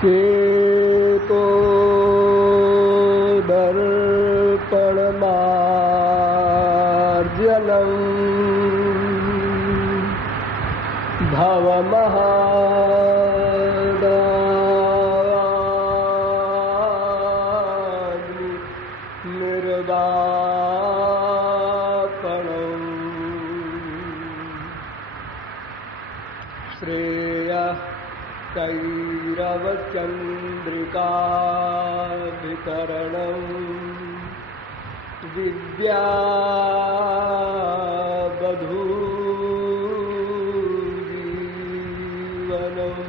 केतो दर्पणमार्जनं भवमहादाग्नि निर्वापणम् श्रेयः कैरवचन्द्रिकाभितरणम् विद्यावधूजीवनम्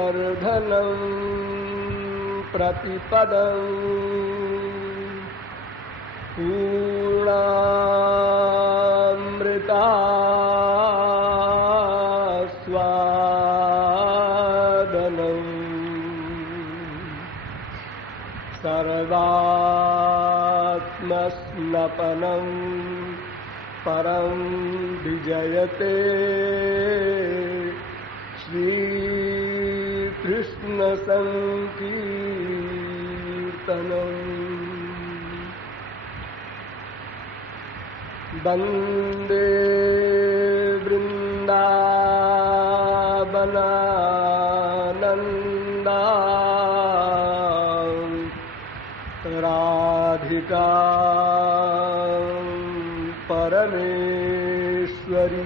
आनन्दाम्बुधिवर्धनम् प्रतिपदं पूर्णामृतास्वादनं सर्वात्मस्नपनं परं विजयते श्रीकृष्ण संकीर्तनम् वन्दे वृन्दावनानन्दा राधिका परमेश्वरी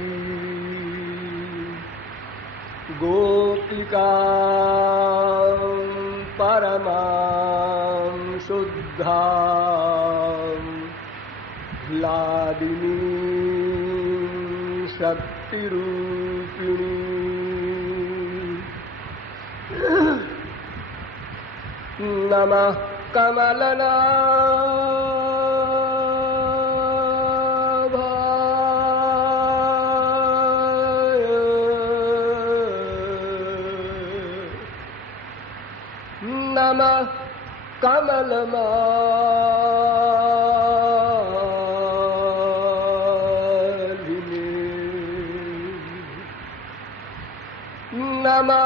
गोपिका परमां शुद्धा लादिनी शक्तिरूपिणी नमः कमलनाभाय नमः कमलमालिने नमः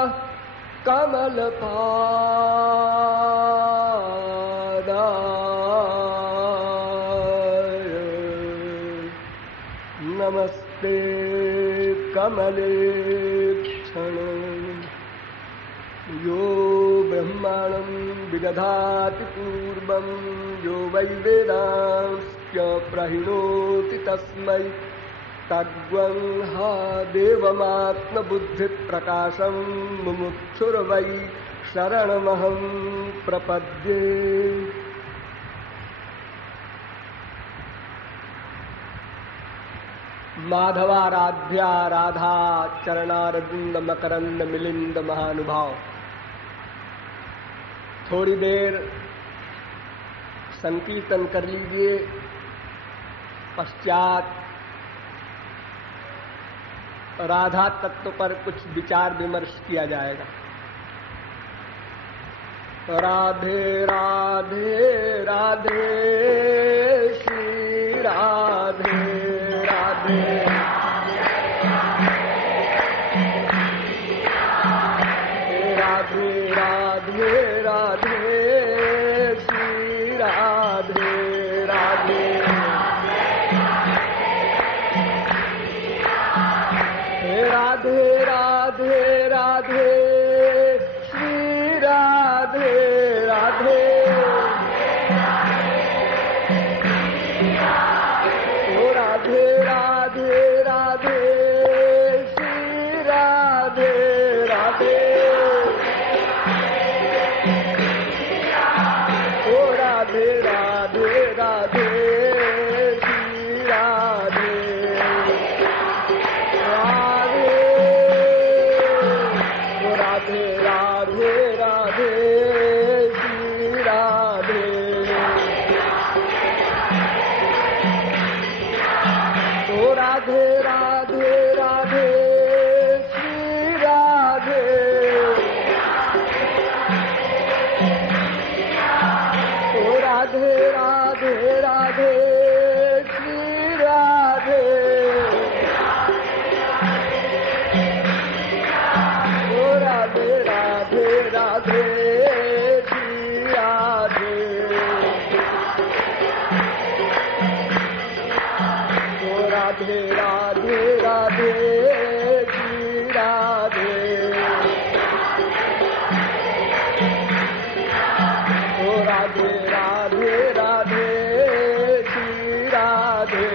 कमलपादाय नमस्ते कमलेक्षणे यो ब्रह्माणं विदधाति पूर्वं यो वै वेदांश्च प्रहिणोति तस्मै तद्वंहा देवमात्मबुद्धिप्रकाशं मुमुक्षुर्वै शरणमहं प्रपद्ये। माधवाराध्या राधा चरणारविंद मकरंद मिलिंद महानुभाव। थोड़ी देर संकीर्तन कर लीजिए, पश्चात राधा तत्व पर कुछ विचार विमर्श किया जाएगा। राधे राधे राधे श्री राधे राधे राधे राधे राधे श्री राधे राधे राधे राधे राधे श्री राधे राधे ओ राधे राधे राधे श्री राधे राधे ओ राधे राधे राधे श्री राधे राधे राधे राधे राधे राधे राधे श्री राधे ओ राधे राधे राधे श्री राधे ओ राधे राधे राधे श्री राधे ओ राधे राधे राधे श्री राधे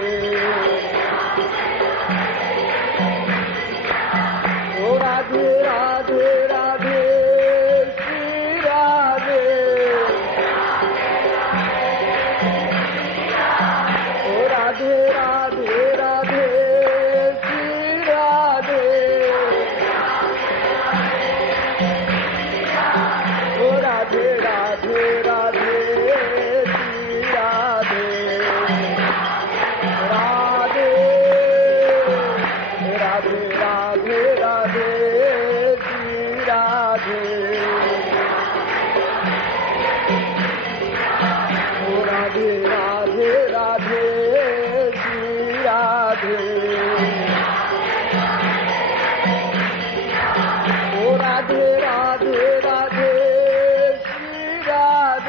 ओ राधे राधे राधे श्री राधे ओ राधे राधे राधे श्री राधे ओ राधे राधे राधे श्री राधे राधे राधे राधे राधे श्री राधे ओ राधे राधे राधे श्री राधे ओ राधे राधे राधे श्री राधे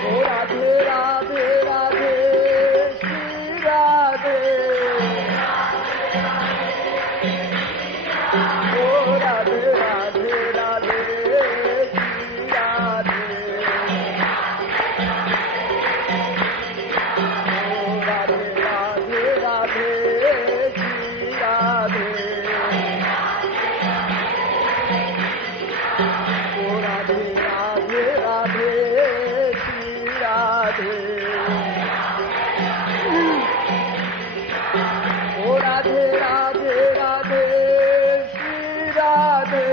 ओ राधे राधे राधे श्री राधे ओ राधे राधे राधे श्री राधे ओ राधे राधे राधे श्री राधे ओ राधे राधे राधे श्री राधे ओ राधे राधे राधे श्री राधे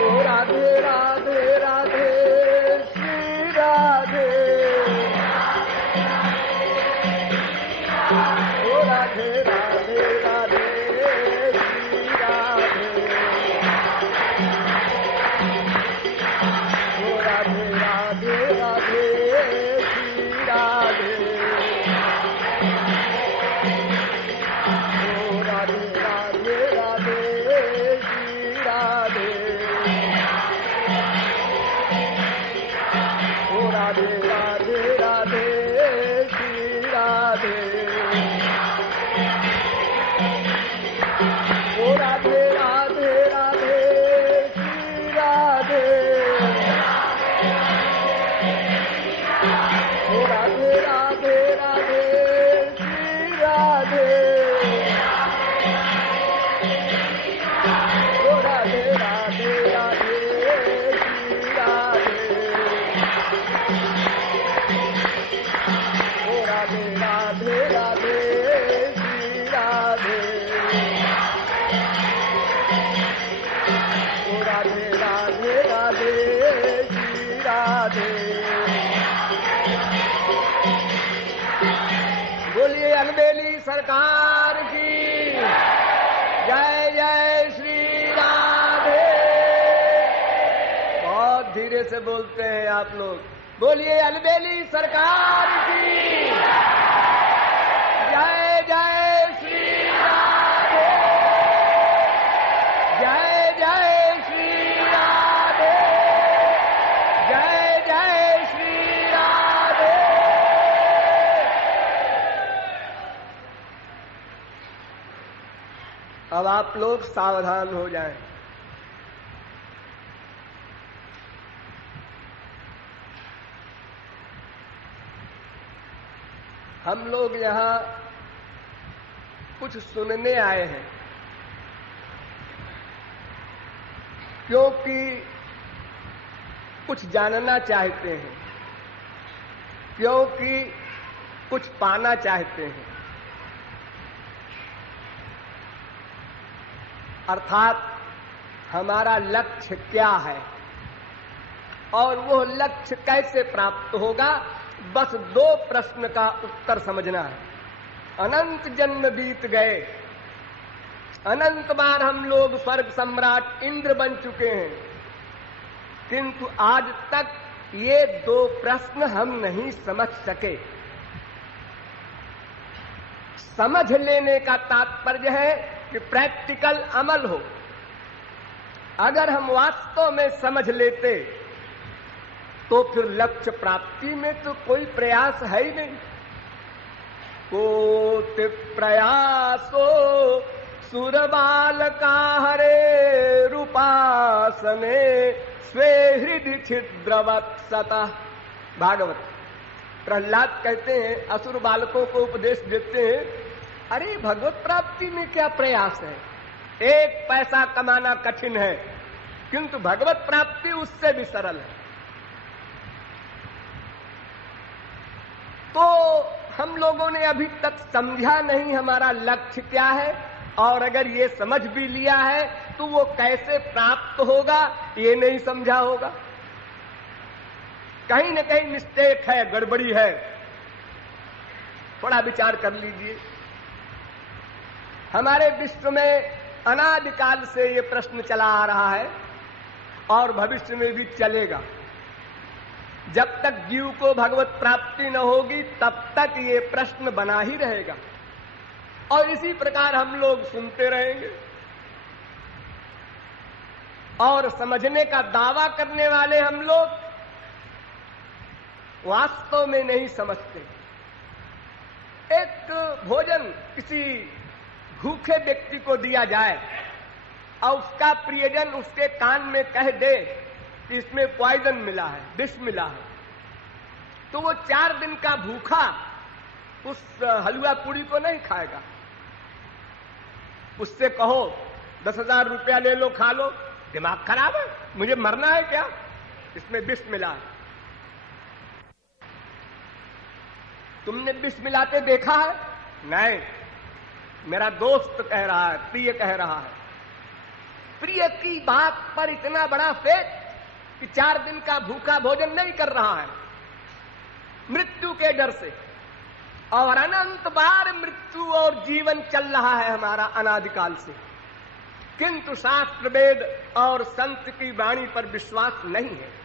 ओ राधे राधे राधे श्री राधे ओ राधे राधे राधे श्री राधे ओ राधे राधे राधे श्री राधे ओ राधे राधे राधे श्री राधे ओ राधे राधे राधे श्री राधे ओ राधे राधे राधे श्री राधे ओ राधे राधे राधे श्री राधे ओ राधे राधे राधे श्री राधे ओ राधे राधे राधे श्री राधे ओ राधे राधे राधे श्री राधे बोलिए अलबेली सरकार की जय जय श्री राधे। बहुत धीरे से बोलते हैं आप लोग। बोलिए अलबेली सरकार की जय जय श्री राधे जय जय श्री राधे जय जय श्री राधे। अब आप लोग सावधान हो जाएं। हम लोग यहां कुछ सुनने आए हैं, क्योंकि कुछ जानना चाहते हैं, क्योंकि कुछ पाना चाहते हैं। अर्थात हमारा लक्ष्य क्या है और वो लक्ष्य कैसे प्राप्त होगा, बस दो प्रश्न का उत्तर समझना है। अनंत जन्म बीत गए, अनंत बार हम लोग स्वर्ग सम्राट इंद्र बन चुके हैं, किंतु आज तक ये दो प्रश्न हम नहीं समझ सके। समझ लेने का तात्पर्य है कि प्रैक्टिकल अमल हो। अगर हम वास्तव में समझ लेते तो फिर लक्ष्य प्राप्ति में तो कोई प्रयास है ही नहीं। कोटि प्रयासो सुरबाल का हरे रूपासने स्वे हृदय छिद्रवत्सता। भागवत। प्रहलाद कहते हैं, असुर बालकों को उपदेश देते हैं, अरे भगवत प्राप्ति में क्या प्रयास है, एक पैसा कमाना कठिन है, किंतु भगवत प्राप्ति उससे भी सरल है। तो हम लोगों ने अभी तक समझा नहीं हमारा लक्ष्य क्या है, और अगर ये समझ भी लिया है तो वो कैसे प्राप्त होगा ये नहीं समझा होगा। कहीं न कहीं मिस्टेक है, गड़बड़ी है, थोड़ा विचार कर लीजिए। हमारे विश्व में अनादिकाल से ये प्रश्न चला आ रहा है और भविष्य में भी चलेगा। जब तक जीव को भगवत प्राप्ति न होगी तब तक ये प्रश्न बना ही रहेगा, और इसी प्रकार हम लोग सुनते रहेंगे और समझने का दावा करने वाले हम लोग वास्तव में नहीं समझते। एक भोजन किसी भूखे व्यक्ति को दिया जाए और उसका प्रियजन उसके कान में कह दे कि इसमें पॉइजन मिला है, विष मिला है, तो वो 4 दिन का भूखा उस हलवा पूरी को नहीं खाएगा। उससे कहो 10,000 रुपया ले लो, खा लो, दिमाग खराब है, मुझे मरना है क्या, इसमें विष मिला है। तुमने विष मिलाते देखा है? नहीं, मेरा दोस्त कह रहा है, प्रिय कह रहा है। प्रिय की बात पर इतना बड़ा फेथ कि 4 दिन का भूखा भोजन नहीं कर रहा है मृत्यु के डर से, और अनंत बार मृत्यु और जीवन चल रहा है हमारा अनादिकाल से, किंतु शास्त्र वेद और संत की वाणी पर विश्वास नहीं है।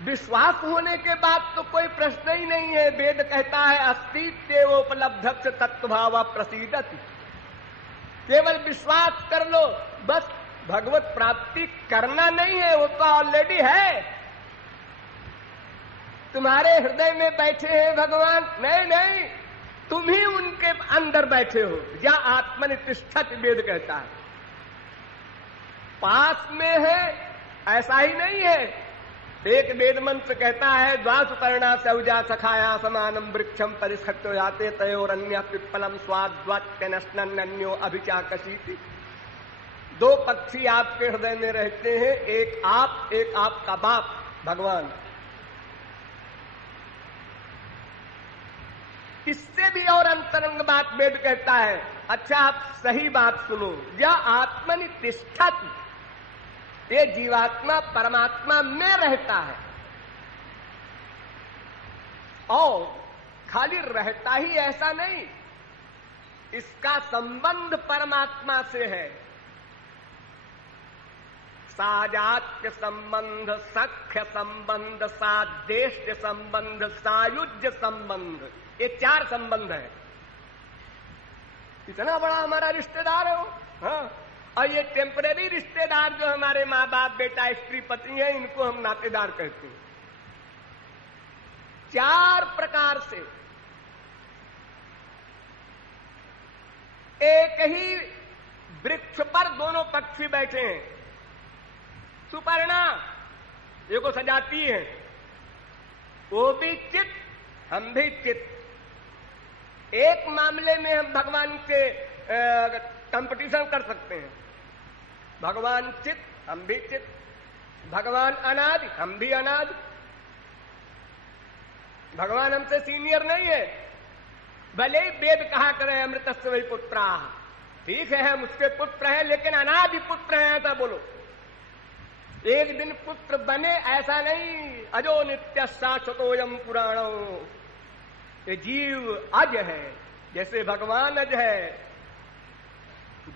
विश्वास होने के बाद तो कोई प्रश्न ही नहीं है। वेद कहता है अस्तित्वोपलब्ध तत्वभाव प्रसीदति। केवल विश्वास कर लो, बस भगवत प्राप्ति करना नहीं है, वो तो ऑलरेडी है, तुम्हारे हृदय में बैठे हैं भगवान। नहीं नहीं, तुम ही उनके अंदर बैठे हो। या आत्मनिष्ठत वेद कहता है, पास में है ऐसा ही नहीं है। एक वेद मंत्र कहता है द्वासुपर्णा सौजा सखाया समानम वृक्षम परिष्कृत्य जाते तयोरन्य पिप्पलम स्वाद्वात्यनन्यो अभिचाकशीति। 2 पक्षी आपके हृदय में रहते हैं, एक आपका बाप भगवान। इससे भी और अंतरंग बात वेद कहता है। अच्छा, आप सही बात सुनो, या आत्मनिष्ठत, ये जीवात्मा परमात्मा में रहता है, और खाली रहता ही ऐसा नहीं, इसका संबंध परमात्मा से है। साजात्य संबंध, सख्य संबंध, सादेश्य संबंध, सायुज्य संबंध, ये 4 संबंध है। इतना बड़ा हमारा रिश्तेदार है वो। हाँ, और ये टेम्परेरी रिश्तेदार जो हमारे माँ बाप, बेटा, स्त्री, पत्नी है, इनको हम नातेदार कहते हैं। 4 प्रकार से एक ही वृक्ष पर दोनों पक्षी बैठे हैं। सुपर्णा ये को सजाती है, वो भी चित, हम भी चित। एक मामले में हम भगवान से कंपटीशन कर सकते हैं। भगवान चित, हम भी चित। भगवान अनादि, हम भी अनादि। भगवान हमसे सीनियर नहीं है। भले ही वेद कहा करे अमृतस्य वै पुत्राः, ठीक है हम उसके पुत्र हैं, लेकिन अनादि पुत्र हैं ऐसा बोलो। एक दिन पुत्र बने ऐसा नहीं। अजो नित्य शाश्वतोयम पुराणो, ये जीव अज है, जैसे भगवान अज है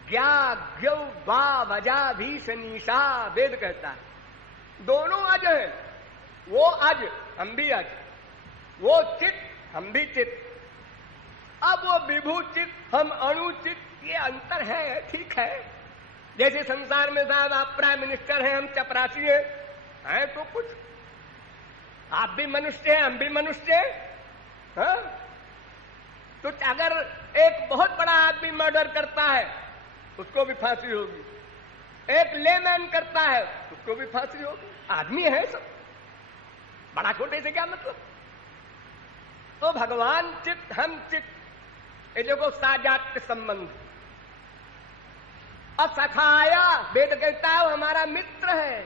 ज्ञा ज्ञ वा वजा भीषणीशा वेद कहता है। दोनों अज है, वो अज हम भी अज, वो चित हम भी चित। अब वो विभू चित हम अणु चित, ये अंतर है, ठीक है। जैसे संसार में साहब आप प्राइम मिनिस्टर हैं, हम चपरासी हैं तो कुछ, आप भी मनुष्य हैं हम भी मनुष्य हैं। तो अगर एक बहुत बड़ा आदमी मर्डर करता है उसको भी फांसी होगी, एक लेमैन करता है उसको भी फांसी होगी। आदमी है सब, बड़ा छोटे से क्या मतलब। तो भगवान चित्त हम चित्त, ये देखो साजात्य संबंध। असखाया वेद कहता है वो हमारा मित्र है,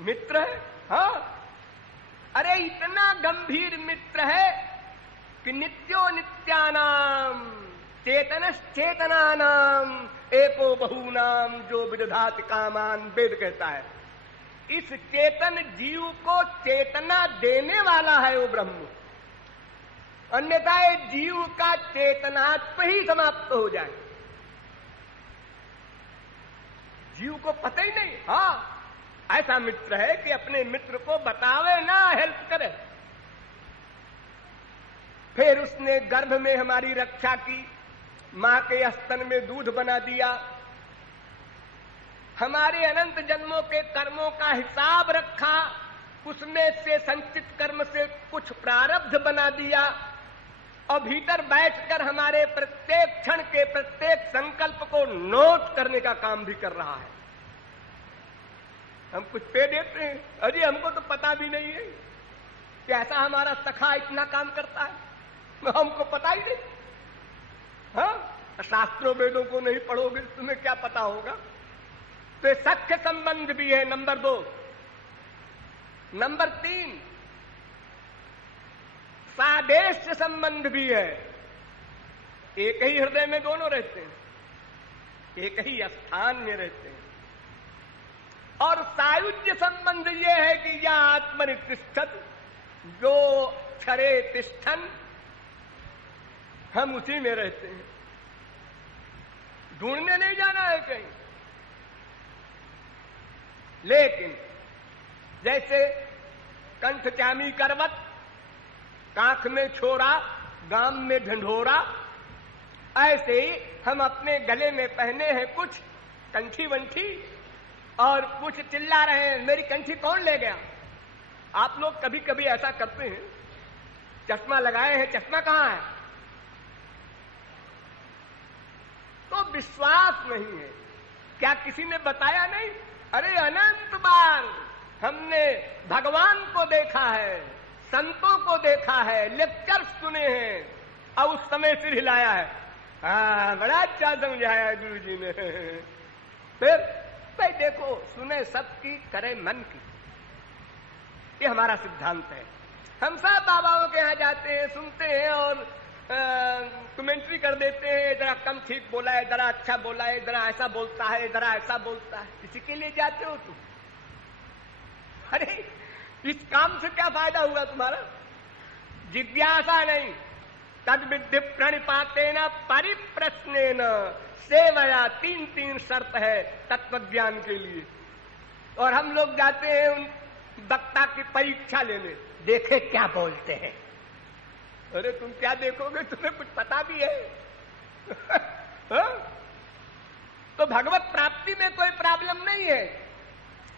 मित्र है। हाँ, अरे इतना गंभीर मित्र है कि नित्यो नित्यानाम चेतनश्चेतनानाम एको बहूनाम जो विदधाति कामान, वेद कहता है। इस चेतन जीव को चेतना देने वाला है वो ब्रह्म, अन्यथा ये जीव का चेतनात्व ही समाप्त हो जाए। जीव को पता ही नहीं। हाँ, ऐसा मित्र है कि अपने मित्र को बतावे ना, हेल्प करे। फिर उसने गर्भ में हमारी रक्षा की, मां के स्तन में दूध बना दिया, हमारे अनंत जन्मों के कर्मों का हिसाब रखा, उसमें से संचित कर्म से कुछ प्रारब्ध बना दिया, और भीतर बैठकर हमारे प्रत्येक क्षण के प्रत्येक संकल्प को नोट करने का काम भी कर रहा है। हम कुछ पे देते हैं, अरे हमको तो पता भी नहीं है कि ऐसा हमारा सखा इतना काम करता है, हमको पता ही नहीं। हाँ, शास्त्रों वेदों को नहीं पढ़ोगे तुम्हें क्या पता होगा। तो सख्य संबंध भी है, नंबर 2। नंबर 3, सादेश संबंध भी है। एक ही हृदय में दोनों रहते हैं, एक ही स्थान में रहते हैं। और सायुज्य संबंध ये है कि या आत्मनि तिष्ठत, जो क्षरे तिष्ठन, हम उसी में रहते हैं, ढूंढने नहीं जाना है कहीं। लेकिन जैसे कंठ चामी करवत, कांख में छोरा, गाम में ढंढोरा, ऐसे ही हम अपने गले में पहने हैं कुछ कंठी वंठी, और कुछ चिल्ला रहे हैं मेरी कंठी कौन ले गया। आप लोग कभी कभी ऐसा करते हैं, चश्मा लगाए हैं, चश्मा कहां है, तो विश्वास नहीं है। क्या किसी ने बताया नहीं? अरे अनंत बार हमने भगवान को देखा है, संतों को देखा है, लेक्चर सुने हैं, और उस समय सिर हिलाया है। हाँ, बड़ा अच्छा समझाया गुरु जी ने। फिर भाई देखो, सुने सबकी करे मन की, ये हमारा सिद्धांत है। हम सब बाबाओं के यहाँ जाते हैं, सुनते हैं और कमेंट्री कर देते हैं, जरा कम ठीक बोला है, जरा अच्छा बोला है, जरा ऐसा बोलता है, जरा ऐसा बोलता है। इसी के लिए जाते हो तुम? अरे इस काम से क्या फायदा हुआ तुम्हारा? जिज्ञासा नहीं, तद विद्धि प्रणिपाते न परिप्रश्ने न सेवया, 3 शर्त है तत्व ज्ञान के लिए। और हम लोग जाते हैं उन वक्ता की परीक्षा लेने, देखे क्या बोलते हैं। अरे तुम क्या देखोगे, तुम्हें कुछ पता भी है? तो भगवत प्राप्ति में कोई प्रॉब्लम नहीं है,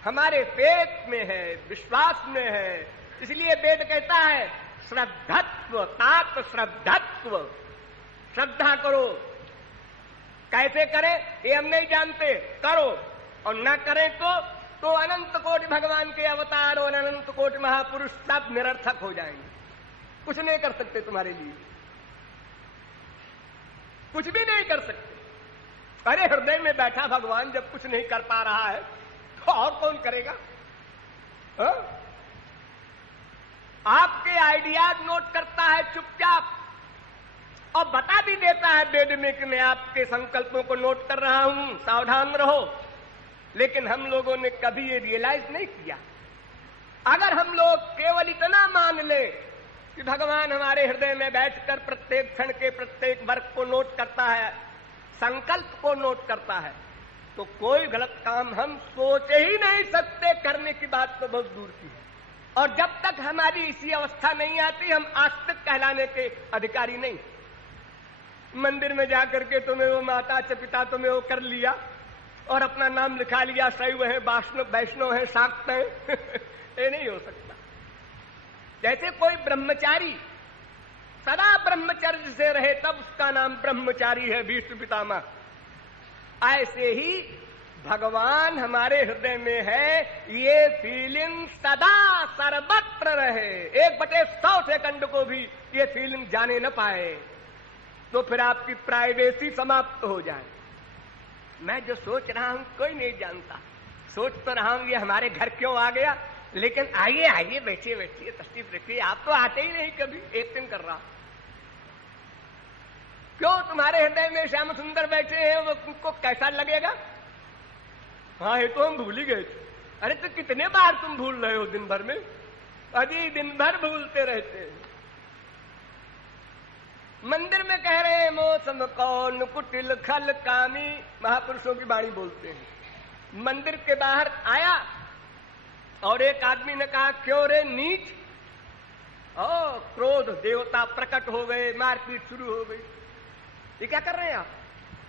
हमारे फेथ में है, विश्वास में है। इसलिए वेद कहता है श्रद्धत्व, तात श्रद्धत्व, श्रद्धा करो। कैसे करें ये हम नहीं जानते, करो, और न करें तो अनंत कोटि भगवान के अवतार और अनंत कोटि महापुरुष सब निरर्थक हो जाएंगे, कुछ नहीं कर सकते तुम्हारे लिए, कुछ भी नहीं कर सकते। अरे हृदय में बैठा भगवान जब कुछ नहीं कर पा रहा है तो और कौन करेगा? हा? आपके आइडियाज नोट करता है चुपचाप, और बता भी देता है वेद में कि मैं आपके संकल्पों को नोट कर रहा हूं, सावधान रहो। लेकिन हम लोगों ने कभी ये रियलाइज नहीं किया। अगर हम लोग केवल इतना मान ले कि भगवान हमारे हृदय में बैठकर प्रत्येक क्षण के प्रत्येक वर्ग को नोट करता है, संकल्प को नोट करता है, तो कोई गलत काम हम सोच ही नहीं सकते, करने की बात तो बहुत दूर की है। और जब तक हमारी इसी अवस्था नहीं आती, हम आस्तिक कहलाने के अधिकारी नहीं। मंदिर में जाकर के तुम्हें वो माता पिता तुम्हें वो कर लिया और अपना नाम लिखा लिया, शैव है, वैष्णव है, शाक्त है ये नहीं हो सकता। जैसे कोई ब्रह्मचारी सदा ब्रह्मचर्य से रहे तब उसका नाम ब्रह्मचारी है, भीष्म पितामह। ऐसे ही भगवान हमारे हृदय में है, ये फीलिंग सदा सर्वत्र रहे, 1/100 सेकंड को भी ये फीलिंग जाने न पाए, तो फिर आपकी प्राइवेसी समाप्त हो जाए। मैं जो सोच रहा हूं कोई नहीं जानता, सोच तो रहा हूं ये हमारे घर क्यों आ गया, लेकिन आइए आइए बैठिए बैठिए तशरीफ रखिए, आप तो आते ही नहीं कभी, एक दिन कर रहा। क्यों तुम्हारे हृदय में श्याम सुंदर बैठे हैं, वो तुमको कैसा लगेगा? हाँ ये तो हम भूल ही गए थे। अरे तो कितने बार तुम भूल रहे हो दिन भर में? अभी दिन भर भूलते रहते हैं। मंदिर में कह रहे हैं मौसम कौन कुटिल खल कामी, महापुरुषों की वाणी बोलते हैं। मंदिर के बाहर आया और एक आदमी ने कहा क्यों रे नीच, ओ क्रोध देवता प्रकट हो गए, मारपीट शुरू हो गई। ये क्या कर रहे हैं आप?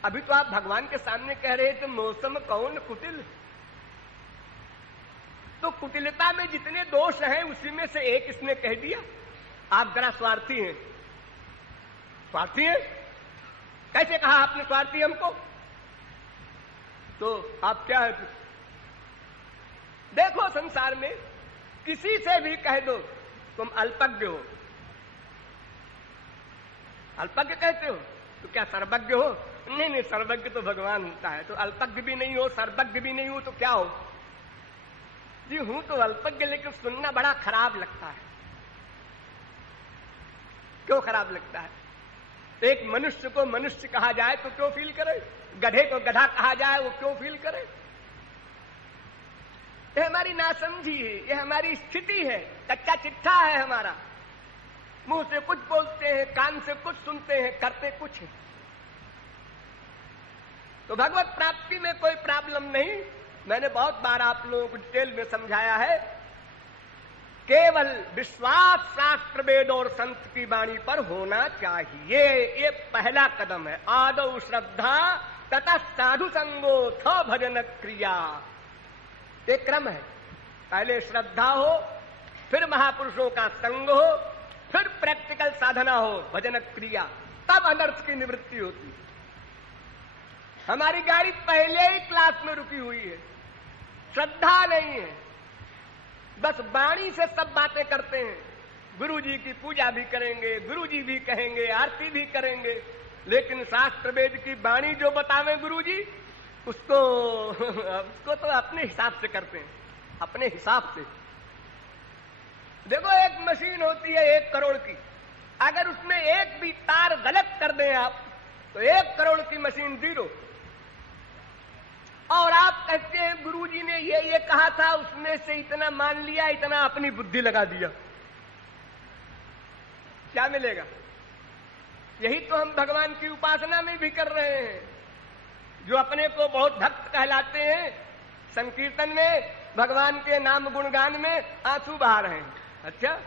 अभी तो आप भगवान के सामने कह रहे थे मौसम कौन कुटिल। तो कुटिलता में जितने दोष हैं उसी में से एक इसने कह दिया। आप जरा स्वार्थी हैं। स्वार्थी है? कैसे कहा आपने स्वार्थी हमको? तो आप क्या है? देखो संसार में किसी से भी कह दो तुम अल्पज्ञ हो, अल्पज्ञ कहते हो तो क्या सर्वज्ञ हो? नहीं नहीं, सर्वज्ञ तो भगवान होता है। तो अल्पज्ञ भी नहीं हो, सर्वज्ञ भी नहीं हो तो क्या हो? जी हूं तो अल्पज्ञ, लेकिन सुनना बड़ा खराब लगता है। क्यों खराब लगता है? एक मनुष्य को मनुष्य कहा जाए तो क्यों फील करे, गधे को गधा कहा जाए वो क्यों फील करे? ये हमारी नासमझी है, ये हमारी स्थिति है, कच्चा चिट्ठा है हमारा। मुंह से कुछ बोलते हैं, कान से कुछ सुनते हैं, करते कुछ है। तो भगवत प्राप्ति में कोई प्रॉब्लम नहीं। मैंने बहुत बार आप लोगों को डिटेल में समझाया है, केवल विश्वास शास्त्र वेद और संत की वाणी पर होना चाहिए। ये पहला कदम है। आदौ श्रद्धा तथा साधु संगो थ भजन क्रिया, एक क्रम है। पहले श्रद्धा हो, फिर महापुरुषों का संग हो, फिर प्रैक्टिकल साधना हो, भजन क्रिया, तब अनर्थ की निवृत्ति होती है। हमारी गाड़ी पहले ही क्लास में रुकी हुई है, श्रद्धा नहीं है, बस वाणी से सब बातें करते हैं। गुरुजी की पूजा भी करेंगे, गुरुजी भी कहेंगे, आरती भी करेंगे, लेकिन शास्त्र वेद की वाणी जो बतावे गुरुजी उसको तो अपने हिसाब से करते हैं, अपने हिसाब से। देखो एक मशीन होती है 1 करोड़ की, अगर उसमें एक भी तार गलत कर दें आप तो 1 करोड़ की मशीन 0। और आप कहते हैं गुरुजी ने ये कहा था, उसमें से इतना मान लिया, इतना अपनी बुद्धि लगा दिया, क्या मिलेगा? यही तो हम भगवान की उपासना में भी कर रहे हैं। जो अपने को बहुत भक्त कहलाते हैं, संकीर्तन में भगवान के नाम गुणगान में आंसू बहा रहे हैं। अच्छा,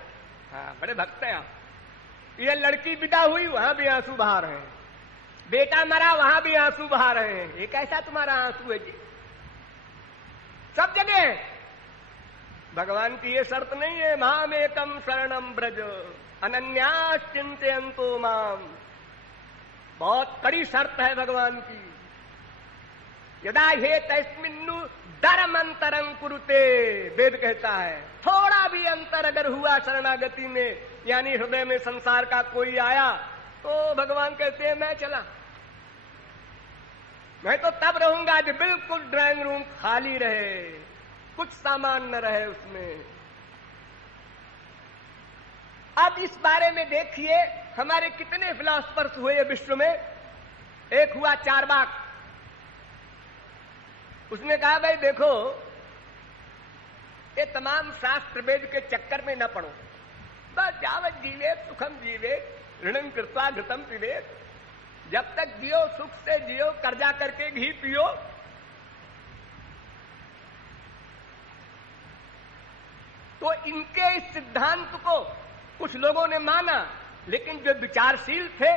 हाँ बड़े भक्त हैं आप। ये लड़की विदा हुई, वहां भी आंसू बहा रहे हैं। बेटा मरा, वहां भी आंसू बहा रहे हैं। ये कैसा तुम्हारा आंसू है जी? सब जगह भगवान की ये शर्त नहीं है, माम एकम शरणम ब्रज अनन्यास चिंतयन्तो माम। बहुत कड़ी शर्त है भगवान की। यदा हे तस्मिन्नु धर्मंतरं कुरुते, वेद कहता है। थोड़ा भी अंतर अगर हुआ शरणागति में, यानी हृदय में संसार का कोई आया, तो भगवान कहते हैं मैं चला। मैं तो तब रहूंगा जब बिल्कुल ड्राइंग रूम खाली रहे, कुछ सामान न रहे उसमें। अब इस बारे में देखिए हमारे कितने फिलॉसफर्स हुए विश्व में। एक हुआ चारवाक, उसने कहा भाई देखो ये तमाम शास्त्र वेद के चक्कर में न पड़ो, बस यावत जीवेत सुखम जीवेत ऋणं कृत्वा घृतम पिबेत। जब तक जियो सुख से जियो, कर्जा करके घी पियो। तो इनके इस सिद्धांत को कुछ लोगों ने माना, लेकिन जो विचारशील थे,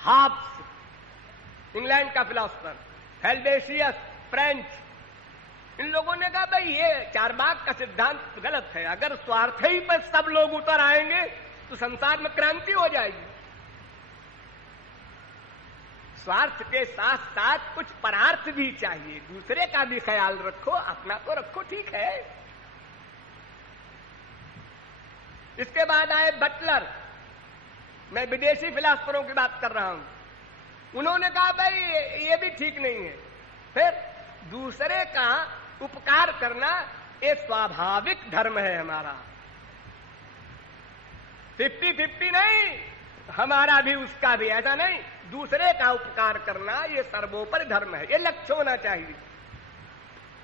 हाब्स इंग्लैंड का फिलोसफर, हेल्वेशियस फ्रेंच, इन लोगों ने कहा भाई ये चारबाग का सिद्धांत गलत है। अगर स्वार्थ ही पर सब लोग उतर आएंगे तो संसार में क्रांति हो जाएगी। स्वार्थ के साथ साथ कुछ परार्थ भी चाहिए, दूसरे का भी ख्याल रखो, अपना तो रखो, ठीक है। इसके बाद आए बटलर, मैं विदेशी फिलासफरों की बात कर रहा हूं। उन्होंने कहा भाई ये भी ठीक नहीं है। फिर दूसरे का उपकार करना ये स्वाभाविक धर्म है हमारा, 50-50 नहीं, हमारा भी उसका भी, ऐसा नहीं। दूसरे का उपकार करना ये सर्वोपरि धर्म है, ये लक्ष्य होना चाहिए।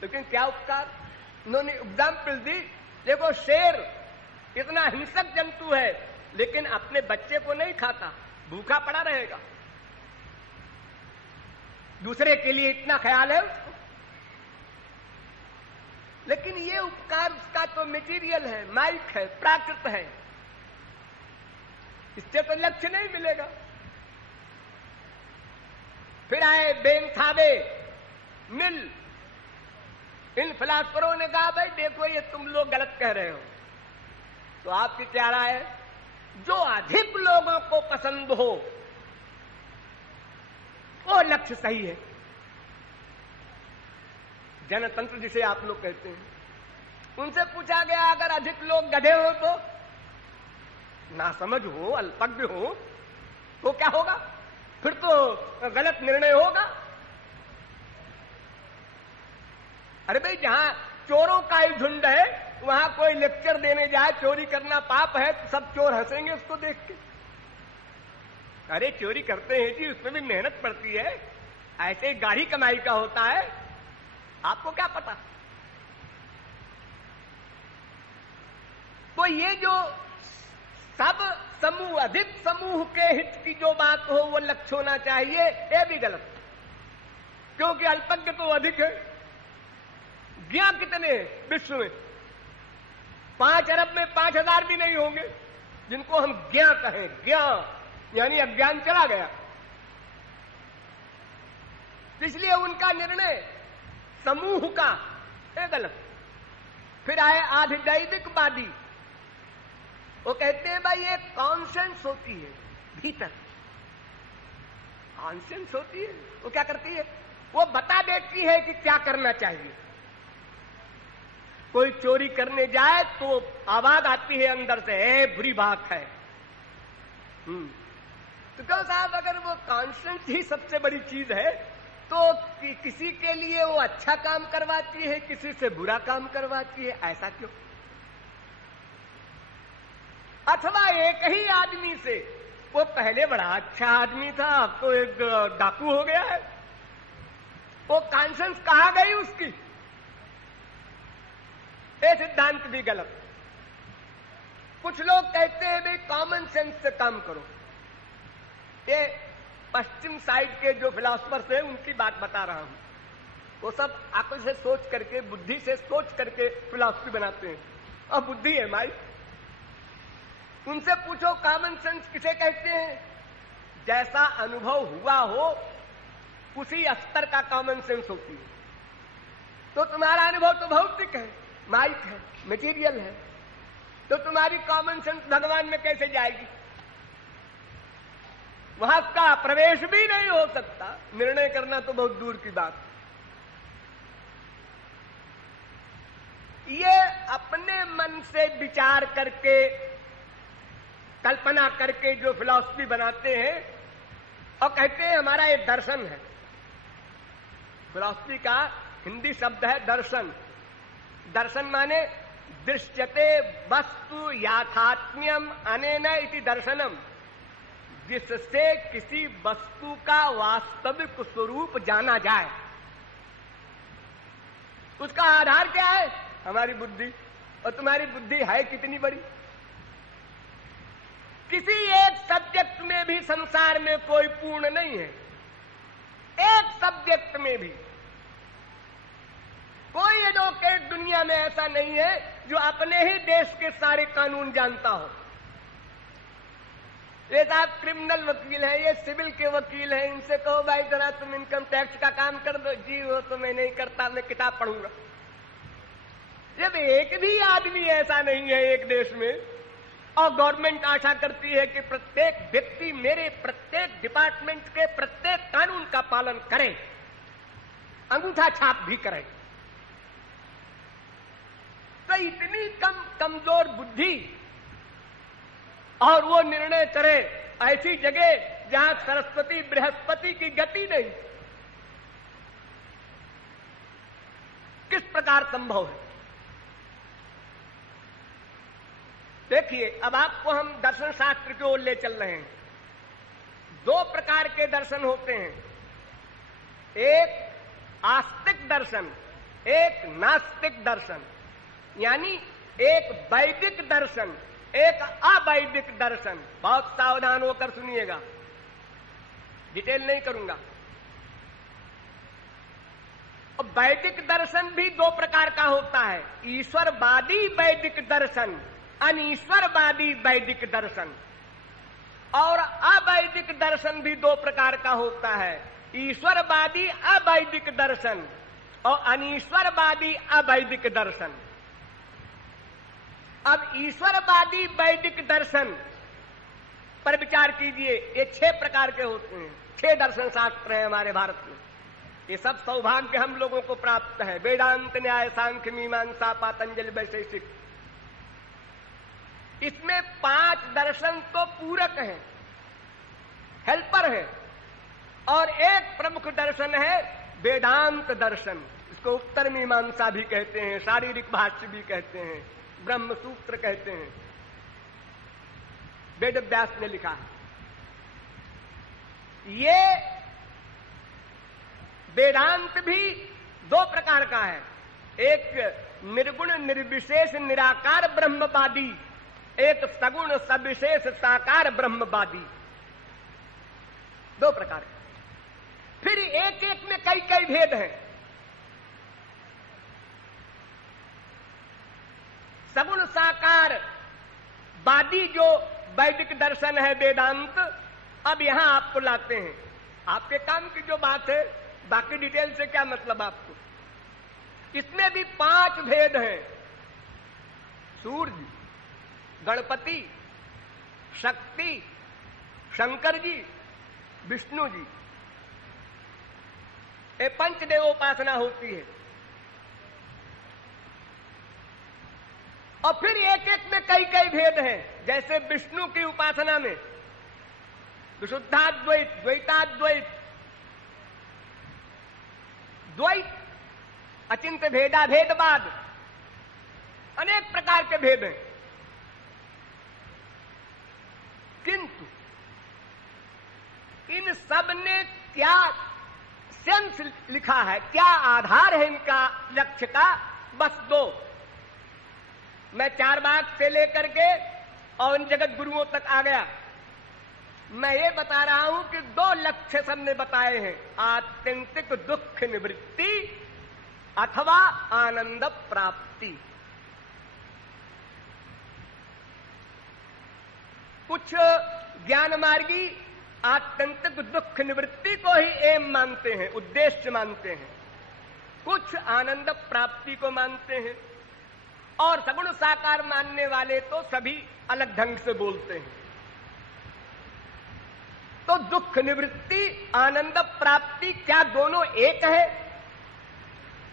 लेकिन क्या उपकार? उन्होंने एग्जाम्पल दी, देखो शेर इतना हिंसक जंतु है, लेकिन अपने बच्चे को नहीं खाता, भूखा पड़ा रहेगा। दूसरे के लिए इतना ख्याल है उसको। लेकिन ये उपकार उसका तो मटेरियल है, माइक है, प्राकृत है, इससे तो लक्ष्य नहीं मिलेगा। फिर आए बेंथावे, मिल, इन फिलासफरों ने कहा भाई देखो ये तुम लोग गलत कह रहे हो। तो आपकी क्या राय है? जो अधिक लोगों को पसंद हो वो लक्ष्य सही है। जनतंत्र जिसे आप लोग कहते हैं, उनसे पूछा गया अगर अधिक लोग गधे हो तो, नासमझ हो, अल्पज्ञ हो, तो क्या होगा? फिर तो गलत निर्णय होगा। अरे भाई जहां चोरों का ही झुंड है वहां कोई लेक्चर देने जाए चोरी करना पाप है तो सब चोर हंसेंगे उसको देख के। अरे चोरी करते हैं जी, उसमें भी मेहनत पड़ती है, ऐसे ही गाढ़ी कमाई का होता है, आपको क्या पता? तो ये जो सब समूह, अधिक समूह के हित की जो बात हो वो लक्ष्य होना चाहिए, ये भी गलत, क्योंकि अल्पज्ञ तो अधिक है। ज्ञा कितने हैं विश्व में? 5 अरब में 5000 भी नहीं होंगे जिनको हम ज्ञा कहें। ज्ञा यानी अज्ञान चला गया, इसलिए उनका निर्णय समूह का है गलत। फिर आए आधिदैविकवादी, वो कहते हैं भाई ये कॉन्शियस होती है भीतर, कॉन्शियस होती है, वो क्या करती है? वो बता देती है कि क्या करना चाहिए। कोई चोरी करने जाए तो आवाज आती है अंदर से, बुरी बात है। तो क्यों साहब, अगर वो कॉन्शियस ही सबसे बड़ी चीज है तो किसी के लिए वो अच्छा काम करवाती है, किसी से बुरा काम करवाती है, ऐसा क्यों? अथवा एक ही आदमी से, वो पहले बड़ा अच्छा आदमी था, अब तो एक डाकू हो गया है, वो कॉन्शियस कहाँ गई उसकी? ये सिद्धांत भी गलत। कुछ लोग कहते हैं भाई कॉमन सेंस से काम करो। ये पश्चिम साइड के जो फिलोसफर्स हैं उनकी बात बता रहा हूं। वो सब अकल से सोच करके, बुद्धि से सोच करके फिलॉसफी बनाते हैं, और बुद्धि है माई। उनसे पूछो कॉमन सेंस किसे कहते हैं? जैसा अनुभव हुआ हो उसी स्तर का कॉमन सेंस होती है। तो तुम्हारा अनुभव तो भौतिक है, माइक है, मटेरियल है, तो तुम्हारी कॉमन सेंस भगवान में कैसे जाएगी? वहां का प्रवेश भी नहीं हो सकता, निर्णय करना तो बहुत दूर की बात। ये अपने मन से विचार करके, कल्पना करके जो फिलॉसफी बनाते हैं और कहते हैं हमारा ये दर्शन है। फिलॉसफी का हिंदी शब्द है दर्शन। दर्शन माने दृश्यते वस्तु याथात्म्यम अनेन इति दर्शनम, जिससे किसी वस्तु का वास्तविक स्वरूप जाना जाए। उसका आधार क्या है? हमारी बुद्धि। और तुम्हारी बुद्धि है कितनी बड़ी? किसी एक सब्जेक्ट में भी संसार में कोई पूर्ण नहीं है। एक सब्जेक्ट में भी कोई एडवोकेट दुनिया में ऐसा नहीं है जो अपने ही देश के सारे कानून जानता हो। ये साहब क्रिमिनल वकील है, ये सिविल के वकील हैं, इनसे कहो भाई जरा तुम इनकम टैक्स का काम कर दो। जी वो तो मैं नहीं करता, मैं किताब पढ़ूंगा। जब एक भी आदमी ऐसा नहीं है एक देश में, और गवर्नमेंट आशा करती है कि प्रत्येक व्यक्ति मेरे प्रत्येक डिपार्टमेंट के प्रत्येक कानून का पालन करे, अंगूठा छाप भी करे, तो इतनी कमजोर बुद्धि, और वो निर्णय करे ऐसी जगह जहां सरस्वती बृहस्पति की गति नहीं, किस प्रकार संभव है? देखिए, अब आपको हम दर्शन शास्त्र की ओर ले चल रहे हैं। दो प्रकार के दर्शन होते हैं, एक आस्तिक दर्शन, एक नास्तिक दर्शन, यानी एक वैदिक दर्शन, एक अवैदिक दर्शन। बहुत सावधान होकर सुनिएगा, डिटेल नहीं करूंगा। और वैदिक दर्शन भी दो प्रकार का होता है, ईश्वरवादी वैदिक दर्शन, अनीश्वरवादी वैदिक दर्शन। और अवैदिक दर्शन भी दो प्रकार का होता है, ईश्वरवादी अवैदिक दर्शन और अनीश्वरवादी अवैदिक दर्शन। अब ईश्वरवादी वैदिक दर्शन पर विचार कीजिए। ये 6 प्रकार के होते हैं, 6 दर्शन शास्त्र हैं हमारे भारत में। ये सब सौभाग्य हम लोगों को प्राप्त है। वेदांत, न्याय, सांख्य, मीमांसा, पातंजलि, वैशेषिक। इसमें 5 दर्शन तो पूरक हैं, हेल्पर है, और एक प्रमुख दर्शन है वेदांत दर्शन। इसको उत्तर मीमांसा भी कहते हैं, शारीरिक भाष्य भी कहते हैं, ब्रह्म सूत्र कहते हैं। वेद व्यास ने लिखा है। ये वेदांत भी 2 प्रकार का है, एक निर्गुण निर्विशेष निराकार ब्रह्मवादी, एक सगुण सविशेष साकार ब्रह्मवादी। 2 प्रकार। फिर एक एक में कई कई भेद हैं। सगुण साकार वादी जो वैदिक दर्शन है वेदांत, अब यहां आपको लाते हैं। आपके काम की जो बात है, बाकी डिटेल से क्या मतलब आपको। इसमें भी 5 भेद हैं, सूर्य, गणपति, शक्ति, शंकर जी, विष्णु जी, ये पंचदेवोपासना होती है। और फिर एक एक में कई कई भेद हैं। जैसे विष्णु की उपासना में विशुद्धाद्वैत, द्वैताद्वैत, द्वैत, अचिंत्य भेदा भेदवाद, अनेक प्रकार के भेद हैं। किंतु इन सब ने क्या सेंस लिखा है, क्या आधार है इनका लक्ष्य का, बस 2। मैं 4 बाग से लेकर के और इन जगत गुरुओं तक आ गया। मैं ये बता रहा हूं कि 2 लक्ष्य सबने बताए हैं, आत्यंतिक दुख निवृत्ति अथवा आनंद प्राप्ति। कुछ ज्ञान मार्गी आत्यंतिक दुख निवृत्ति को ही एम मानते हैं, उद्देश्य मानते हैं। कुछ आनंद प्राप्ति को मानते हैं, और सगुण साकार मानने वाले तो सभी अलग ढंग से बोलते हैं। तो दुख निवृत्ति, आनंद प्राप्ति, क्या दोनों एक है?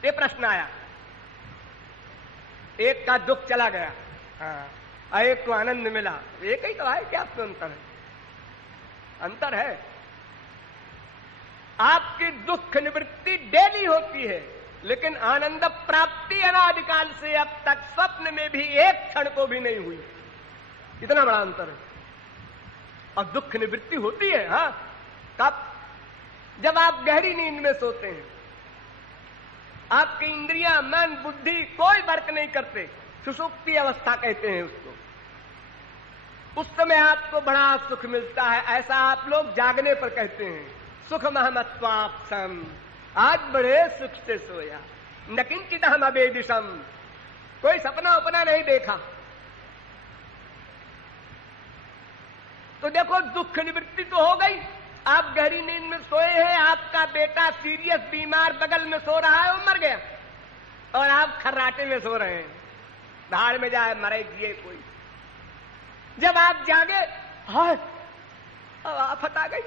ये प्रश्न आया। एक का दुख चला गया, हाँ, एक को आनंद मिला, एक ही तो है, क्या तो अंतर है? अंतर है। आपकी दुख निवृत्ति डेली होती है, लेकिन आनंद प्राप्ति अनादिकाल से अब तक स्वप्न में भी एक क्षण को भी नहीं हुई। इतना बड़ा अंतर है। और दुख निवृत्ति होती है, हाँ, कब? जब आप गहरी नींद में सोते हैं, आपकी इंद्रियां, मन, बुद्धि कोई वर्क नहीं करते, सुषुप्ति अवस्था कहते हैं उसको। उस समय आपको बड़ा सुख मिलता है। ऐसा आप लोग जागने पर कहते हैं, सुख महमत्वापसम, आज बड़े सुख से सोया, न किंचित हम अवेदिशम, कोई सपना उपना नहीं देखा। तो देखो दुख निवृत्ति तो हो गई। आप गहरी नींद में सोए हैं, आपका बेटा सीरियस बीमार बगल में सो रहा है, वो मर गया, और आप खर्राटे में सो रहे हैं, धाड़ में जाए मरे जिए कोई। जब आप जागे, हाय अब आफत आ गई।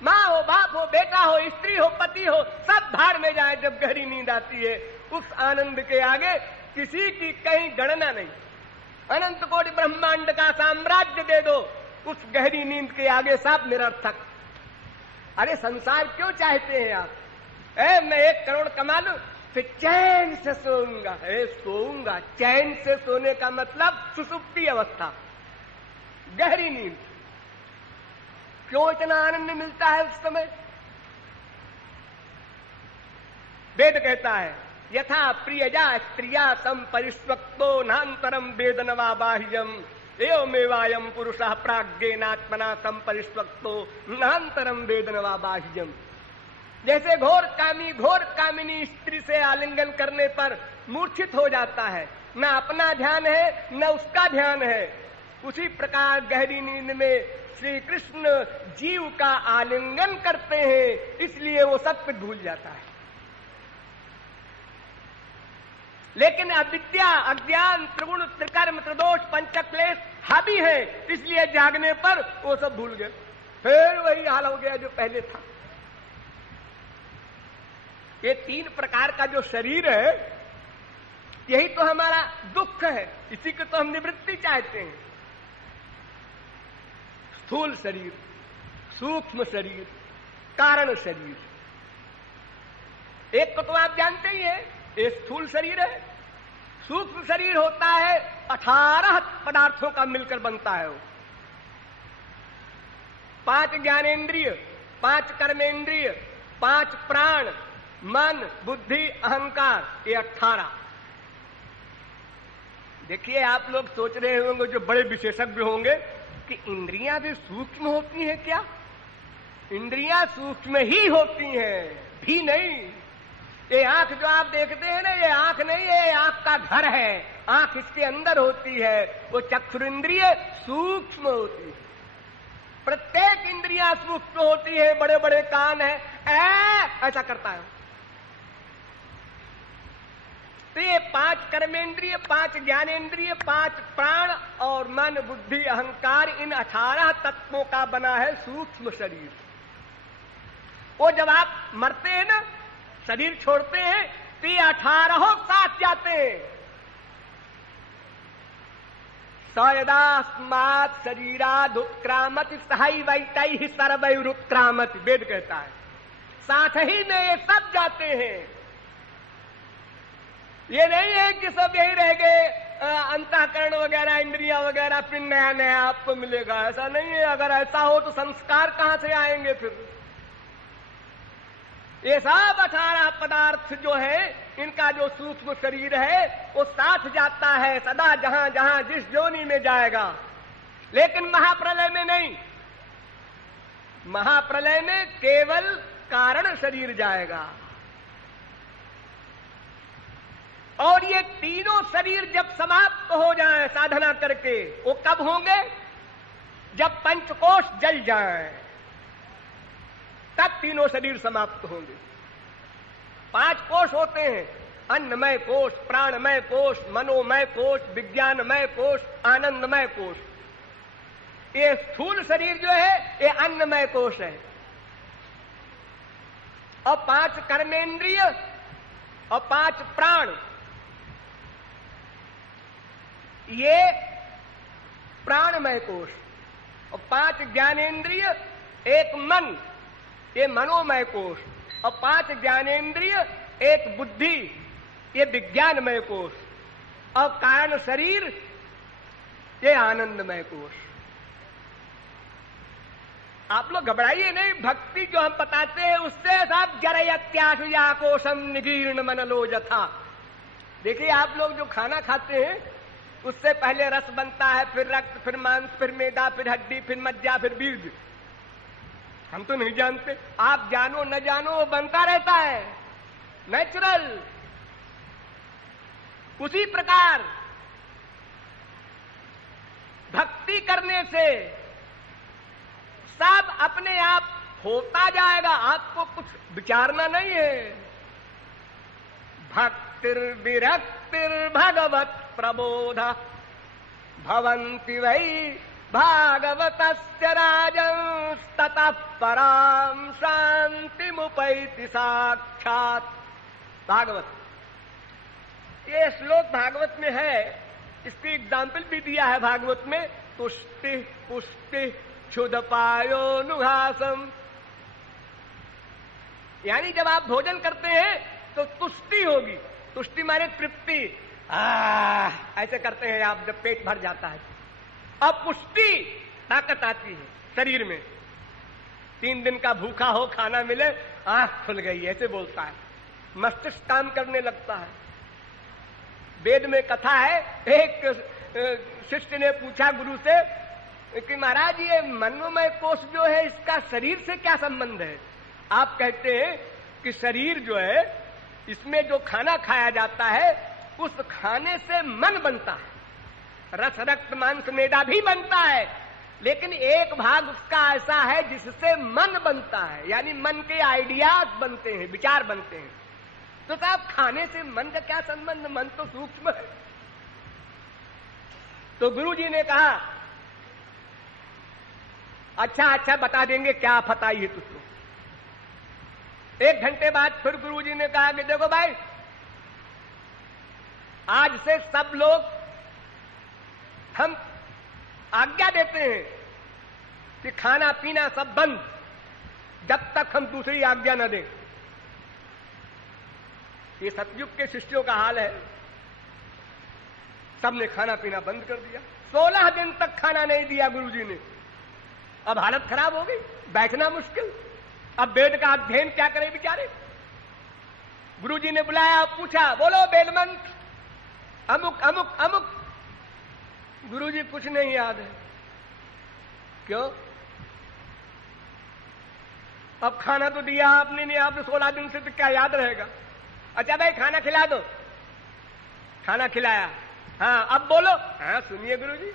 माँ हो, बाप हो, बेटा हो, स्त्री हो, पति हो, सब धाड़ में जाए। जब गहरी नींद आती है, उस आनंद के आगे किसी की कहीं गणना नहीं। अनंत कोटि ब्रह्मांड का साम्राज्य दे दो, उस गहरी नींद के आगे सब निरर्थक। अरे संसार क्यों चाहते हैं आप? मैं 1 करोड़ कमा लूं फिर चैन से सोऊंगा। सोऊंगा, चैन से सोने का मतलब सुसुप्ति अवस्था, गहरी नींद। क्यों इतना आनंद मिलता है उस समय? वेद कहता है, यथा प्रियजा स्त्रिया तम परिष्वक्तो नान्तरम वेदनवा बाह्यम एवमेवायम पुरुषः प्राज्ञेनात्मना तम परिष्वक्तो नान्तरम वेदनवा बाह्यम। जैसे घोर कामिनी स्त्री से आलिंगन करने पर मूर्छित हो जाता है, न अपना ध्यान है न उसका ध्यान है, उसी प्रकार गहरी नींद में श्री कृष्ण जीव का आलिंगन करते हैं, इसलिए वो सब कुछ भूल जाता है। लेकिन अविद्या, अज्ञान, त्रिगुण, त्रिकर्म, त्रिदोष, पंचक्लेश हावी है, इसलिए जागने पर वो सब भूल गए, फिर वही हाल हो गया जो पहले था। ये 3 प्रकार का जो शरीर है, यही तो हमारा दुख है, इसी को तो हम निवृत्ति चाहते हैं। स्थूल शरीर, सूक्ष्म शरीर, कारण शरीर। एक को तो आप जानते ही हैं, ये स्थूल शरीर है। सूक्ष्म शरीर होता है 18 पदार्थों का मिलकर बनता है वो। 5 ज्ञानेंद्रिय, 5 कर्मेंद्रिय, 5 प्राण, मन, बुद्धि, अहंकार, ये 18। देखिए आप लोग सोच रहे होंगे, जो बड़े विशेषज्ञ होंगे, कि इंद्रियां भी सूक्ष्म होती हैं क्या? इंद्रियां सूक्ष्म ही होती हैं, भी नहीं। ये आंख जो आप देखते हैं ना, ये आंख नहीं है, आंख का घर है, आंख इसके अंदर होती है। वो चक्षुरिंद्रिय सूक्ष्म होती है, प्रत्येक इंद्रियां सूक्ष्म होती है। बड़े बड़े कान है, ऐसा करता है। तो ये 5 कर्मेंद्रिय, 5 ज्ञानेंद्रिय, 5 प्राण और मन, बुद्धि, अहंकार, इन 18 तत्वों का बना है सूक्ष्म शरीर। वो जब आप मरते हैं ना, शरीर छोड़ते हैं, तो ये 18 साथ जाते हैं। सयदास्मात् शरीराद् उत्क्रामति सहैवैतैः सर्वैरुत्क्रामति, वेद कहता है। साथ ही में ये सब जाते हैं। ये नहीं है कि सब यही रह गए, अंतःकरण वगैरह, इंद्रियां वगैरह, फिर नया नया आपको मिलेगा, ऐसा नहीं है। अगर ऐसा हो तो संस्कार कहां से आएंगे फिर? ये सब 18 पदार्थ जो है, इनका जो सूक्ष्म शरीर है, वो साथ जाता है सदा, जहां जहां जिस योनि में जाएगा। लेकिन महाप्रलय में नहीं, महाप्रलय में केवल कारण शरीर जाएगा। और ये तीनों शरीर जब समाप्त हो जाएं साधना करके, वो कब होंगे? जब पंचकोश जल जाएं, तब तीनों शरीर समाप्त होंगे। 5 कोश होते हैं, अन्नमय कोश, प्राणमय कोश, मनोमय कोश, विज्ञानमय कोश, आनंदमय कोश। ये स्थूल शरीर जो है, ये अन्नमय कोश है। और 5 कर्मेंद्रिय और 5 प्राण, ये प्राणमय कोश। और 5 ज्ञानेंद्रिय, 1 मन, ये मनोमय कोश। और 5 ज्ञानेंद्रिय, 1 बुद्धि, ये विज्ञानमय कोश। और कारण शरीर, ये आनंदमय कोश। आप लोग घबराइए नहीं, भक्ति जो हम बताते हैं उससे सब जरयत्याशुया कोशम निगीर्ण मनलो यथा। देखिए आप लोग जो खाना खाते हैं, उससे पहले रस बनता है, फिर रक्त, फिर मांस, फिर मेदा, फिर हड्डी, फिर मज्जा, फिर बीज। हम तो नहीं जानते, आप जानो न जानो वो बनता रहता है, नेचुरल। उसी प्रकार भक्ति करने से सब अपने आप होता जाएगा, आपको कुछ विचारना नहीं है। भक्तिर विरक्तिर भगवत प्रबोध भवन्ति वै भागवतस्य राजंस्ततः परां शांतिमुपैति साक्षात्। भागवत, ये श्लोक भागवत में है, इसकी एग्जाम्पल भी दिया है भागवत में। तुष्टि पुष्टि क्षुधपायोनुघासम, यानी जब आप भोजन करते हैं तो तुष्टि होगी। तुष्टि माने तृप्ति, ऐसे करते हैं आप जब पेट भर जाता है। अब पुष्टि, ताकत आती है शरीर में। 3 दिन का भूखा हो, खाना मिले, आंख खुल गई, ऐसे बोलता है, मस्तिष्क काम करने लगता है। वेद में कथा है, एक शिष्य ने पूछा गुरु से कि महाराज ये मनोमय कोश जो है इसका शरीर से क्या संबंध है? आप कहते हैं कि शरीर जो है इसमें जो खाना खाया जाता है उस खाने से मन बनता है, रस रक्त मांस मेदा भी बनता है, लेकिन एक भाग उसका ऐसा है जिससे मन बनता है, यानी मन के आइडियाज बनते हैं, विचार बनते हैं। तो साहब खाने से मन का क्या संबंध? मन तो सूक्ष्म है। तो गुरुजी ने कहा अच्छा बता देंगे, क्या पता ही है तुझको। 1 घंटे बाद फिर गुरुजी ने कहा कि देखो भाई, आज से सब लोग हम आज्ञा देते हैं कि खाना पीना सब बंद, जब तक हम दूसरी आज्ञा न दें। ये सतयुग के शिष्यों का हाल है। सबने खाना पीना बंद कर दिया। 16 दिन तक खाना नहीं दिया गुरुजी ने। अब हालत खराब हो गई, बैठना मुश्किल। अब वेद का अध्ययन क्या करें बेचारे। गुरुजी ने बुलाया, पूछा, बोलो वेद मंत्र अमुक अमुक अमुक। गुरुजी कुछ नहीं याद है। क्यों? अब खाना तो दिया आपने नहीं, आपने 16 दिन से, तो क्या याद रहेगा। अच्छा भाई खाना खिला दो। खाना खिलाया, हाँ अब बोलो। हाँ सुनिए गुरुजी।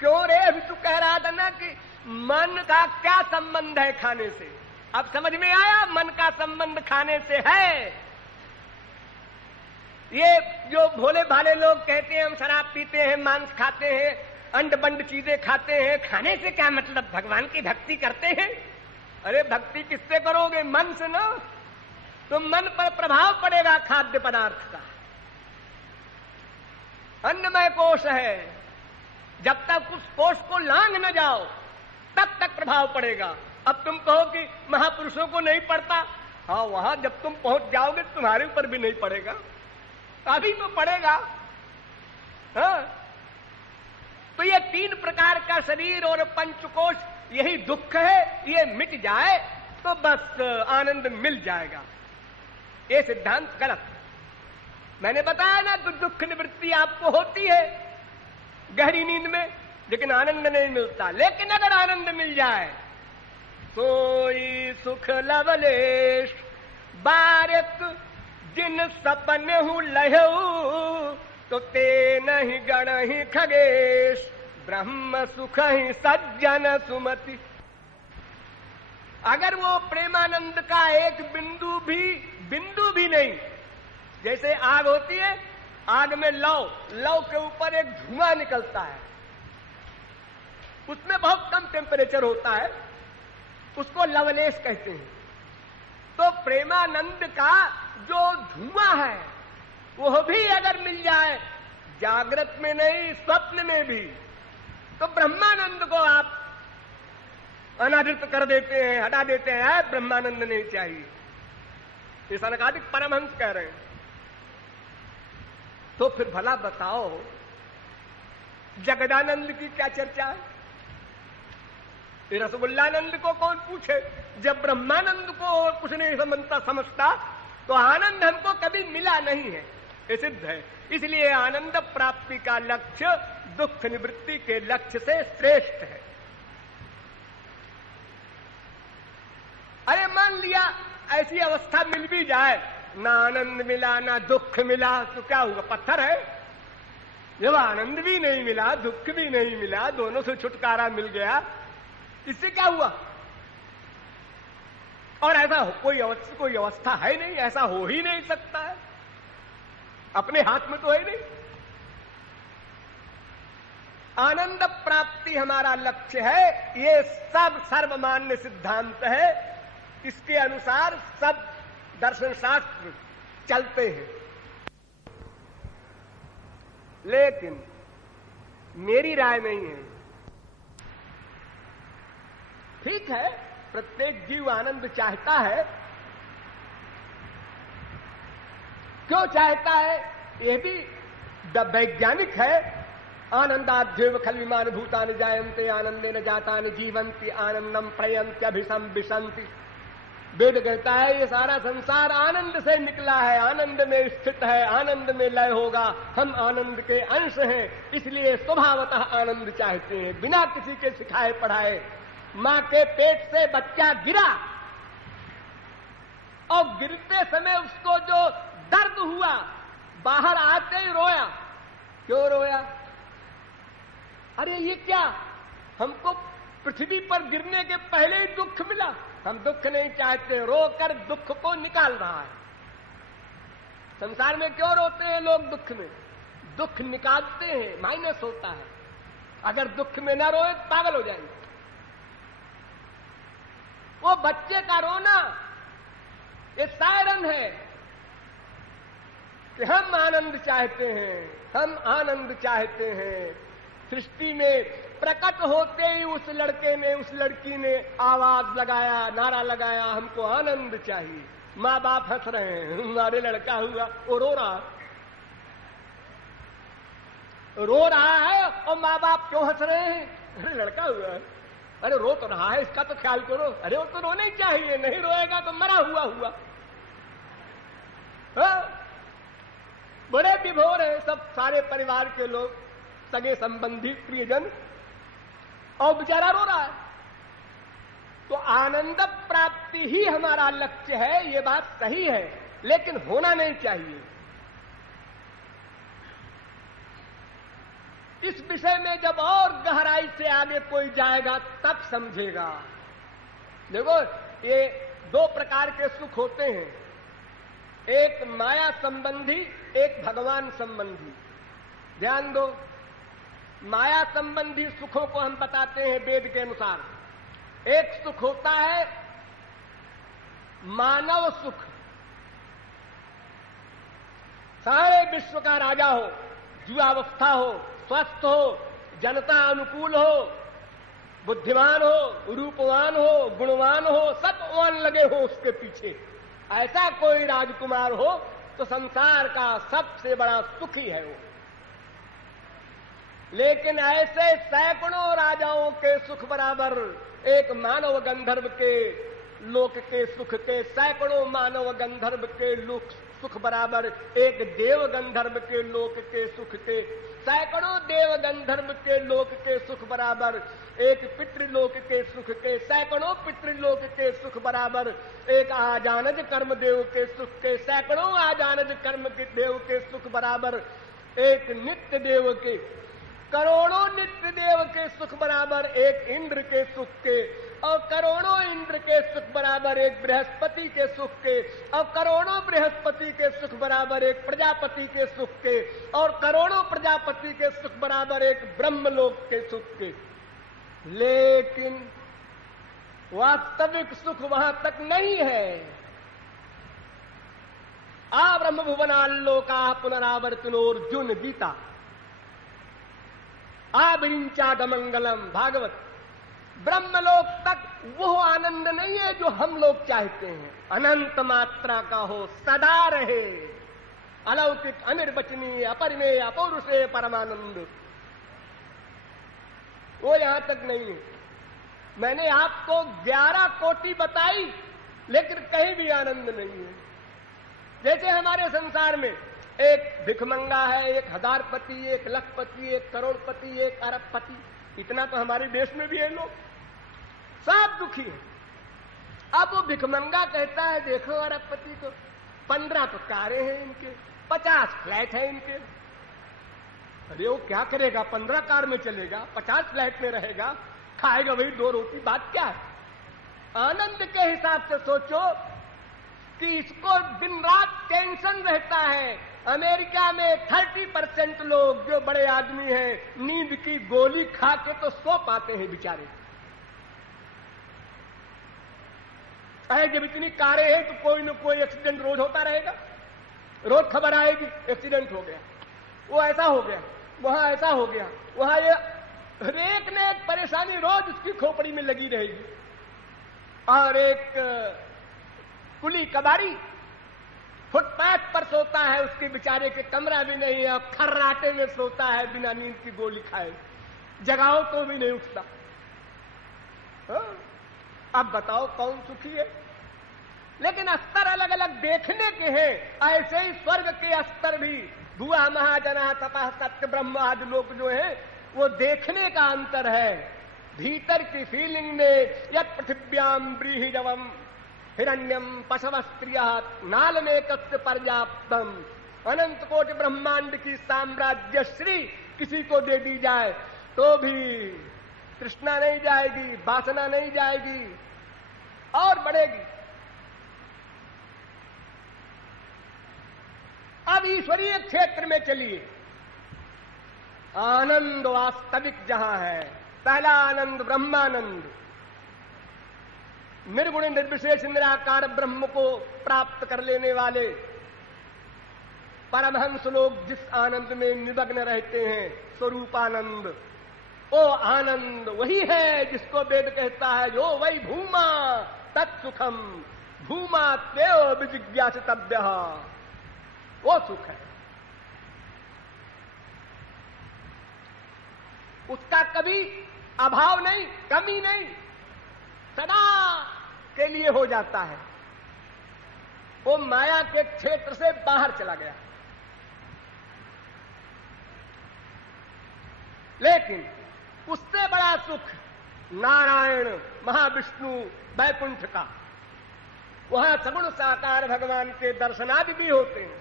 क्यों रे, अभी तू कह रहा था ना कि मन का क्या संबंध है खाने से। अब समझ में आया, मन का संबंध खाने से है। ये जो भोले भाले लोग कहते हैं हम शराब पीते हैं, मांस खाते हैं, अंड बंड चीजें खाते हैं, खाने से क्या मतलब, भगवान की भक्ति करते हैं। अरे भक्ति किससे करोगे? मन से ना। तो मन पर प्रभाव पड़ेगा खाद्य पदार्थ का। अन्नमय कोश है, जब तक उस कोश को लांघ न जाओ तब तक प्रभाव पड़ेगा। अब तुम कहो कि महापुरुषों को नहीं पड़ता, हाँ वहां जब तुम पहुंच जाओगे तुम्हारे ऊपर भी नहीं पड़ेगा, अभी तो पड़ेगा। हाँ? तो ये 3 प्रकार का शरीर और पंचकोश, यही दुख है, ये मिट जाए तो बस आनंद मिल जाएगा। ये सिद्धांत गलत। मैंने बताया ना, तो दुख निवृत्ति आपको होती है गहरी नींद में, लेकिन आनंद नहीं मिलता। लेकिन अगर आनंद मिल जाए, सोई सुख लवलेश बारिक जिन सपने हूं लहू, तो ते नहीं गण ही खगेश ब्रह्म सुख ही सज्जन सुमति। अगर वो प्रेमानंद का एक बिंदु भी नहीं, जैसे आग होती है, आग में लौ के ऊपर एक धुआं निकलता है, उसमें बहुत कम टेम्परेचर होता है, उसको लवलेश कहते हैं। तो प्रेमानंद का जो धुआं है वो भी अगर मिल जाए, जागृत में नहीं स्वप्न में भी, तो ब्रह्मानंद को आप अनादृत कर देते हैं, हटा देते हैं। ब्रह्मानंद नहीं चाहिए, ये सनकादिक परमहंस कह रहे हैं। तो फिर भला बताओ जगदानंद की क्या चर्चा है? रसगुल्लानंद को कौन पूछे? जब ब्रह्मानंद को कुछ नहीं समझता तो आनंद हमको कभी मिला नहीं है, ये सिद्ध है। इसलिए आनंद प्राप्ति का लक्ष्य दुख निवृत्ति के लक्ष्य से श्रेष्ठ है। अरे मान लिया ऐसी अवस्था मिल भी जाए, ना आनंद मिला ना दुख मिला, तो क्या हुआ? पत्थर है। जब आनंद भी नहीं मिला दुख भी नहीं मिला, दोनों से छुटकारा मिल गया, इससे क्या हुआ? और ऐसा कोई अवस्था है नहीं, ऐसा हो ही नहीं सकता है, अपने हाथ में तो है नहीं। आनंद प्राप्ति हमारा लक्ष्य है, ये सब सर्वमान्य सिद्धांत है, इसके अनुसार सब दर्शन शास्त्र चलते हैं। लेकिन मेरी राय नहीं है। ठीक है, प्रत्येक जीव आनंद चाहता है। क्यों चाहता है? यह भी वैज्ञानिक है। आनंदाद्यैव खलु इमानि भूतानि जायन्ते आनंदेन जातानि जीवन्ति आनंदम प्रयन्त्यभिसंविशन्ति। वेद कहता है ये सारा संसार आनंद से निकला है, आनंद में स्थित है, आनंद में लय होगा। हम आनंद के अंश हैं, इसलिए स्वभावतः आनंद चाहते हैं, बिना किसी के सिखाए पढ़ाए। मां के पेट से बच्चा गिरा और गिरते समय उसको जो दर्द हुआ, बाहर आते ही रोया। क्यों रोया? अरे ये क्या, हमको पृथ्वी पर गिरने के पहले ही दुख मिला, हम दुख नहीं चाहते। रोकर दुख को निकाल रहा है। संसार में क्यों रोते हैं लोग? दुख में दुख निकालते हैं, माइनस होता है। अगर दुख में न रोए पागल हो जाएंगे। वो बच्चे का रोना ये सायरन है कि हम आनंद चाहते हैं, हम आनंद चाहते हैं। सृष्टि में प्रकट होते ही उस लड़के ने, उस लड़की ने आवाज लगाया, नारा लगाया, हमको आनंद चाहिए। माँ बाप हंस रहे हैं, हमारे लड़का हुआ, वो रो रहा है और माँ बाप क्यों हंस रहे हैं? अरे लड़का हुआ है, अरे रो तो रहा है, इसका तो ख्याल करो। अरे वो तो रोना ही चाहिए, नहीं रोएगा तो मरा हुआ। बड़े विभोर है सब, सारे परिवार के लोग, सगे संबंधी, प्रियजन, और बेचारा रो रहा है। तो आनंद प्राप्ति ही हमारा लक्ष्य है, ये बात सही है, लेकिन होना नहीं चाहिए। इस विषय में जब और गहराई से आगे कोई जाएगा तब समझेगा। देखो, ये दो प्रकार के सुख होते हैं, एक माया संबंधी, एक भगवान संबंधी। ध्यान दो, माया संबंधी सुखों को हम बताते हैं वेद के अनुसार। एक सुख होता है मानव सुख, सारे विश्व का राजा हो, युवावस्था हो, स्वस्थ हो, जनता अनुकूल हो, बुद्धिमान हो, रूपवान हो, गुणवान हो, सब वन लगे हो उसके पीछे, ऐसा कोई राजकुमार हो तो संसार का सबसे बड़ा सुखी है वो। लेकिन ऐसे सैकड़ों राजाओं के सुख बराबर एक मानव गंधर्व के लोक के सुख के, सैकड़ों मानव गंधर्व के सुख बराबर एक देव गंधर्व के लोक के सुख के, सैकड़ों देव गंधर्व के लोक के सुख बराबर एक पितृलोक के सुख के, सैकड़ों पितृलोक के सुख बराबर एक आजानज कर्म देव के सुख के, सैकड़ों आजानज कर्म के देव के सुख बराबर एक नित्य देव के, करोड़ों नित्य देव के सुख बराबर एक इंद्र के सुख के, और करोड़ों इंद्र के सुख बराबर एक बृहस्पति के सुख के, और करोड़ों बृहस्पति के सुख बराबर एक प्रजापति के सुख के, और करोड़ों प्रजापति के सुख बराबर एक ब्रह्मलोक के सुख के। लेकिन वास्तविक सुख वहां तक नहीं है। आ ब्रह्म भुवनाल्लोका पुनरावर्तनोर्जुन गीता, आविंचागमंगलम भागवत। ब्रह्मलोक तक वो आनंद नहीं है जो हम लोग चाहते हैं, अनंत मात्रा का हो, सदा रहे, अलौकिक, अनिर्वचनीय, अपरिमेय, अपौरुषेय परमानंद, वो यहां तक नहीं है। मैंने आपको 11 कोटि बताई, लेकिन कहीं भी आनंद नहीं है। जैसे हमारे संसार में एक भिखमंगा है, एक हजारपति, एक लखपति, एक करोड़पति, एक अरबपति। इतना तो हमारे देश में भी है, लोग सब दुखी है। अब वो भिखमंगा कहता है देखो अरबपति को 15 तो कारें हैं इनके, 50 फ्लैट है इनके। अरे वो क्या करेगा, 15 कार में चलेगा, 50 फ्लैट में रहेगा, खाएगा वही 2 रोटी, बात क्या है। आनंद के हिसाब से सोचो कि इसको दिन रात टेंशन रहता है। अमेरिका में 30% लोग जो बड़े आदमी हैं नींद की गोली खा के तो सो पाते हैं बेचारे। अरे जब इतनी कारें हैं तो कोई न कोई एक्सीडेंट रोज होता रहेगा, रोज खबर आएगी एक्सीडेंट हो गया, वो ऐसा हो गया, वहां ऐसा हो गया, वहां ये एक न एक परेशानी रोज उसकी खोपड़ी में लगी रहेगी। और एक कुली कबाड़ी फुटपाथ पर सोता है, उसके बेचारे के कमरा भी नहीं है, खर्राटे में सोता है बिना नींद की गोली खाए, जगाओ तो भी नहीं उठता। अब बताओ कौन सुखी है। लेकिन स्तर अलग अलग देखने के हैं। ऐसे ही स्वर्ग के स्तर भी भुआ महाजना तपः सत्य ब्रह्म आदि लोग जो है वो देखने का अंतर है। भीतर की फीलिंग में यत् पृथिव्याम ब्रीहिजवम हिरण्यम पशव स्त्रिया नाल में कस्य पर्याप्तम, अनंत कोटि ब्रह्मांड की साम्राज्य श्री किसी को दे दी जाए तो भी तृष्णा नहीं जाएगी, वासना नहीं जाएगी और बढ़ेगी। अब ईश्वरीय क्षेत्र में चलिए, आनंद वास्तविक जहां है, पहला आनंद ब्रह्मानंद, निर्गुण निर्विशेष निराकार ब्रह्म को प्राप्त कर लेने वाले परमहंस लोग जिस आनंद में निमग्न रहते हैं, स्वरूपानंद, वो आनंद वही है जिसको वेद कहता है यो वै भूमा तत्सुखम भूमा त्वेव विजिज्ञासितव्यः, वो सुख है। उसका कभी अभाव नहीं, कमी नहीं, सदा के लिए हो जाता है। वो माया के क्षेत्र से बाहर चला गया। लेकिन उससे बड़ा सुख नारायण महाविष्णु वैकुंठ का, वहां सगुण साकार भगवान के दर्शनादि भी होते हैं।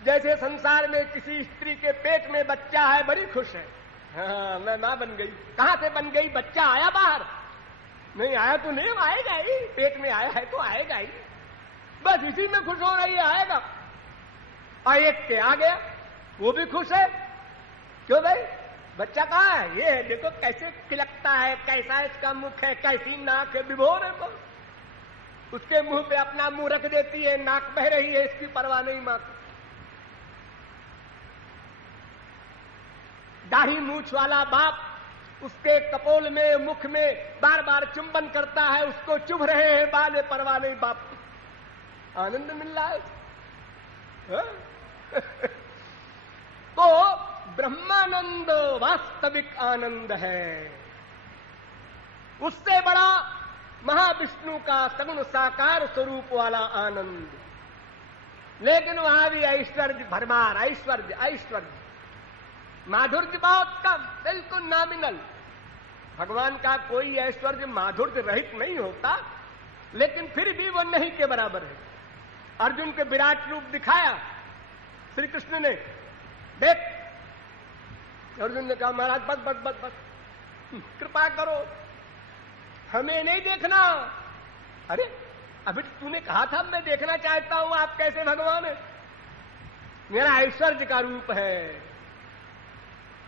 जैसे संसार में किसी स्त्री के पेट में बच्चा है, बड़ी खुश है, हाँ मैं मां बन गई। कहां से बन गई, बच्चा आया बाहर? नहीं आया तो नहीं, आएगा ही, पेट में आया है तो आएगा ही, बस इसी में खुश हो रही है, आएगा। और एक के आ गया, वो भी खुश है। क्यों भाई, बच्चा कहाँ है? ये है, देखो कैसे तिलकता है, कैसा इसका मुख है, कैसी नाक है, विभोर है तो उसके मुंह पे अपना मुंह रख देती है, नाक बह रही है, इसकी परवाह नहीं मां को। दाढ़ी मूछ वाला बाप उसके कपोल में, मुख में बार बार चुंबन करता है, उसको चुभ रहे हैं बाल, परवाह नहीं बाप को, आनंद मिल रहा है। तो ब्रह्मानंद वास्तविक आनंद है। उससे बड़ा महाविष्णु का सगुण साकार स्वरूप वाला आनंद। लेकिन वहां भी ऐश्वर्य भरमार, ऐश्वर्य ऐश्वर्य, माधुर्य बहुत कम, बिल्कुल नॉमिनल। भगवान का कोई ऐश्वर्य माधुर्य रहित नहीं होता, लेकिन फिर भी वो नहीं के बराबर है। अर्जुन के विराट रूप दिखाया श्री कृष्ण ने, देख। अर्जुन ने कहा महाराज बस बस बस बस, कृपा करो, हमें नहीं देखना। अरे अभी तूने कहा था मैं देखना चाहता हूं आप कैसे भगवान है, मेरा ऐश्वर्य का रूप है।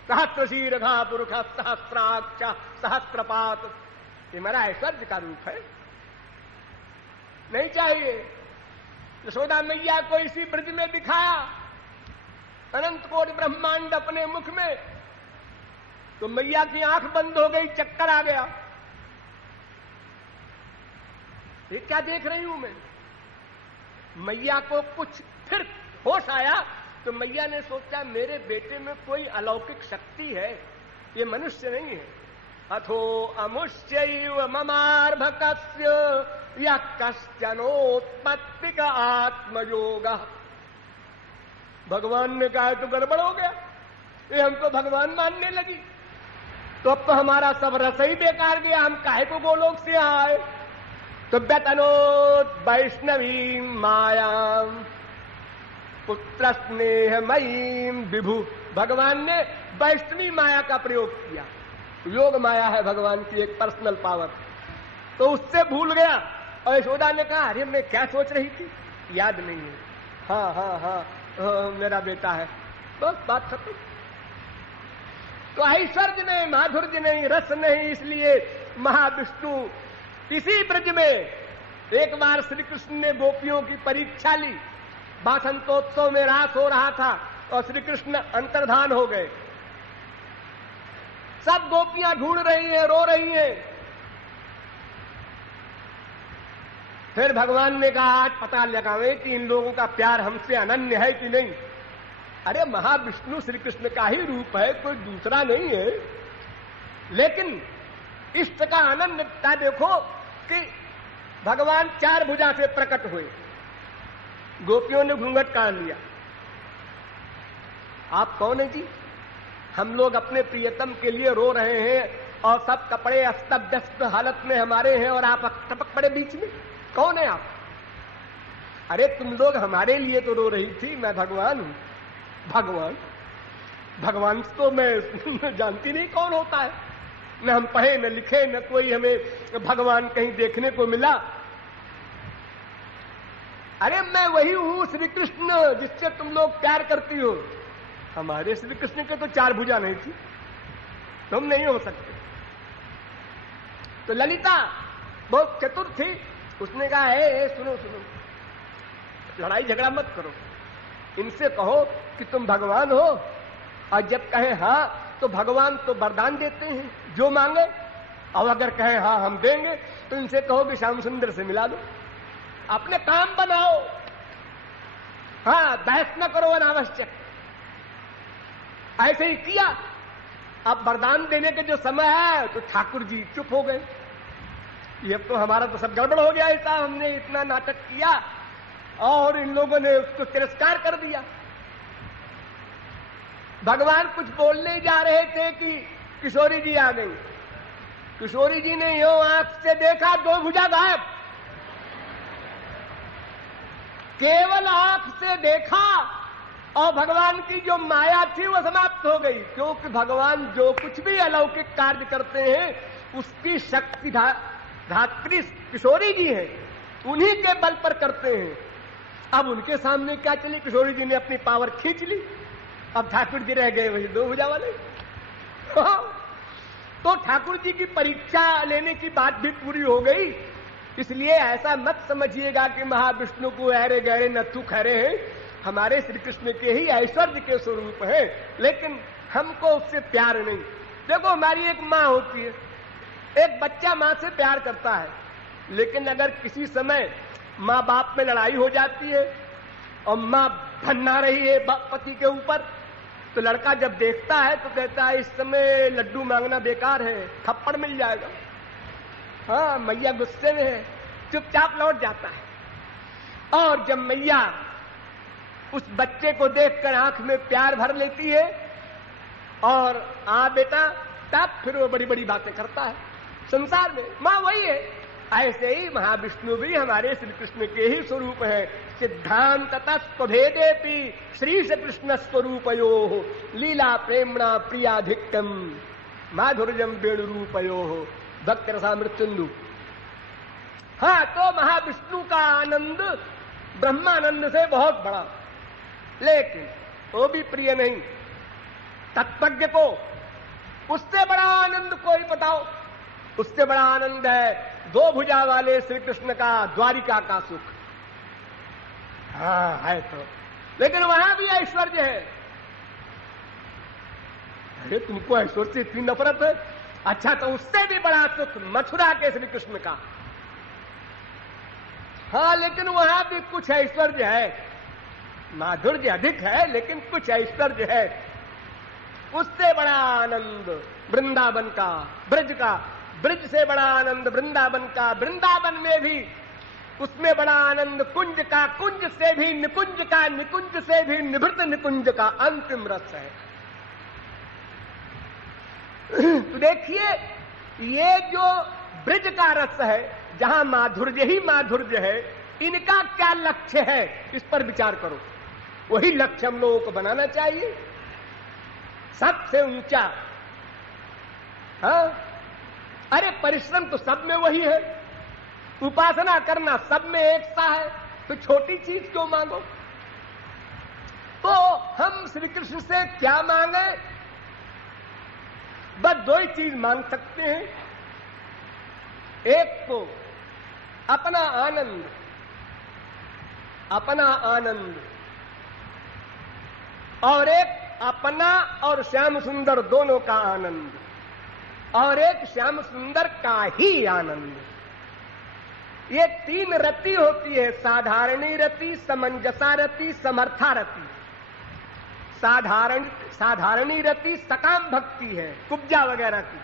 सहस्रशीर्घा पुरुष सहस्राक्ष सहस्रपात, ये मेरा ऐश्वर्य का रूप है, नहीं चाहिए। यशोदा मैया को इसी ब्रज में दिखाया, अनंत कोटि ब्रह्मांड अपने मुख में, तो मैया की आंख बंद हो गई, चक्कर आ गया। ये क्या देख रही हूं मैं? मैया को कुछ फिर होश आया, तो मैया ने सोचा मेरे बेटे में कोई अलौकिक शक्ति है, ये मनुष्य नहीं है। अथो अमुष्यैव ममार्भकस्य या कश्चनोत्पत्ति का आत्मयोग। भगवान ने कहा तो गड़बड़ हो गया, ये हमको भगवान मानने लगी, तो अब तो हमारा सब रस ही बेकार गया, हम काहे को गोलोक से आए। तो व्यतनोत वैष्णवी मायाम पुत्र स्नेह मयीम विभु। भगवान ने वैष्णवी माया का प्रयोग किया। योग माया है भगवान की एक पर्सनल पावर, तो उससे भूल गया। और यशोदा ने कहा अरे मैं क्या सोच रही थी, याद नहीं है। हाँ हाँ हाँ, मेरा बेटा है, बस बात खत्म। तो ऐश्वर्य नहीं, माधुर्य नहीं, रस नहीं, इसलिए महाविष्णु इसी ब्रज में एक बार श्री कृष्ण ने गोपियों की परीक्षा ली। बासंतोत्सव में रास हो रहा था और श्री कृष्ण अंतर्धान हो गए। सब गोपियां ढूंढ रही हैं, रो रही हैं। फिर भगवान ने कहा आज पता लगावे कि इन लोगों का प्यार हमसे अनन्य है कि नहीं। अरे महाविष्णु श्री कृष्ण का ही रूप है, कोई दूसरा नहीं है। लेकिन इष्ट का अनन्यता देखो कि भगवान चार भुजा से प्रकट हुए। गोपियों ने घूंघट काट लिया। आप कौन है जी? हम लोग अपने प्रियतम के लिए रो रहे हैं और सब कपड़े अस्त व्यस्त हालत में हमारे हैं और आप टपक पड़े बीच में। कौन है आप? अरे तुम लोग हमारे लिए तो रो रही थी, मैं भगवान हूं। भगवान भगवान तो मैं जानती नहीं कौन होता है, न हम पढ़े न लिखे, न कोई हमें भगवान कहीं देखने को मिला। अरे मैं वही हूं श्री कृष्ण जिससे तुम लोग प्यार करती हो। हमारे श्री कृष्ण के तो चार भुजा नहीं थी, तुम नहीं हो सकते। तो ललिता बहुत चतुर थी, उसने कहा है सुनो सुनो, लड़ाई झगड़ा मत करो, इनसे कहो कि तुम भगवान हो। और जब कहे हाँ तो भगवान तो वरदान देते हैं जो मांगे, और अगर कहे हाँ हम देंगे तो इनसे कहो कि श्याम सुंदर से मिला दो, अपने काम बनाओ। हाँ, बहस न करो अनावश्यक। ऐसे ही किया। अब वरदान देने के जो समय है तो ठाकुर जी चुप हो गए। ये तो हमारा तो सब गड़बड़ हो गया, ऐसा हमने इतना नाटक किया और इन लोगों ने उसको तिरस्कार कर दिया। भगवान कुछ बोलने जा रहे थे कि किशोरी जी आ गई। किशोरी जी ने यो आंख से देखा, दो भुजा गायब। केवल आंख से देखा और भगवान की जो माया थी वो समाप्त हो गई। क्योंकि भगवान जो कुछ भी अलौकिक कार्य करते हैं उसकी शक्ति धात्री किशोरी जी है, उन्हीं के बल पर करते हैं। अब उनके सामने क्या चली, किशोरी जी ने अपनी पावर खींच ली। अब ठाकुर जी रह गए वही दो भुजा वाले। तो ठाकुर जी की परीक्षा लेने की बात भी पूरी हो गई। इसलिए ऐसा मत समझिएगा कि महाविष्णु को ऐरे गहरे नथु खरे हैं, हमारे श्री कृष्ण के ही ऐश्वर्य के स्वरूप है, लेकिन हमको उससे प्यार नहीं। देखो हमारी एक माँ होती है, एक बच्चा माँ से प्यार करता है, लेकिन अगर किसी समय माँ बाप में लड़ाई हो जाती है और माँ भन्ना रही है पति के ऊपर, तो लड़का जब देखता है तो कहता है इस समय लड्डू मांगना बेकार है, थप्पड़ मिल जाएगा। हाँ, मैया गुस्से में है, चुपचाप लौट जाता है। और जब मैया उस बच्चे को देखकर आंख में प्यार भर लेती है और बेटा, तब फिर वो बड़ी बड़ी बातें करता है। संसार में माँ वही है। ऐसे ही महाविष्णु भी हमारे श्री कृष्ण के ही स्वरूप है। सिद्धांततः स्वभेदेपि श्री श्री कृष्ण स्वरूपयो लीला प्रेमणा प्रियाधिक्यम माधुर्यम वेणु रूपयो भक्त रसामृत्युंदु। हाँ, तो महाविष्णु का आनंद ब्रह्मानंद से बहुत बड़ा, लेकिन वो भी प्रिय नहीं। तत्वज्ञ को उससे बड़ा आनंद कोई बताओ? उससे बड़ा आनंद है दो भुजा वाले श्री कृष्ण का द्वारिका का सुख। हाँ है तो, लेकिन वहां भी ऐश्वर्य है। अरे तुमको ऐश्वर्य से इतनी नफरत है? अच्छा, तो उससे भी बड़ा सुख मथुरा के श्री कृष्ण का। हाँ, लेकिन वहां भी कुछ ऐश्वर्य है, माधुर्य अधिक है लेकिन कुछ ऐश्वर्य है। उससे बड़ा आनंद वृंदावन का, ब्रज का। ब्रज से बड़ा आनंद वृंदावन का। वृंदावन में भी उसमें बड़ा आनंद कुंज का, कुंज से भी निकुंज का, निकुंज से भी निभृत निकुंज का अंतिम रस है। तो देखिए, ये जो ब्रज का रस है, जहां माधुर्य ही माधुर्य है, इनका क्या लक्ष्य है, इस पर विचार करो। वही लक्ष्य हम लोगों को बनाना चाहिए, सबसे ऊंचा। हाँ, अरे परिश्रम तो सब में वही है, उपासना करना सब में एक सा है, तो छोटी चीज क्यों मांगो? तो हम श्री कृष्ण से क्या मांगे? बस दो ही चीज मांग सकते हैं। एक तो अपना आनंद, अपना आनंद, और एक अपना और श्याम सुंदर दोनों का आनंद, और एक श्याम सुंदर का ही आनंद। ये तीन रति होती है, साधारणी रति, समंजसा रति, समर्था रति। साधारणी रति सकाम भक्ति है, कुब्जा वगैरह की।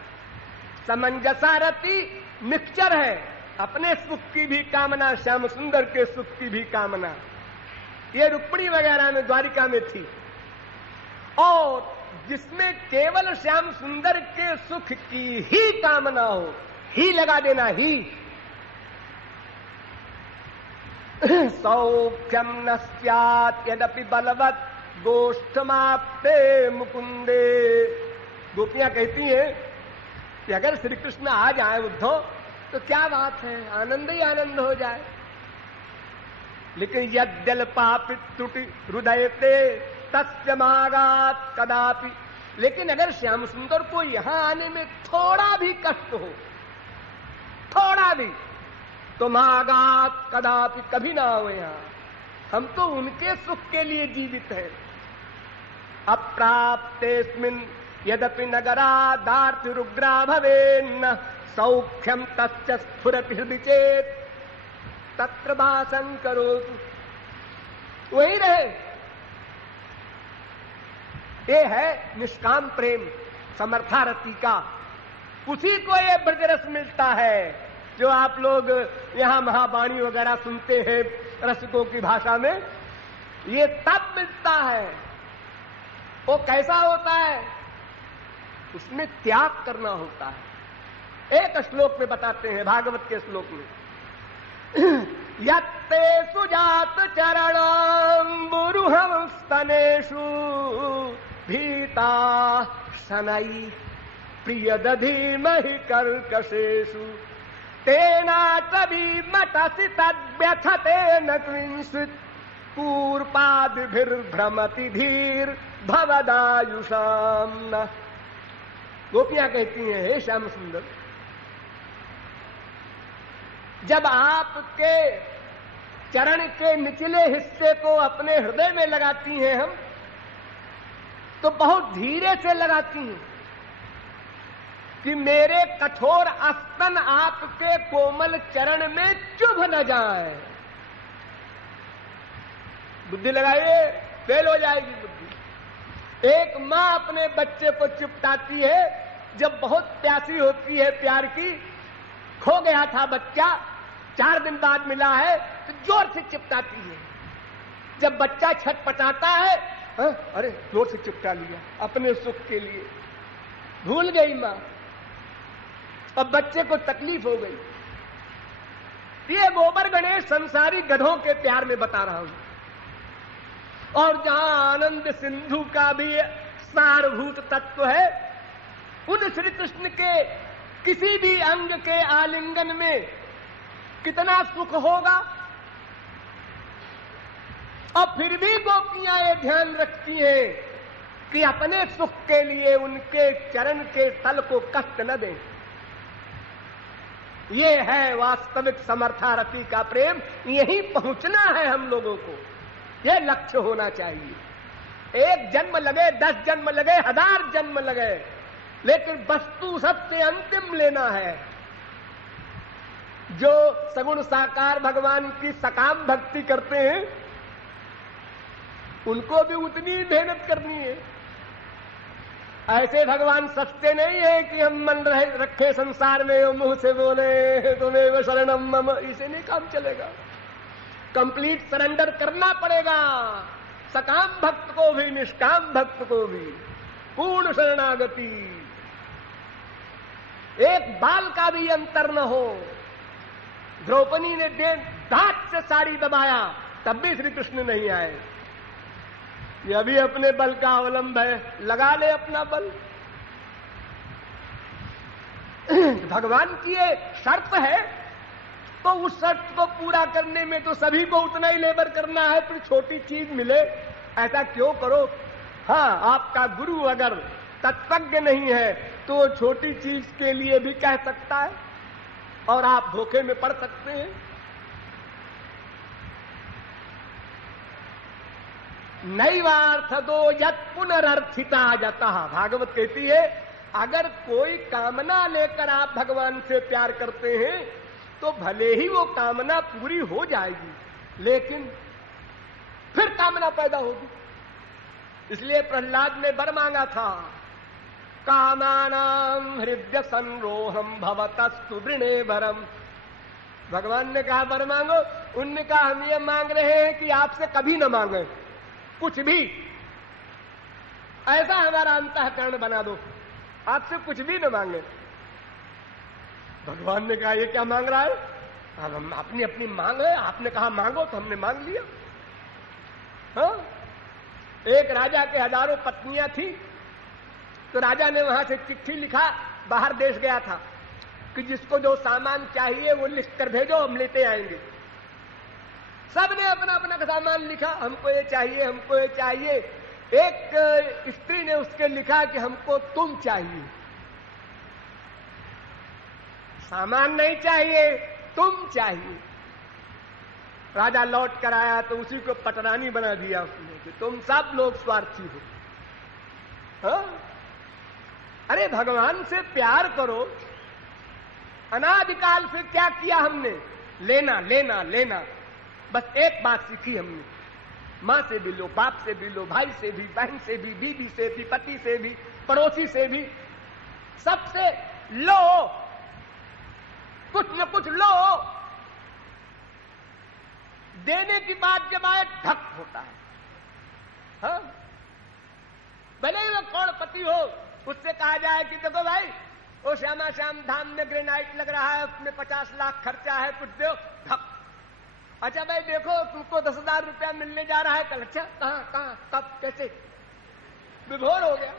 समंजसा रति मिक्सचर है, अपने सुख की भी कामना, श्याम सुंदर के सुख की भी कामना। ये रुक्मिणी वगैरह में, द्वारिका में थी। और जिसमें केवल श्याम सुंदर के सुख की ही कामना हो, ही लगा देना, ही। सौख्यम न स्यात् यदपि बलवत् गोष्ठमाप्ते मुकुंदे। गोपियां कहती हैं कि अगर श्री कृष्ण आ जाए उद्धव तो क्या बात है, आनंद ही आनंद हो जाए। लेकिन यद्यल पापि त्रुटि हृदयते तस्य मागात् कदापि। लेकिन अगर श्याम सुंदर को यहां आने में थोड़ा भी कष्ट हो, थोड़ा भी, तो मागात् कदापि, कभी ना हो यहां। हम तो उनके सुख के लिए जीवित हैं। अप्राप्तेस्मिन् यदपि नगरादार्तिरुग्रा भवेन्न सौख्यम तस्य स्फुरति हृदि चेत् तत्र वासं करोतु। वही रहे। ये है निष्काम प्रेम, समर्थारति का। उसी को ये ब्रजरस मिलता है जो आप लोग यहां महावाणी वगैरह सुनते हैं रसिकों की भाषा में। ये तब मिलता है। वो कैसा होता है? उसमें त्याग करना होता है। एक श्लोक में बताते हैं, भागवत के श्लोक में, यत्ते सुजात चरणम्बुरुहं स्तनेषु भीता शनै प्रियदधीमहि कर्कशेषु तेनातवीमटसि तद्व्यथतेन क्विंचित् पूर्पादिभिर्भ्रमति धीर भवदायुषाम्। गोपियां कहती हैं, हे श्याम सुंदर, जब आपके चरण के निचले हिस्से को अपने हृदय में लगाती हैं हम, तो बहुत धीरे से लगाती हैं कि मेरे कठोर अस्तन आपके कोमल चरण में चुभ न जाए। बुद्धि लगाइए, फेल हो जाएगी बुद्धि। एक मां अपने बच्चे को चिपटाती है जब बहुत प्यासी होती है, प्यार की। खो गया था बच्चा, 4 दिन बाद मिला है, तो जोर से चिपटाती है। जब बच्चा छटपटाता है, अरे जोर से चिपटा लिया अपने सुख के लिए। भूल गई मां, अब बच्चे को तकलीफ हो गई। ये गोबर गणेश संसारी गधों के प्यार में बता रहा हूं। और जहां आनंद सिंधु का भी सारभूत तत्व है, उन श्री कृष्ण के किसी भी अंग के आलिंगन में कितना सुख होगा। और फिर भी गोपियां ये ध्यान रखती हैं कि अपने सुख के लिए उनके चरण के तल को कष्ट न दें। ये है वास्तविक समर्थारति का प्रेम। यहीं पहुंचना है हम लोगों को, ये लक्ष्य होना चाहिए। 1 जन्म लगे, 10 जन्म लगे, 1000 जन्म लगे, लेकिन वस्तु सबसे अंतिम लेना है। जो सगुण साकार भगवान की सकाम भक्ति करते हैं, उनको भी उतनी मेहनत करनी है। ऐसे भगवान सस्ते नहीं है कि हम मन रखे संसार में और मुंह से बोले तुम्हें शरणम मम, इसे नहीं काम चलेगा। कंप्लीट सरेंडर करना पड़ेगा, सकाम भक्त को भी निष्काम भक्त को भी, पूर्ण शरणागति, एक बाल का भी अंतर न हो। द्रौपदी ने दांत से साड़ी दबाया तब भी श्री कृष्ण नहीं आए। ये अभी अपने बल का अवलंब है, लगा ले अपना बल। भगवान की ये शर्त है तो उस शर्त को पूरा करने में तो सभी को उतना ही लेबर करना है। फिर छोटी चीज मिले ऐसा क्यों करो। हाँ, आपका गुरु अगर तत्वज्ञ नहीं है तो वो छोटी चीज के लिए भी कह सकता है और आप धोखे में पड़ सकते हैं। नैवार्थ दो यत् पुनरर्थिता जतः, भागवत कहती है अगर कोई कामना लेकर आप भगवान से प्यार करते हैं तो भले ही वो कामना पूरी हो जाएगी लेकिन फिर कामना पैदा होगी। इसलिए प्रहलाद ने वर मांगा था, कामानां हृदय संरोहम भवतस्तु वृणे वरम। भगवान ने कहा वर मांगो, उनने कहा हम ये मांग रहे हैं कि आपसे कभी न मांगे कुछ भी, ऐसा हमारा अंतःकरण बना दो, आपसे कुछ भी न मांगे। भगवान ने कहा ये क्या मांग रहा है, अब हम अपनी अपनी मांग है, आपने कहा मांगो तो हमने मांग लिया। हाँ, एक राजा के हजारों पत्नियां थी तो राजा ने वहां से चिट्ठी लिखा, बाहर देश गया था कि जिसको जो सामान चाहिए वो लिख कर भेजो, हम लेते आएंगे। सबने अपना अपना सामान लिखा, हमको ये चाहिए, हमको ये चाहिए। एक स्त्री ने उसके लिखा कि हमको तुम चाहिए, सामान नहीं चाहिए, तुम चाहिए। राजा लौट कर आया तो उसी को पटरानी बना दिया उसने कि तुम सब लोग स्वार्थी हो। हाँ? अरे भगवान से प्यार करो। अनादिकाल से क्या किया हमने, लेना लेना लेना। बस एक बात सीखी हमने, मां से भी लो, बाप से भी लो, भाई से भी, बहन से भी, बीवी से भी, पति से भी, पड़ोसी से भी, सबसे लो, कुछ न कुछ लो। देने की बात जब आए ढक होता है। हाँ? भले ही वो करोड़पति हो, उससे कहा जाए कि देखो भाई वो श्यामा श्याम धाम में ग्रेनाइट लग रहा है, उसमें 50 लाख खर्चा है, कुछ दो, ढक। अच्छा भाई देखो तुमको 10,000 रुपया मिलने जा रहा है कल। अच्छा कहां कहां कब कैसे, विभोर हो गया।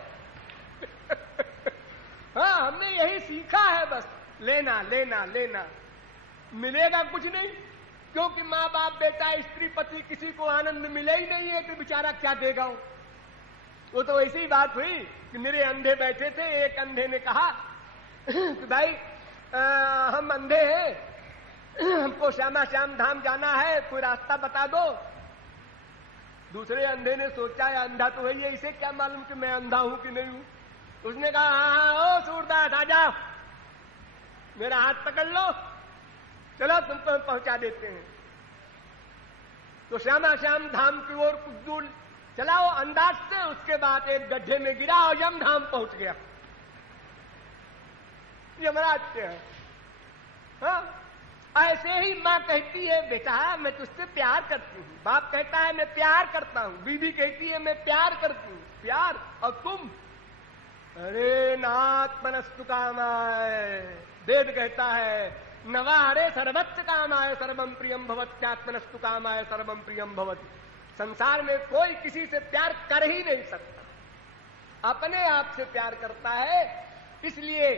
हाँ, हमने यही सीखा है, बस लेना लेना लेना, मिलेगा कुछ नहीं। क्योंकि माँ बाप बेटा स्त्री पति किसी को आनंद मिले ही नहीं है कि बेचारा क्या देगा। वो तो ऐसी बात हुई कि मेरे अंधे बैठे थे, एक अंधे ने कहा कि भाई हम अंधे हैं, हमको श्यामा श्याम धाम जाना है, कोई रास्ता बता दो। दूसरे अंधे ने सोचा है अंधा तो है, इसे क्या मालूम कि मैं अंधा हूं कि नहीं हूं। उसने कहा हाँ ओ सूरदास आ जाओ, मेरा हाथ पकड़ लो, चलो तुमको हम पहुंचा देते हैं। तो श्यामा श्याम धाम की ओर कुछ दूर चला वो अंदाज से, उसके बाद एक गड्ढे में गिरा और यम धाम पहुंच गया। यमराज से है। हाँ? ऐसे ही मां कहती है बेटा मैं तुझसे प्यार करती हूं, बाप कहता है मैं प्यार करता हूं, बीवी कहती है मैं प्यार करती हूं, प्यार। और तुम, अरे नाथ मनस्तु कामाय, वेद कहता है नवारे सर्वत्र कामाय सर्वम प्रियम भवत्यात्मनस्तु कामाय सर्वम प्रियम भवति। संसार में कोई किसी से प्यार कर ही नहीं सकता, अपने आप से प्यार करता है। इसलिए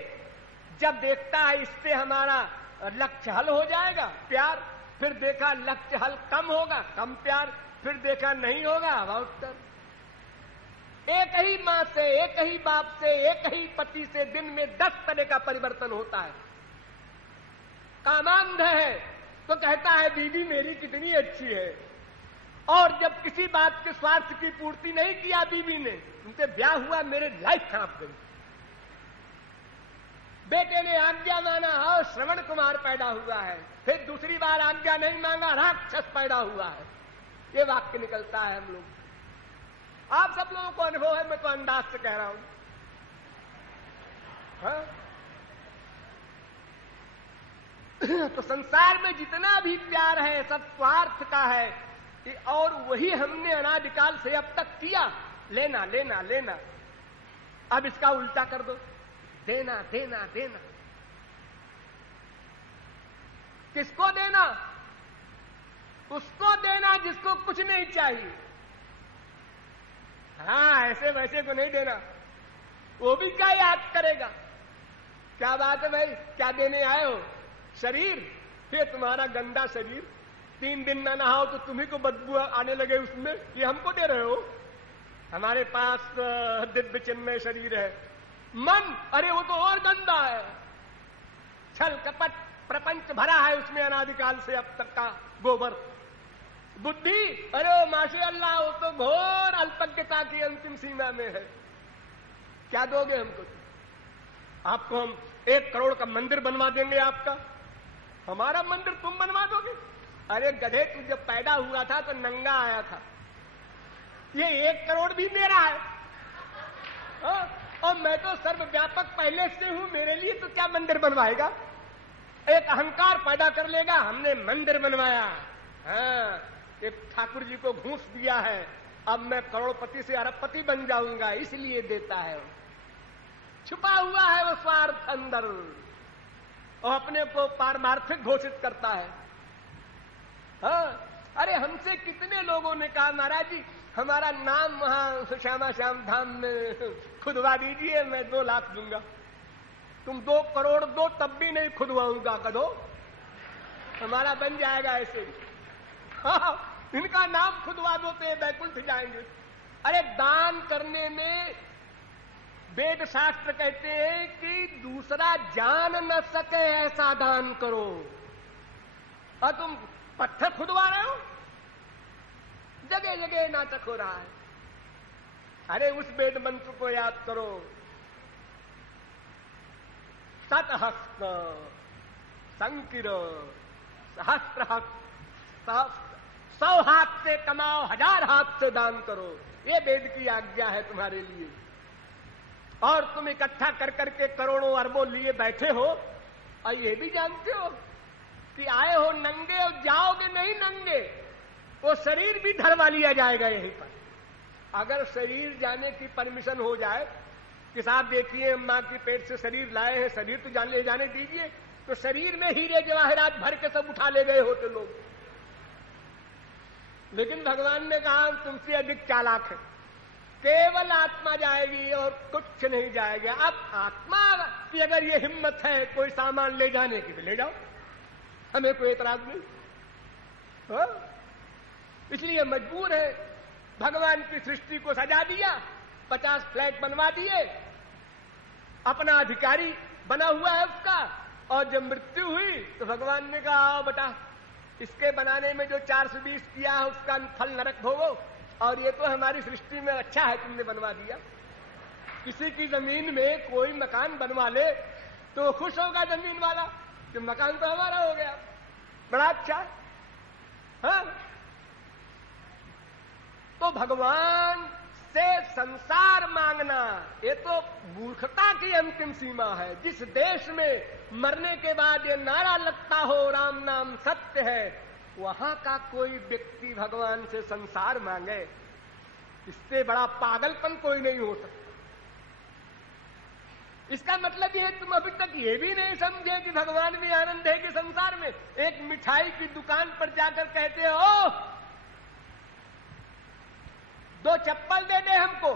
जब देखता है इससे हमारा लक्ष्य हल हो जाएगा, प्यार, फिर देखा लक्ष्य हल कम होगा, कम प्यार, फिर देखा नहीं होगा, उत्तर। एक ही मां से, एक ही बाप से, एक ही पति से दिन में 10 तरह का परिवर्तन होता है। कामांध है तो कहता है बीवी मेरी कितनी अच्छी है, और जब किसी बात के स्वार्थ की पूर्ति नहीं किया बीवी ने, उनसे ब्याह हुआ, मेरे लाइफ खराब गई। बेटे ने आज्ञा माना और श्रवण कुमार पैदा हुआ है, फिर दूसरी बार आज्ञा नहीं मांगा, राक्षस पैदा हुआ है। ये वाक्य निकलता है हम लोग। आप सब लोगों को अनुभव है, मैं तो अंदाज से कह रहा हूं। हाँ? तो संसार में जितना भी प्यार है सब स्वार्थ का है, और वही हमने अनादिकाल से अब तक किया, लेना लेना लेना। अब इसका उल्टा कर दो, देना देना देना। किसको देना? उसको देना जिसको कुछ नहीं चाहिए। हाँ, ऐसे वैसे को नहीं देना, वो भी क्या याद करेगा। क्या बात है भाई, क्या देने आए हो? शरीर, ये तुम्हारा गंदा शरीर, 3 दिन ना नहाओ तो तुम्ही को बदबू आने लगे उसमें, ये हमको दे रहे हो? हमारे पास दिव्य चिन्मय शरीर है। मन, अरे वो तो और गंदा है, छल कपट प्रपंच भरा है उसमें अनादिकाल से अब तक का गोबर। बुद्धि, अरे माशाअल्लाह वो तो घोर अल्पज्ञता की अंतिम सीमा में है। क्या दोगे हमको? आपको हम 1 करोड़ का मंदिर बनवा देंगे आपका। हमारा मंदिर तुम बनवा दोगे? अरे गधे, तू जब पैदा हुआ था तो नंगा आया था, ये 1 करोड़ भी मेरा है। और मैं तो सर्वव्यापक पहले से हूं, मेरे लिए तो क्या मंदिर बनवाएगा? एक अहंकार पैदा कर लेगा, हमने मंदिर बनवाया। हाँ, एक ठाकुर जी को घूस दिया है, अब मैं करोड़पति से अरबपति बन जाऊंगा, इसलिए देता है। छुपा हुआ है वो स्वार्थ अंदर, और अपने को पारमार्थिक घोषित करता है। हाँ, अरे हमसे कितने लोगों ने कहा, महाराज जी हमारा नाम वहां श्यामा श्याम धाम में खुदवा दीजिए, मैं 2 लाख दूंगा। तुम 2 करोड़ दो तब भी नहीं खुदवाऊंगा, कदो हमारा बन जाएगा ऐसे। हाँ, इनका नाम खुदवा दो तो बैकुंठ जाएंगे। अरे दान करने में वेद शास्त्र कहते हैं कि दूसरा जान न सके ऐसा दान करो, और तुम पत्थर खुदवा रहे हो। जगह जगह नाटक हो रहा है। अरे उस वेद मंत्र को याद करो, सतहस्त संकिर सहस्त्र हस्त, 100 हाथ से कमाओ, 1000 हाथ से दान करो, ये वेद की आज्ञा है तुम्हारे लिए। और तुम इकट्ठा कर करके करोड़ों अरबों लिए बैठे हो, और ये भी जानते हो कि आए हो नंगे और जाओगे नहीं नंगे, वो शरीर भी धरवा लिया जाएगा यहीं पर। अगर शरीर जाने की परमिशन हो जाए कि साहब देखिए मां की पेट से शरीर लाए हैं, शरीर तो ले जाने दीजिए, तो शरीर में हीरे जवाहरात भर के सब उठा ले गए होते लोग। लेकिन भगवान ने कहा तुमसे अधिक चालाक है, केवल आत्मा जाएगी और कुछ नहीं जाएगा। अब आत्मा की अगर ये हिम्मत है कोई सामान ले जाने की तो ले जाओ, हमें कोई एतराज नहीं। हाँ? इसलिए मजबूर है, भगवान की सृष्टि को सजा दिया, 50 फ्लैट बनवा दिए, अपना अधिकारी बना हुआ है उसका, और जब मृत्यु हुई तो भगवान ने कहा आओ बेटा, इसके बनाने में जो 420 किया है उसका फल नरक भोगो, और ये तो हमारी सृष्टि में अच्छा है तुमने बनवा दिया। किसी की जमीन में कोई मकान बनवा ले तो खुश होगा जमीन वाला, जो मकान तो हमारा हो गया, बड़ा अच्छा। हाँ, तो भगवान से संसार मांगना ये तो मूर्खता की अंतिम सीमा है। जिस देश में मरने के बाद ये नारा लगता हो राम नाम सत्य है, वहां का कोई व्यक्ति भगवान से संसार मांगे, इससे बड़ा पागलपन कोई नहीं हो सकता। इसका मतलब ये तुम अभी तक ये भी नहीं समझे कि भगवान में आनंद है कि संसार में। एक मिठाई की दुकान पर जाकर कहते हो 2 चप्पल दे दे हमको,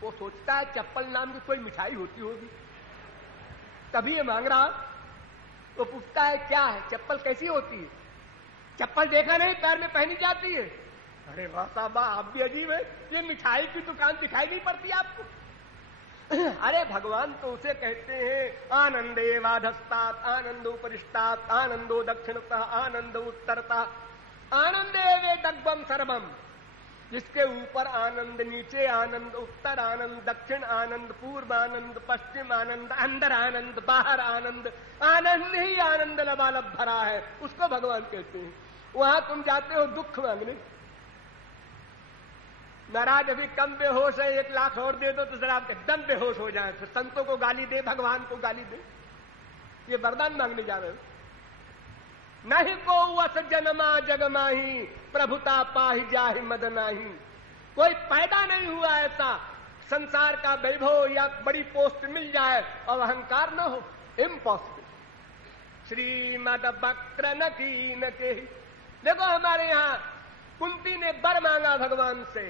वो सोचता है चप्पल नाम की कोई मिठाई होती होगी तभी ये मांग रहा। तो पूछता है क्या है, चप्पल कैसी होती है? चप्पल देखा नहीं, पैर में पहनी जाती है। अरे वाह साहब, आप भी अजीब है, ये मिठाई की दुकान दिखाई नहीं पड़ती आपको? अरे भगवान तो उसे कहते हैं आनंदे वाधस्तात् आनंदो परिष्टात् आनंदो दक्षिणतः आनंदो उत्तरतः आनंदे वेदग्वम सर्वम। जिसके ऊपर आनंद, नीचे आनंद, उत्तर आनंद, दक्षिण आनंद, पूर्व आनंद, पश्चिम आनंद, अंदर आनंद, बाहर आनंद, आनंद ही आनंद लबालब भरा है, उसको भगवान कहते हैं। वहां तुम जाते हो दुख मांगने, महाराज अभी कम बेहोश है, 1 लाख और दे दो तो जरा एकदम बेहोश हो जाए, फिर संतों को गाली दे, भगवान को गाली दे। ये वरदान मांगने जा रहे हो। नहीं को वस जन्मा जग माही, प्रभुता पाही जाहि मद नाही। कोई पैदा नहीं हुआ ऐसा संसार का वैभव या बड़ी पोस्ट मिल जाए और अहंकार न हो, इम्पॉसिबल। श्रीमद वक्र नकीन के। देखो हमारे यहां कुंती ने वर मांगा भगवान से,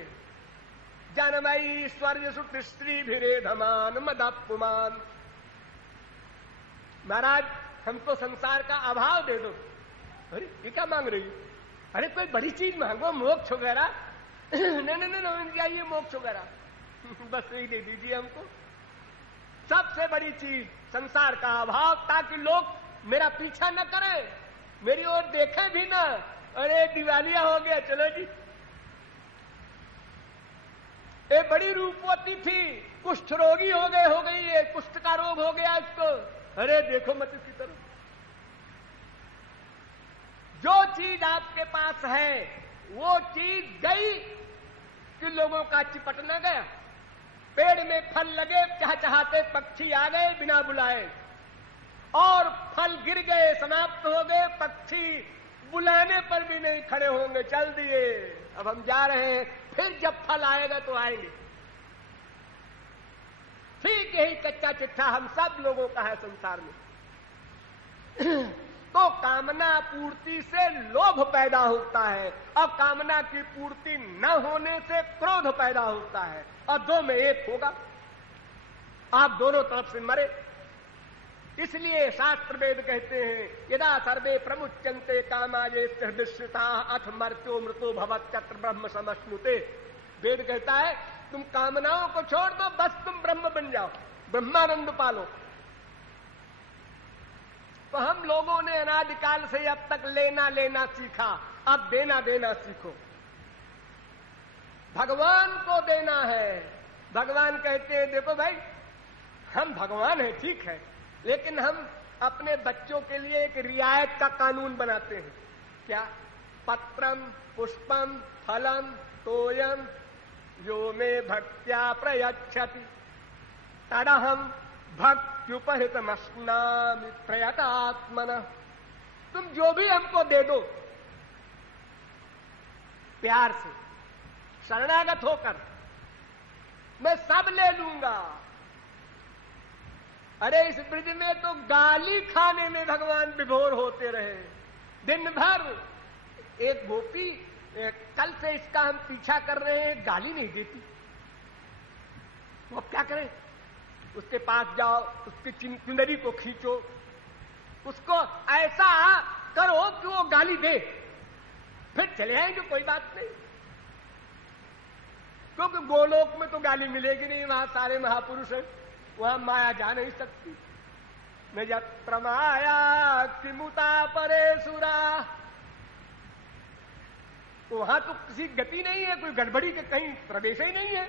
जनमयी स्वर्ग सुत स्त्री भिरे धमान मदपुमान। महाराज हमको संसार का अभाव दे दो। अरे ये क्या मांग रही हो? अरे कोई बड़ी चीज मांगो, मोक्ष वगैरह। नहीं क्या ये मोक्ष वगैरह, बस यही दे दीजिए हमको। सबसे बड़ी चीज संसार का अभाव, ताकि लोग मेरा पीछा न करें, मेरी ओर देखें भी ना। अरे दिवालिया हो गया, चलो जी। ये बड़ी रूपवती थी, कुष्ठ रोगी हो गई है, कुष्ठ का रोग हो गया इसको। अरे देखो मत इसकी तरफ। जो चीज आपके पास है वो चीज गई कि लोगों का चिपट न गया। पेड़ में फल लगे, चहचहाते पक्षी आ गए बिना बुलाए, और फल गिर गए, समाप्त हो गए, पक्षी बुलाने पर भी नहीं खड़े होंगे, चल दिए, अब हम जा रहे हैं, फिर जब फल आएगा तो आएंगे। ठीक यही कच्चा चिट्ठा हम सब लोगों का है संसार में। तो कामना पूर्ति से लोभ पैदा होता है, और कामना की पूर्ति न होने से क्रोध पैदा होता है, और दो में एक होगा। आप दोनों तरफ से मरे। इसलिए शास्त्र वेद कहते हैं, यदा सर्वे प्रमुच्यन्ते कामाये विश्रिता अथ मर्त्यो मृतो भवत्यत्र ब्रह्म समश्नुते। वेद कहता है तुम कामनाओं को छोड़ दो, बस तुम ब्रह्म बन जाओ, ब्रह्मानंद पालो। तो हम लोगों ने अनादिकाल से अब तक लेना सीखा, अब देना सीखो। भगवान को देना है। भगवान कहते हैं देखो भाई, हम भगवान हैं ठीक है, लेकिन हम अपने बच्चों के लिए एक रियायत का कानून बनाते हैं। क्या? पत्रम पुष्पम फलम तोयम यो में भक्त्या प्रयच्छति तदहम भक्त्युपहृतमश्नामि प्रयतात्मनः। तुम जो भी हमको दे दो प्यार से, शरणागत होकर, मैं सब ले लूंगा। अरे इस ब्रज में तो गाली खाने में भगवान विभोर होते रहे दिन भर। एक गोपी, कल से इसका हम पीछा कर रहे हैं, गाली नहीं देती। वो अब क्या करें? उसके पास जाओ, उसकी चुनरी को खींचो, उसको ऐसा करो कि वो गाली दे, फिर चले आएंगे, कोई बात नहीं। क्योंकि गोलोक में तो गाली मिलेगी नहीं, वहां सारे महापुरुष हैं, वहां माया जा नहीं सकती। न यत्र माया किमुता परेसुरा। तो वहां तो किसी गति नहीं है, कोई गड़बड़ी के कहीं प्रवेश ही नहीं है,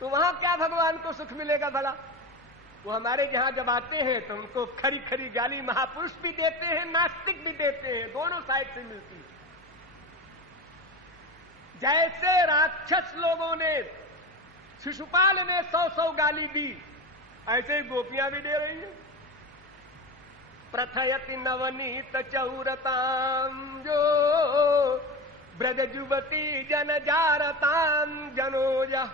तो वहां क्या भगवान को सुख मिलेगा भला? वो हमारे यहां जब आते हैं तो उनको खरी खरी गाली महापुरुष भी देते हैं, नास्तिक भी देते हैं, दोनों साइड से मिलती है। जैसे राक्षस लोगों ने शिशुपाल में 100 गाली दी, ऐसे ही गोपियां भी दे रही हैं। प्रथयति नवनीत चौरताम जो ब्रज युवती जन जारताम जनोजा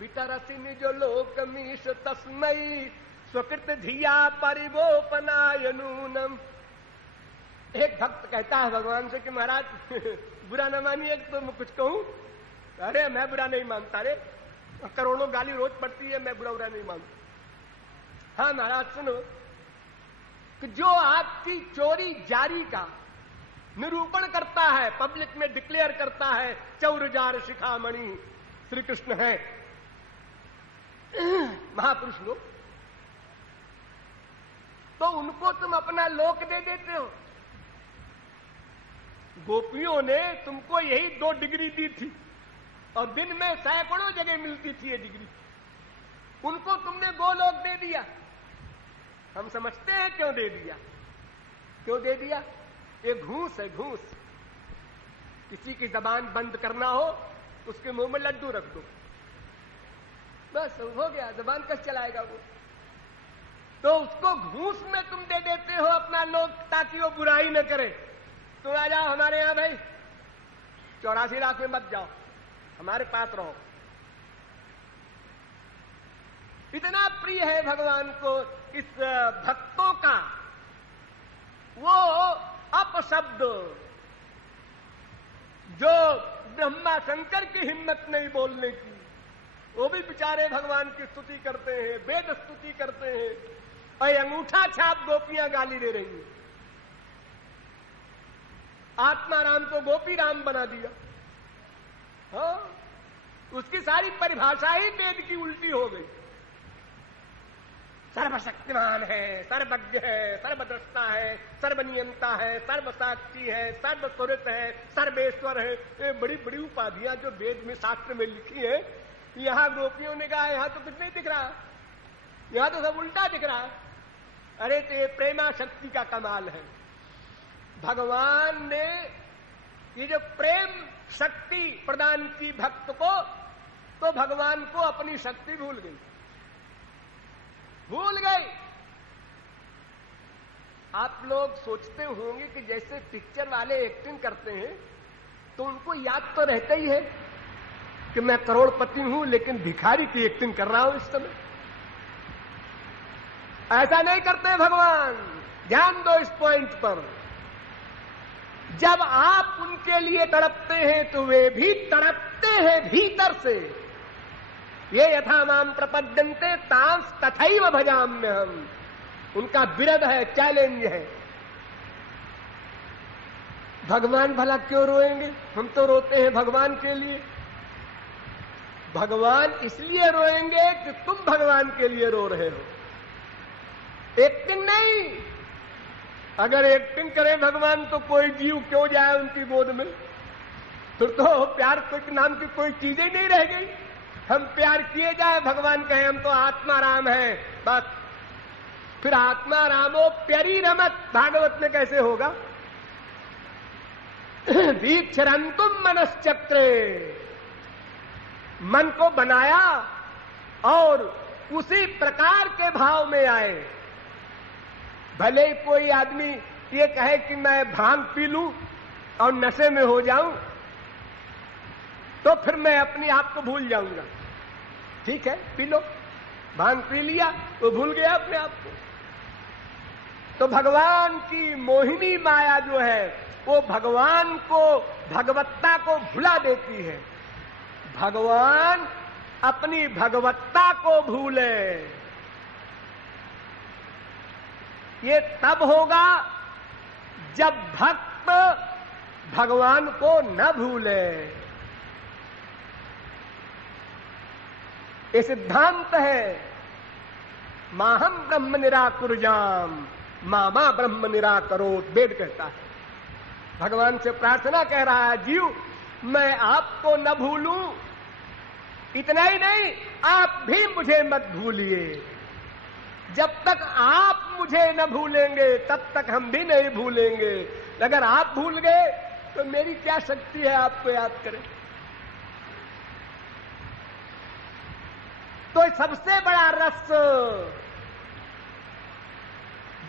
वितरसी निज लोक मीश तस्मयी स्वकृत धिया परिवोपनाय नूनम। एक भक्त कहता है भगवान से कि महाराज बुरा न मानिए तो मैं कुछ कहूं। अरे मैं बुरा नहीं मानता रे, करोड़ों गाली रोज पड़ती है, मैं बुरा नहीं मानता। हाँ महाराज सुनो, कि जो आपकी चोरी जारी का निरूपण करता है, पब्लिक में डिक्लेयर करता है चौर जार शिखामणि श्री कृष्ण है, महापुरुष लोग, तो उनको तुम अपना लोक दे देते हो। गोपियों ने तुमको यही 2 डिग्री दी थी, और दिन में सैकड़ों जगह मिलती थी ये डिग्री, उनको तुमने गोलोक दे दिया। हम समझते हैं क्यों दे दिया, क्यों दे दिया? ये घूस है, घूस। किसी की जबान बंद करना हो, उसके मुंह में लड्डू रख दो, बस हो गया, जबान कस चलाएगा वो। तो उसको घूस में तुम दे देते हो अपना नोट ताकि वो बुराई न करे। तुम आ जाओ हमारे यहां भाई, 84 लाख में मत जाओ, हमारे पास रहो। इतना प्रिय है भगवान को इस भक्तों का वो अपशब्द, जो ब्रह्मा शंकर की हिम्मत नहीं बोलने की, वो भी बेचारे भगवान की स्तुति करते हैं, वेद स्तुति करते हैं, और अंगूठा छाप गोपियां गाली दे रही हैं। आत्माराम को गोपी राम बना दिया। हाँ, उसकी सारी परिभाषा ही वेद की उल्टी हो गई। सर्वशक्तिमान है, सर्वज्ञ है, सर्वद्रष्टा है, सर्वनियंता है, सर्वसाक्षी है, सर्वस्वरूप है, सर्वेश्वर है। ये बड़ी बड़ी उपाधियां जो वेद में शास्त्र में लिखी है, यहां गोपियों ने कहा यहां तो कुछ नहीं दिख रहा, यहां तो सब उल्टा दिख रहा है। अरे तो ये प्रेमा शक्ति का कमाल है। भगवान ने ये जो प्रेम शक्ति प्रदान की भक्त को, तो भगवान को अपनी शक्ति भूल गई। आप लोग सोचते होंगे कि जैसे पिक्चर वाले एक्टिंग करते हैं तो उनको याद तो रहता ही है कि मैं करोड़पति हूं लेकिन भिखारी की एक्टिंग कर रहा हूं इस समय। ऐसा नहीं करते भगवान, ध्यान दो इस पॉइंट पर। जब आप उनके लिए तड़पते हैं तो वे भी तड़पते हैं भीतर से। ये यथा माम प्रपद्यन्ते तांस तथैव भजाम्य हम, उनका विरध है, चैलेंज है। भगवान भला क्यों रोएंगे? हम तो रोते हैं भगवान के लिए। भगवान इसलिए रोएंगे कि तुम भगवान के लिए रो रहे हो, एक्टिंग नहीं। अगर एक्टिंग करे भगवान तो कोई जीव क्यों जाए उनकी गोद में? फिर तो प्यार कोई नाम की कोई चीज ही नहीं रह गई। हम प्यार किए जाए, भगवान कहे हम तो आत्माराम हैं, बस। फिर आत्मारामो प्यारी रमत भागवत में कैसे होगा? दीक्षरंतुम मनश्चक्रे, मन को बनाया और उसी प्रकार के भाव में आए। भले ही कोई आदमी ये कहे कि मैं भांग पी लूं और नशे में हो जाऊं तो फिर मैं अपने आप को भूल जाऊंगा। ठीक है, पी लो, भांग पी लिया तो भूल गया अपने आप को। तो भगवान की मोहिनी माया जो है वो भगवान को, भगवत्ता को भुला देती है। भगवान अपनी भगवत्ता को भूले, ये तब होगा जब भक्त भगवान को न भूले। ये सिद्धांत है। माहम ब्रह्म निराकुर्याम मामा ब्रह्म निराकरोत, वेद कहता है। भगवान से प्रार्थना कह रहा है, जीव मैं आपको न भूलूं, इतना ही नहीं आप भी मुझे मत भूलिए। जब तक आप मुझे न भूलेंगे तब तक हम भी नहीं भूलेंगे। अगर आप भूल गए तो मेरी क्या शक्ति है आपको याद करें? तो सबसे बड़ा रस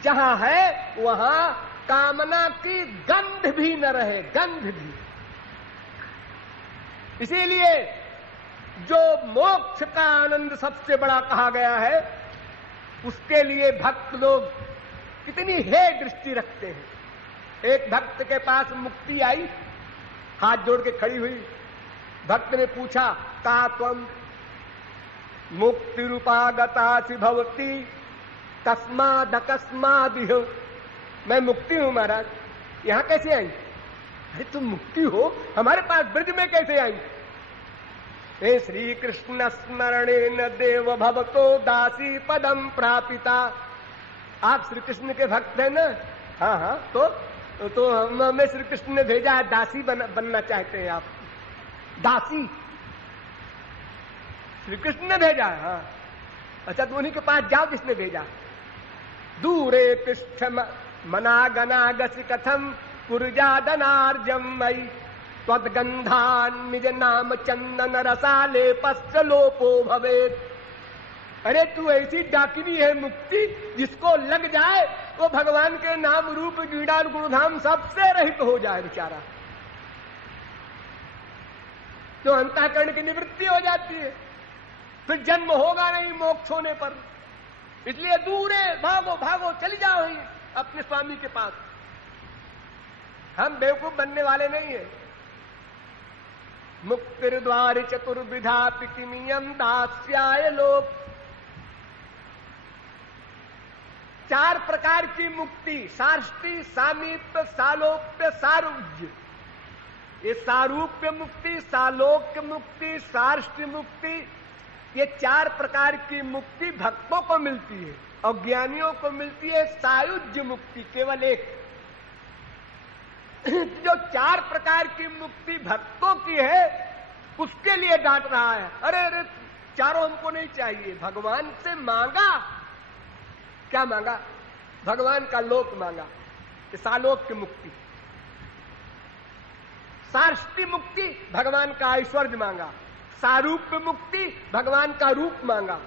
जहां है वहां कामना की गंध भी न रहे, गंध भी। इसीलिए जो मोक्ष का आनंद सबसे बड़ा कहा गया है, उसके लिए भक्त लोग कितनी हे दृष्टि रखते हैं। एक भक्त के पास मुक्ति आई, हाथ जोड़ के खड़ी हुई। भक्त ने पूछा, का त्वम मुक्ति रूपागतासि भवती तस्माद अकस्मादिह। मैं मुक्ति हूं महाराज, यहां कैसे आई? अरे तुम मुक्ति हो, हमारे पास ब्रज में कैसे आई? हे श्री कृष्ण स्मरणेन देव भवतो दासी पदम प्रापिता। आप श्री कृष्ण के भक्त हैं ना? हाँ हाँ, तो हमें श्री कृष्ण ने भेजा है, दासी बनना चाहते हैं आप। दासी श्री कृष्ण ने भेजा है? हाँ। अच्छा, तो उन्हीं के पास जाओ जिसने भेजा। दूरे तिष्ठ मनागनागसि कथम कुर्जादनार्जम मई त्वद्गंधान निज नाम चंदन रसाले पश्च लोपो भवेत। अरे तू ऐसी डाकिनी है मुक्ति, जिसको लग जाए वो भगवान के नाम रूप क्रीड़ा गुणधाम सबसे रहित हो जाए बेचारा, तो अंतःकरण की निवृत्ति हो जाती है, फिर जन्म होगा नहीं मोक्ष होने पर। इसलिए दूर है, भागो भागो चली जाओ ही अपने स्वामी के पास। हम बेवकूफ बनने वाले नहीं है। मुक्तिर द्वार चतुर्विधा पिकिनियम दास्याय लोक। 4 प्रकार की मुक्ति, सार्ष्टी, सामीप्य, सालोप्य, सारूज्य। ये सारूप्य मुक्ति, सालोक्य मुक्ति, सार्ष्टी मुक्ति, ये 4 प्रकार की मुक्ति भक्तों को मिलती है और ज्ञानियों को मिलती है सायुज्य मुक्ति, केवल एक। जो 4 प्रकार की मुक्ति भक्तों की है उसके लिए डांट रहा है। अरे अरे चारों हमको नहीं चाहिए। भगवान से मांगा, क्या मांगा? भगवान का लोक मांगा, सालोक की मुक्ति। सार्ष्टी मुक्ति, भगवान का ऐश्वर्य मांगा। सारूप्य मुक्ति, भगवान का रूप मांगा।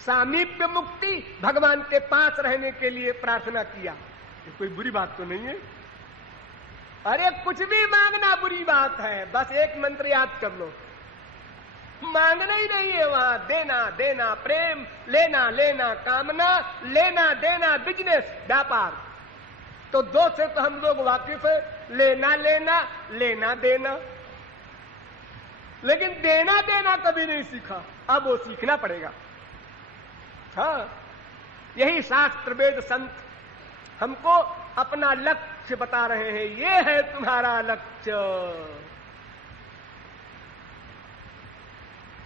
सामीप्य मुक्ति, भगवान के पास रहने के लिए प्रार्थना किया। ये कोई बुरी बात तो नहीं है। अरे कुछ भी मांगना बुरी बात है, बस एक मंत्र याद कर लो। मांगना ही नहीं है वहां, देना देना, प्रेम, लेना लेना, कामना, लेना देना, बिजनेस, व्यापार। तो 2 से तो हम लोग वाकिफ है, लेना लेना, लेना देना, लेकिन देना देना कभी नहीं सीखा। अब वो सीखना पड़ेगा। हाँ, यही शास्त्र वेद संत हमको अपना लक्ष्य बता रहे हैं। ये है तुम्हारा लक्ष्य।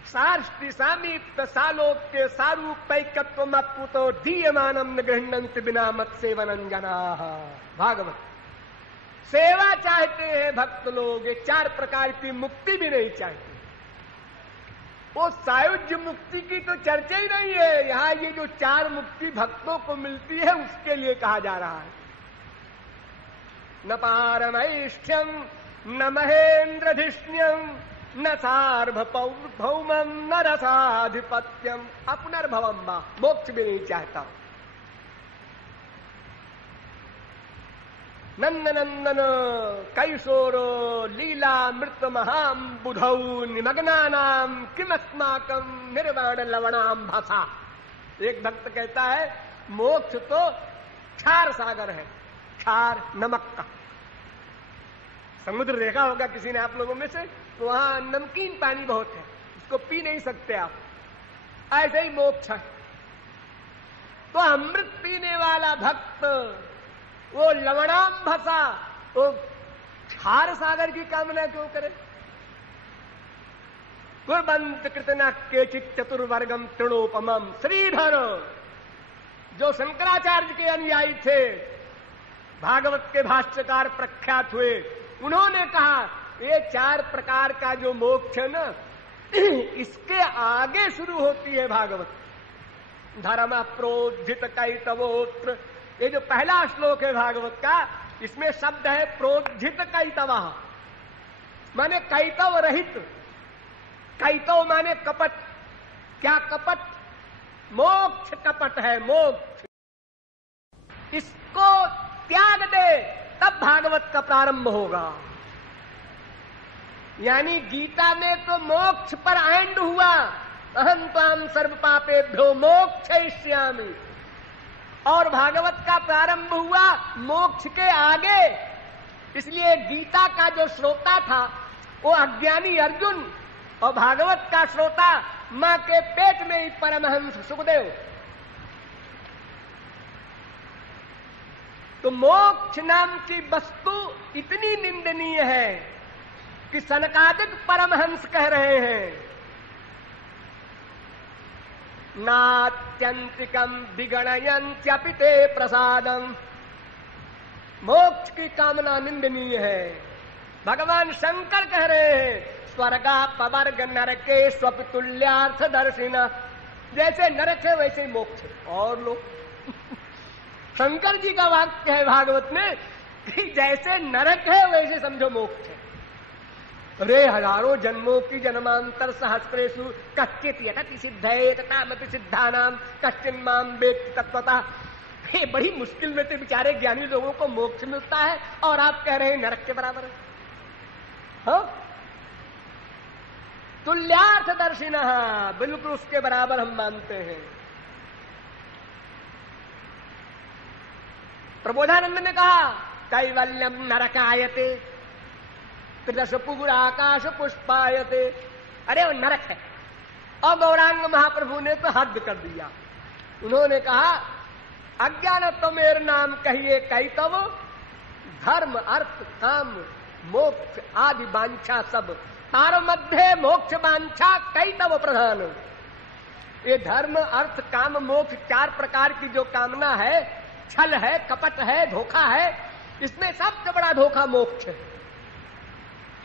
सार्ष्टी, सामीप्य, सालोक्य, सारूपैकत्वम अप्युतो दीयमानम न गृह्णन्ति बिना मत सेवनं जनाः। भागवत। सेवा चाहते हैं भक्त लोग, ये 4 प्रकार की मुक्ति भी नहीं चाहते। वो सायुज्य मुक्ति की तो चर्चा ही नहीं है। यहां ये जो 4 मुक्ति भक्तों को मिलती है उसके लिए कहा जा रहा है। न पारमैष्ठ्यम न महेन्द्रधिष्ण्यम न सार्वभौमम न रसाधिपत्यम अपनर्भवम वा। मोक्ष भी नहीं चाहता। नंदनंदन कैशोरो लीला मृत महाम बुधौ निमग्नानाम किमस्माकं निर्वाण लवणाम भाषा। एक भक्त कहता है मोक्ष तो क्षार सागर है, क्षार नमक का समुद्र। देखा होगा किसी ने आप लोगों में से, तो वहां नमकीन पानी बहुत है, उसको पी नहीं सकते आप। ऐसे ही मोक्ष है। तो अमृत पीने वाला भक्त वो लवणाम भसा, वो क्षार सागर की कामना क्यों करे? कुर्बंत कृतना केचित चतुर्वर्गम तृणोपमम। श्रीधर जो शंकराचार्य के अनुयायी थे, भागवत के भाष्यकार प्रख्यात हुए, उन्होंने कहा ये 4 प्रकार का जो मोक्ष है ना, इसके आगे शुरू होती है भागवत। धर्म प्रोज्झित कैतवोत्र, ये जो पहला श्लोक है भागवत का, इसमें शब्द है प्रोज्झित कैतवः, माने कैतव रहित। कैतव माने कपट। क्या कपट? मोक्ष कपट है, मोक्ष। इसको त्याग दे तब भागवत का प्रारंभ होगा। यानी गीता में तो मोक्ष पर एंड हुआ, अहं त्वां सर्व पापेभ्यो मोक्षयिष्यामि, और भागवत का प्रारंभ हुआ मोक्ष के आगे। इसलिए गीता का जो श्रोता था वो अज्ञानी अर्जुन, और भागवत का श्रोता मां के पेट में ही परमहंस सुखदेव। तो मोक्ष नाम की वस्तु इतनी निंदनीय है कि सनकादिक परमहंस कह रहे हैं नात्यंतिकम विगणयन्त्यपि ते प्रसादम। मोक्ष की कामना निंदनीय है। भगवान शंकर कह रहे हैं स्वर्गा पवर्ग नरके स्वपितुल्यार्थ दर्शिना। जैसे नरक है वैसे ही मोक्ष है। और लोग शंकर जी का वाक्य है भागवत में कि जैसे नरक है वैसे समझो मोक्ष है। अरे हजारों जन्मों की जन्मांतर सहस्रेषु कश्चित यतति सिद्धेत तामपि सिद्धानाम कश्चिन माम वेत्ति तत्वतः। ये बड़ी मुश्किल में तो बेचारे ज्ञानी लोगों को मोक्ष मिलता है और आप कह रहे हैं नरक के बराबर है। हाँ, तुल्यार्थदर्शिनः, बिल्कुल उसके बराबर हम मानते हैं। प्रबोधानंद ने कहा कैवल्यम नरकायते त्रिदश पुराकाश पुष्पायते। अरे वो नरक है। और गौरांग महाप्रभु ने तो हद कर दिया। उन्होंने कहा अज्ञान तो मेरे नाम कहिए कई तब, धर्म अर्थ काम मोक्ष आदि वांछा सब, तार मध्य मोक्ष वांछा कई तब प्रधान। ये धर्म अर्थ काम मोक्ष चार प्रकार की जो कामना है, छल है, कपट है, धोखा है, इसमें सबसे बड़ा धोखा मोक्ष है।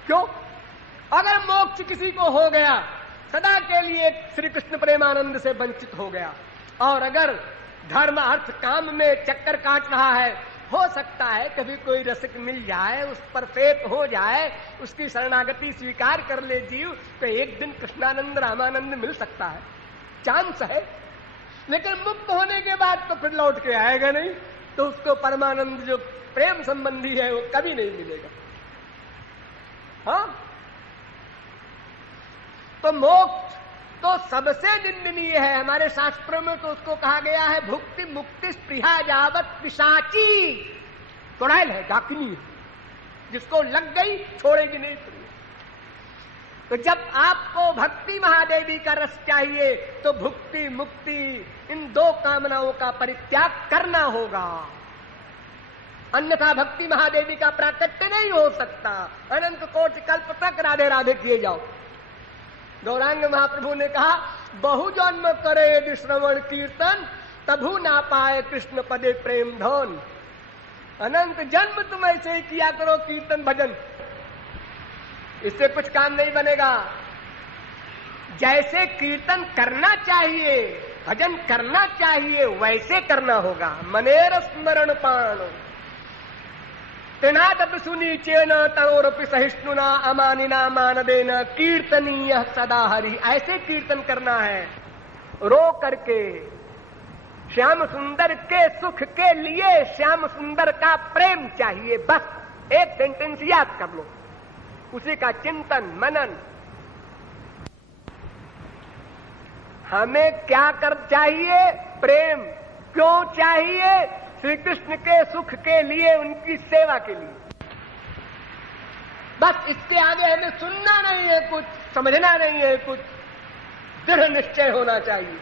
क्यों? अगर मोक्ष किसी को हो गया, सदा के लिए श्री कृष्ण प्रेमानंद से वंचित हो गया, और अगर धर्म अर्थ काम में चक्कर काट रहा है, हो सकता है कभी कोई रसिक मिल जाए, उस पर फेत हो जाए, उसकी शरणागति स्वीकार कर ले जीव, तो एक दिन कृष्णानंद रामानंद मिल सकता है, चांस है। लेकिन मुक्त होने के बाद तो फिर लौट के आएगा नहीं, तो उसको परमानंद जो प्रेम संबंधी है वो कभी नहीं मिलेगा। हाँ, तो मोक्ष तो सबसे निंदनीय है। हमारे शास्त्रों में तो उसको कहा गया है भुक्ति मुक्ति स्पृहा जावत पिशाची। चुड़ैल है, डाकिनी है, जिसको लग गई छोड़ेगी नहीं। तो जब आपको भक्ति महादेवी का रस चाहिए तो भुक्ति मुक्ति इन दो कामनाओं का परित्याग करना होगा, अन्यथा भक्ति महादेवी का प्राकट्य नहीं हो सकता। अनंत कोटि कल्प तक राधे राधे किए जाओ। गौरांग महाप्रभु ने कहा बहु जन्म करे यदि श्रवण कीर्तन, तभु ना पाए कृष्ण पदे प्रेम धन। अनंत जन्म तुम ऐसे ही किया करो कीर्तन भजन, इससे कुछ काम नहीं बनेगा। जैसे कीर्तन करना चाहिए, भजन करना चाहिए, वैसे करना होगा। मनेर स्मरण पाण तेनादपि सुनीचेन तरोरपि सहिष्णुना अमानिना मानदेन कीर्तनीय सदा हरि। ऐसे कीर्तन करना है, रो करके। श्याम सुंदर के सुख के लिए श्याम सुंदर का प्रेम चाहिए, बस एक सेंटेंस याद कर लो, उसी का चिंतन मनन। हमें क्या कर चाहिए? प्रेम। क्यों चाहिए? श्री कृष्ण के सुख के लिए, उनकी सेवा के लिए। बस इसके आगे हमें सुनना नहीं है, कुछ समझना नहीं है, कुछ दृढ़ निश्चय होना चाहिए,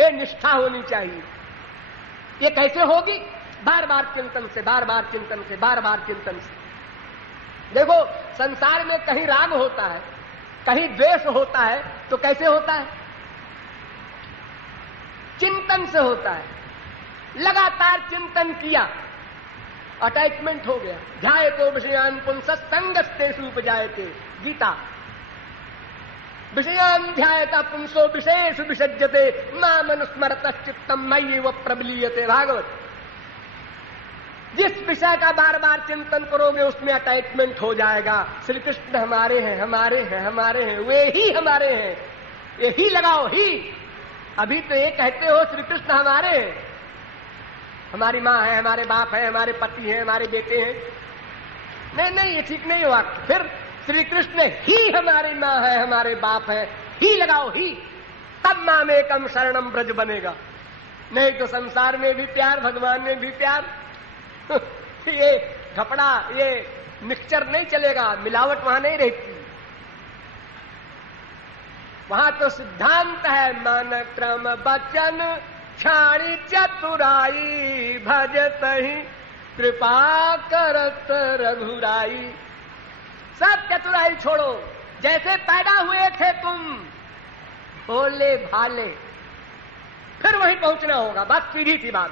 ये निष्ठा होनी चाहिए। ये कैसे होगी? बार बार चिंतन से, बार बार चिंतन से, बार बार चिंतन से। देखो संसार में कहीं राग होता है, कहीं द्वेष होता है, तो कैसे होता है? चिंतन से होता है। लगातार चिंतन किया, अटैचमेंट हो गया। ध्याये तो विषयान पुंस संगस्तेषु उपजायते, गीता। विषयान ध्यायता पुंसो विषयेषु विसज्जते माम अनुस्मरतः चित्तम मयि व प्रबलीयते, भागवत। जिस विषय का बार बार चिंतन करोगे उसमें अटैचमेंट हो जाएगा। श्री कृष्ण हमारे हैं, हमारे हैं, हमारे हैं, वे ही हमारे हैं, ये ही लगाओ ही। अभी तो ये कहते हो श्री कृष्ण हमारे हैं, हमारी माँ है, हमारे बाप है, हमारे पति हैं, हमारे बेटे हैं। नहीं नहीं, ये ठीक नहीं हुआ। फिर श्री कृष्ण ही हमारी माँ है, हमारे बाप है, ही लगाओ ही, तब मामेकम शरणम ब्रज बनेगा। नहीं तो संसार में भी प्यार, भगवान में भी प्यार, ये घपड़ा, ये मिक्सचर नहीं चलेगा, मिलावट वहां नहीं रहती। वहां तो सिद्धांत है मन क्रम वचन छाणी चतुराई, भजत ही कृपा करत रघुराई। सब चतुराई छोड़ो, जैसे पैदा हुए थे तुम भोले भाले, फिर वहीं पहुंचना होगा। बस सीधी सी बात।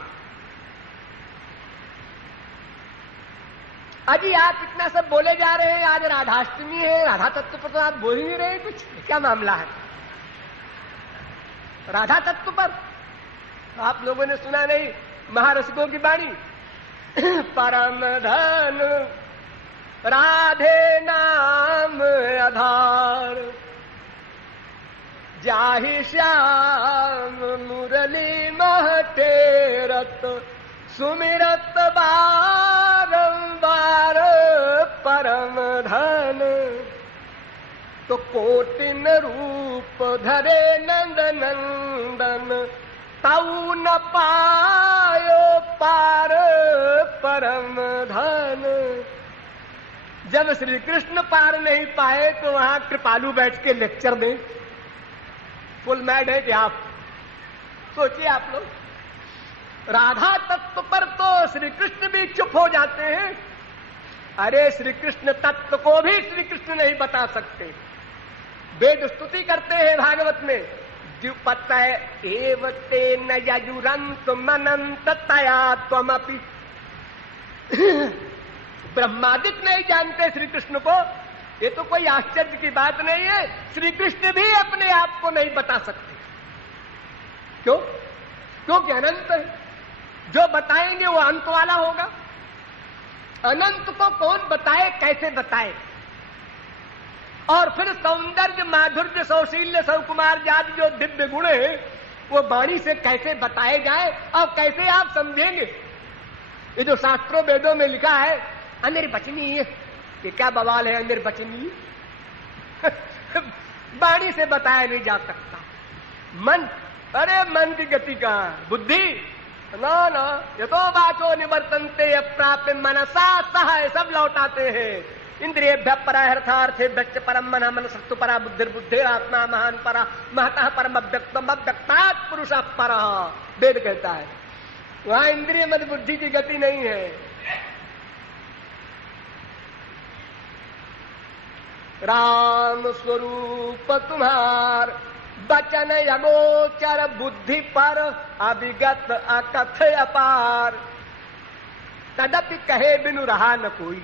अजी आप इतना सब बोले जा रहे हैं, आज राधाष्टमी है, राधा तत्व पर तो आप बोल ही नहीं रहे कुछ, क्या मामला है? राधा तत्व पर आप लोगों ने सुना नहीं महारसिकों की वाणी? परम धन राधे नाम आधार, जाहि श्याम मुरली महटेरत, सुमिरत बारंबार परम धन। तो कोटिन रूप धरे नंद नंदन, तऊ न पायो पार परम धन। जब श्री कृष्ण पार नहीं पाए तो वहां कृपालु बैठ के लेक्चर दें, फुल मैड है कि आप सोचिए आप लोग। राधा तत्व पर तो श्री कृष्ण भी चुप हो जाते हैं। अरे श्री कृष्ण तत्व को भी श्री कृष्ण नहीं बता सकते। वेद स्तुति करते हैं भागवत में, द्युपतय एव तेन यजुरंत मनंत तया त्वमपि। ब्रह्मादिक नहीं जानते श्री कृष्ण को, ये तो कोई आश्चर्य की बात नहीं है। श्री कृष्ण भी अपने आप को नहीं बता सकते। क्यों? क्योंकि अनंत है। जो बताएंगे वो अंत वाला होगा। अनंत को कौन बताए, कैसे बताए? और फिर सौंदर्य, माधुर्य, सौशील्य, सौकुमार आदि जो दिव्य गुण है वो वाणी से कैसे बताए जाए और कैसे आप समझेंगे? ये जो शास्त्रों वेदों में लिखा है अनिर्वचनीय, ये क्या बवाल है अनिर्वचनीय? वाणी से बताया नहीं जा सकता। मन, अरे मन की गति कहां? बुद्धि ना ना, ये तो वाचो निवर्तन्ते अप्राप्य मनसा सह, सब लौटाते हैं। इंद्रियेभ्य परा हर्थार्थे व्यक्त परम मन, मन सत्तु परा बुद्धिर्बुद्धि आत्मा महान परा महतः परम अव्यक्तम अव्यक्तात् पुरुषः परः, वेद कहता है। वहां इंद्रिय मत बुद्धि की गति नहीं है। राम स्वरूप तुम्हार, बचन यगोचर बुद्धि पर, अभिगत अकथय अपार। तदपि कहे बिनु रहा न कोई।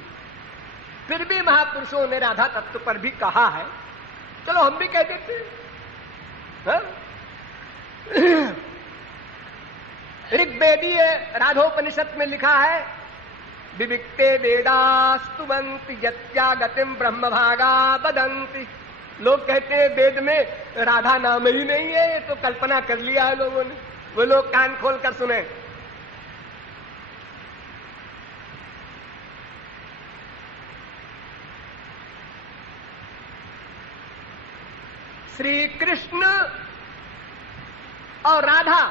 फिर भी महापुरुषों ने राधा तत्व पर भी कहा है, चलो हम भी कह देते हैं। ऋग्वेदीय राधोपनिषद में लिखा है, विविक्ते वेदास्तुवन्ति यत्यागतिम ब्रह्म भागा वदन्ति। लोग कहते हैं वेद में राधा नाम ही नहीं है, ये तो कल्पना कर लिया है लोगों ने। वो लोग कान खोल कर सुने। श्री कृष्ण और राधा,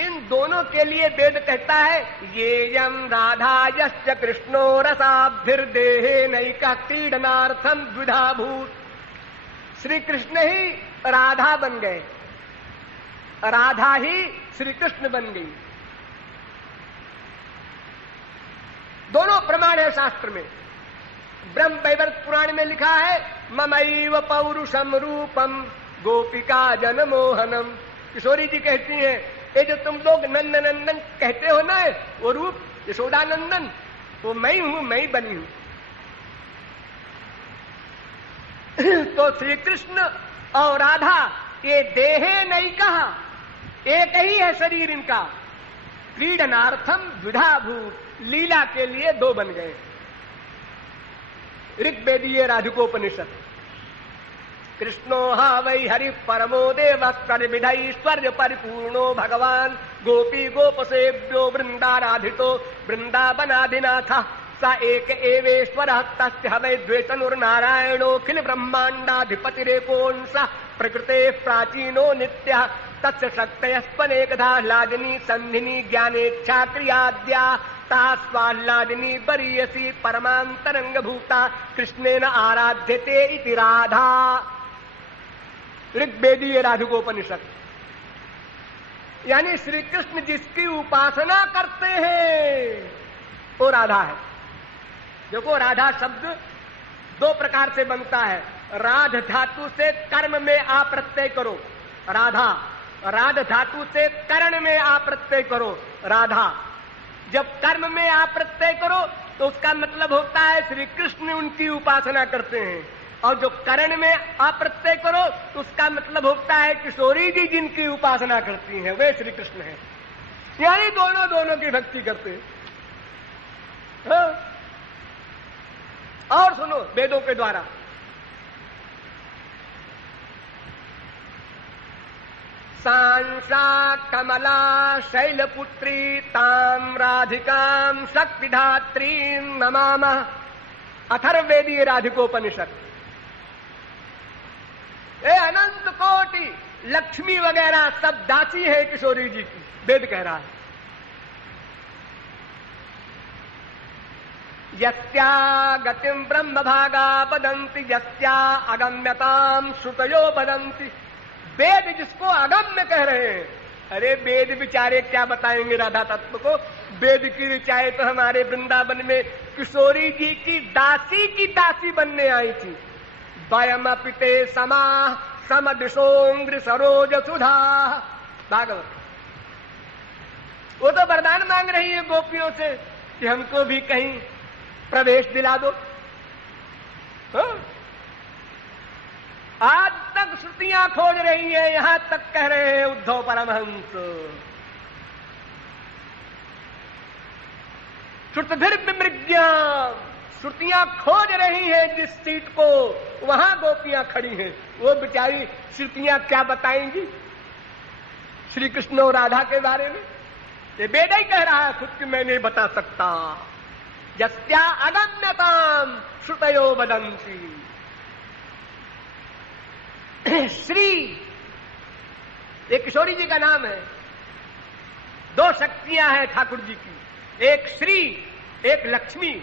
इन दोनों के लिए वेद कहता है, ये यम राधा यश्च कृष्णो रसाभिर्देहे नैका क्रीडनार्थम द्विधाभूत। श्री कृष्ण ही राधा बन गए, राधा ही श्री कृष्ण बन गई। दोनों प्रमाण है शास्त्र में। ब्रह्म वैवर्त पुराण में लिखा है, ममैव पौरुषम रूपम गोपिका जनमोहनम। किशोरी जी कहती हैं, ये जो तुम लोग नंदन नंदन कहते हो ना, वो रूप यशोदानंदन, वो मैं हूं, मैं ही बनी हूं। तो श्री कृष्ण और राधा ये देहे नहीं कहा, एक ही है शरीर इनका। क्रीडनार्थम द्विधाभूत, लीला के लिए दो बन गए। ऋग्वेदीय राधिकोपनिषद। कृष्णो हा वै हरि परमो देव विधैश्वर्य परिपूर्णो भगवान गोपी गोपसेव्यो वृंदाराधितो वृंदावनाधिनाथ स एक एवेश्वर तस्य हवै द्वैतनुर्नारायणोऽखिल ब्रह्मांडाधिपतिरेकोंस प्रकृते प्राचीनो नित्यः तस्य शक्तयस्पनेकधा लादिनी संधिनी ज्ञानेच्छा क्रियाद्या तास्वाल्लादिनी बरीयसी परमांतरंग भूता कृष्णेन आराध्यते इति राधा। ऋग्वेदीय राधिकोपनिषद। यानी श्री कृष्ण जिसकी उपासना करते हैं वो राधा है। देखो राधा शब्द दो प्रकार से बनता है। राध धातु से कर्म में आ प्रत्यय करो राधा, राध धातु से करण में आ प्रत्यय करो राधा। जब कर्म में आ प्रत्यय करो तो उसका मतलब होता है श्री कृष्ण उनकी उपासना करते हैं, और जो करण में आ प्रत्यय करो तो उसका मतलब होता है किशोरी जी जिनकी उपासना करती हैं वे श्री कृष्ण हैं। यानी दोनों दोनों की भक्ति करते हैं। हाँ? और सुनो वेदों के द्वारा, सांसा कमला शैलपुत्री ताम राधिकाम शक्तिधात्री नमामः। अथर्ववेदीय राधिकोपनिषद। ए अनंत कोटि लक्ष्मी वगैरह सब दासी है किशोरी जी की, वेद कह रहा है। यस्या गतिम ब्रह्म भागा बदंती यस्या अगम्यताम श्रुतयो बदंती। वेद जिसको अगम्य कह रहे हैं, अरे वेद बेचारे क्या बताएंगे राधा तत्व को। वेद की ऋचाएं तो हमारे वृंदावन में किशोरी जी की दासी बनने आई थी। वयम पिते समा समदिशोंग्र सरोज सुधा। भागवत। वो तो वरदान मांग रही है गोपियों से कि हमको भी कहीं प्रवेश दिला दो। हाँ? आज तक श्रुतियां खोज रही है, यहां तक कह रहे हैं उद्धव परमहंस, श्रुतधिर विमृज्ञा। श्रुतियां खोज रही है जिस सीट को, वहां गोपियां खड़ी हैं। वो बेचारी श्रुतियां क्या बताएंगी श्री कृष्ण और राधा के बारे में? ये वेद ही कह रहा है खुद कि मैं नहीं बता सकता। यस्या अगम्यताम श्रुतयो वदन्ति। श्री एक किशोरी जी का नाम है। दो शक्तियां हैं ठाकुर जी की, एक श्री एक लक्ष्मी।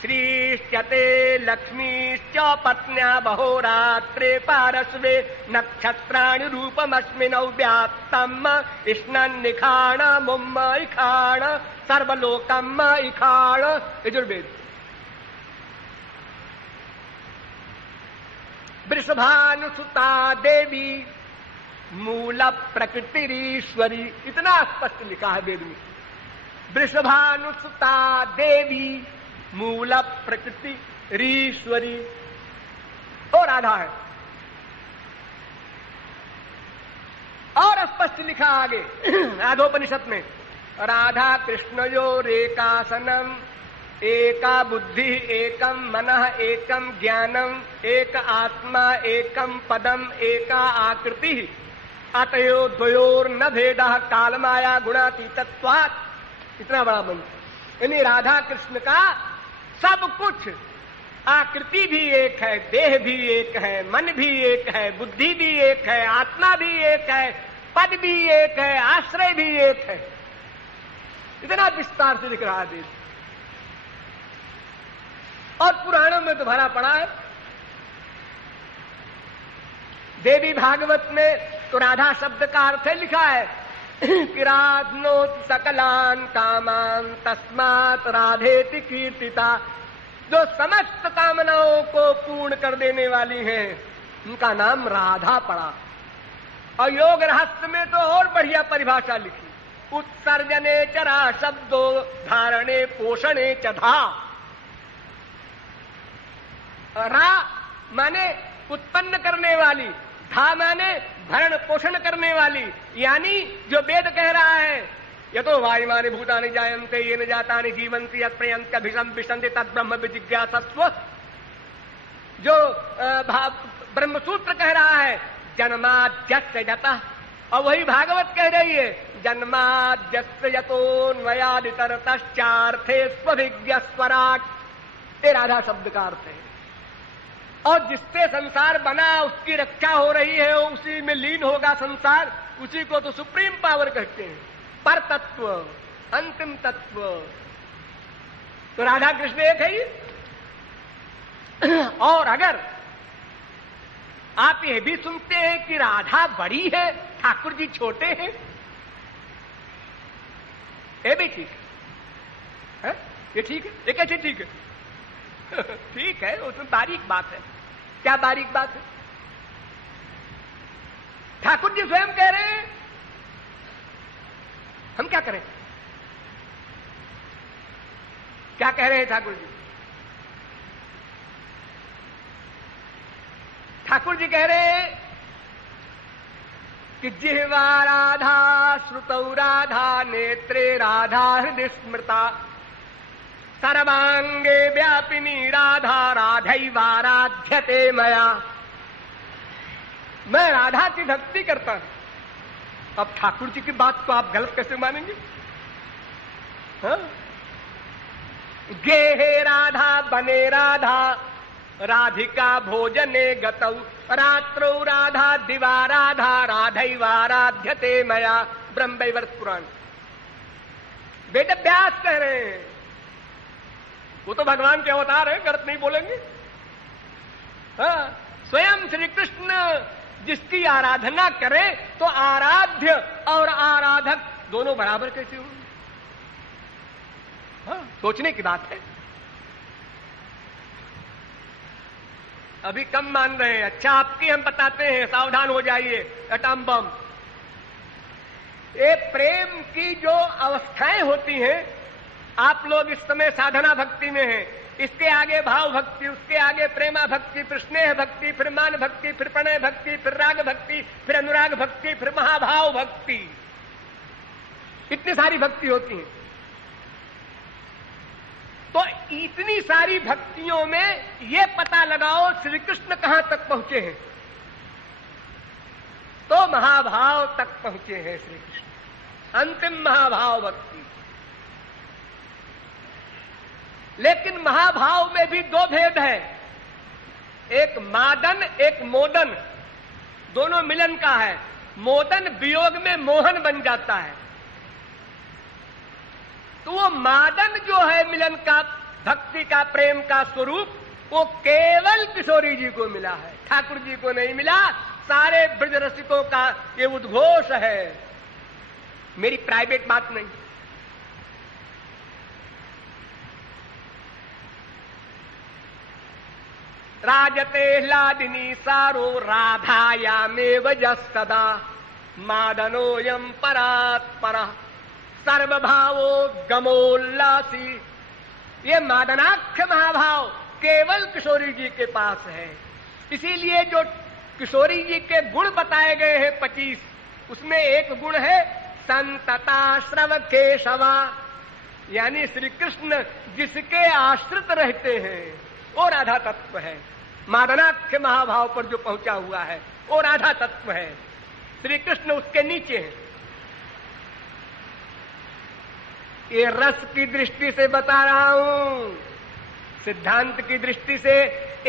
श्रीश्चते लक्ष्मीश्च पत्न्या बहोरात्रे पारस्वे नक्षत्राणि रूपमस्मिनौ व्याप्तम् इष्णन् निखाण मुम्म इखाण सर्वलोकम् इखाण। यजुर्वेद। वृषभानुसुता देवी मूल प्रकृतिरीश्वरी। इतना स्पष्ट लिखा है वेद में। वृषभानुसुता देवी मूल प्रकृति रीश्वरी। और राधा है। और स्पष्ट लिखा आगे राधोपनिषद में, राधा कृष्णयोरेकासनम एका बुद्धि एकम मनः एकम ज्ञानम एक आत्मा एकम पदम एका आकृति अतयो द्वयोर न भेदः कालमाया गुणातीतत्वात्। इतना बड़ा मंत्र। यानी राधा कृष्ण का सब कुछ, आकृति भी एक है, देह भी एक है, मन भी एक है, बुद्धि भी एक है, आत्मा भी एक है, पद भी एक है, आश्रय भी एक है। इतना विस्तार से लिख रहा है। और पुराणों में तो भरा पड़ा है। देवी भागवत में तो राधा शब्द का अर्थ है लिखा है कि राधनोति सकलान कामान तस्मात् राधेति कीर्तिता। जो समस्त कामनाओं को पूर्ण कर देने वाली हैं, उनका नाम राधा पड़ा। और योग रहस्य में तो और बढ़िया परिभाषा लिखी, उत्सर्जने चरा शब्दो धारणे पोषणे चधा। रा माने उत्पन्न करने वाली, धा माने भरण पोषण करने वाली। यानी जो वेद कह रहा है, ये तो वायुमानि भूतानि जायन्ते येन जातानि जीवन्ति यत्प्रयन्ति अभिसं विशन्ति तद्ब्रह्म विजिज्ञासस्व। जो ब्रह्मसूत्र कह रहा है जन्माद्यस्य यतः, और वही भागवत कह रही है जन्माद्यस्य यतोऽन्वयादितरतश्चार्थे स्वभिज्ञस्वराट्। ये राधा शब्द का अर्थ है। और जिससे संसार बना उसकी रक्षा हो रही है, उसी में लीन होगा संसार। उसी को तो सुप्रीम पावर कहते हैं, पर तत्व, अंतिम तत्व। तो राधा कृष्ण एक है ये। और अगर आप ये भी सुनते हैं कि राधा बड़ी है, ठाकुर जी छोटे हैं, ये भी ठीक है। ये ठीक है? ये कैसे ठीक है? ठीक है, उसमें बारीक बात है। क्या बारीक बात है? ठाकुर जी स्वयं कह रहे हैं, हम क्या करें? क्या कह रहे हैं ठाकुर जी? ठाकुर जी कह रहे हैं कि जिह्वा राधा श्रुतौ राधा नेत्रे राधा हृदय स्मृता। सर्वांगे व्यापिनी राधा राधैवाराध्यते मया। मैं राधा की भक्ति करता हूं। अब ठाकुर जी की बात को आप गलत कैसे मानेंगे? हाँ? गेहे राधा बने राधा राधिका भोजने गतौ रात्रौ राधा दिवा राधा राधैवाराध्यते मया। ब्रह्मवैवर्त पुराण। बेटे व्यास कह रहे हैं, वो तो भगवान के अवतार है, गलत नहीं बोलेंगे। हाँ, स्वयं श्री कृष्ण जिसकी आराधना करे तो आराध्य और आराधक दोनों बराबर कैसे होंगे? हाँ, सोचने की बात है। अभी कम मान रहे हैं। अच्छा, आपकी हम बताते हैं, सावधान हो जाइए। Atom bomb. ये प्रेम की जो अवस्थाएं होती हैं, आप लोग इस समय साधना भक्ति में हैं। इसके आगे भाव भक्ति, उसके आगे प्रेमा भक्ति, फिर स्नेह भक्ति, फिर मान भक्ति, फिर प्रणय भक्ति, फिर राग भक्ति, फिर अनुराग भक्ति, फिर महाभाव भक्ति। इतनी सारी भक्ति होती है। तो इतनी सारी भक्तियों में ये पता लगाओ श्री कृष्ण कहां तक पहुंचे हैं। तो महाभाव तक पहुंचे हैं श्री कृष्ण, अंतिम महाभाव भक्ति। लेकिन महाभाव में भी दो भेद है, एक मादन एक मोदन। दोनों मिलन का है। मोदन वियोग में मोहन बन जाता है। तो वो मादन जो है मिलन का, भक्ति का, प्रेम का स्वरूप, वो केवल किशोरी जी को मिला है, ठाकुर जी को नहीं मिला। सारे ब्रज रसिकों का ये उद्घोष है, मेरी प्राइवेट बात नहीं। राजते लादिनी सारो राधायामेव जस्तदा मादनोयम परात्परा सर्वभावो गमोल्लासी। ये मादनाख्य महाभाव केवल किशोरी जी के पास है। इसीलिए जो किशोरी जी के गुण बताए गए हैं 25, उसमें एक गुण है संतताश्रव केशवा, यानी श्री कृष्ण जिसके आश्रित रहते हैं वो राधा तत्व है। मादनाख्य महाभाव पर जो पहुंचा हुआ है वो राधा तत्व है, श्री कृष्ण उसके नीचे है। ये रस की दृष्टि से बता रहा हूं, सिद्धांत की दृष्टि से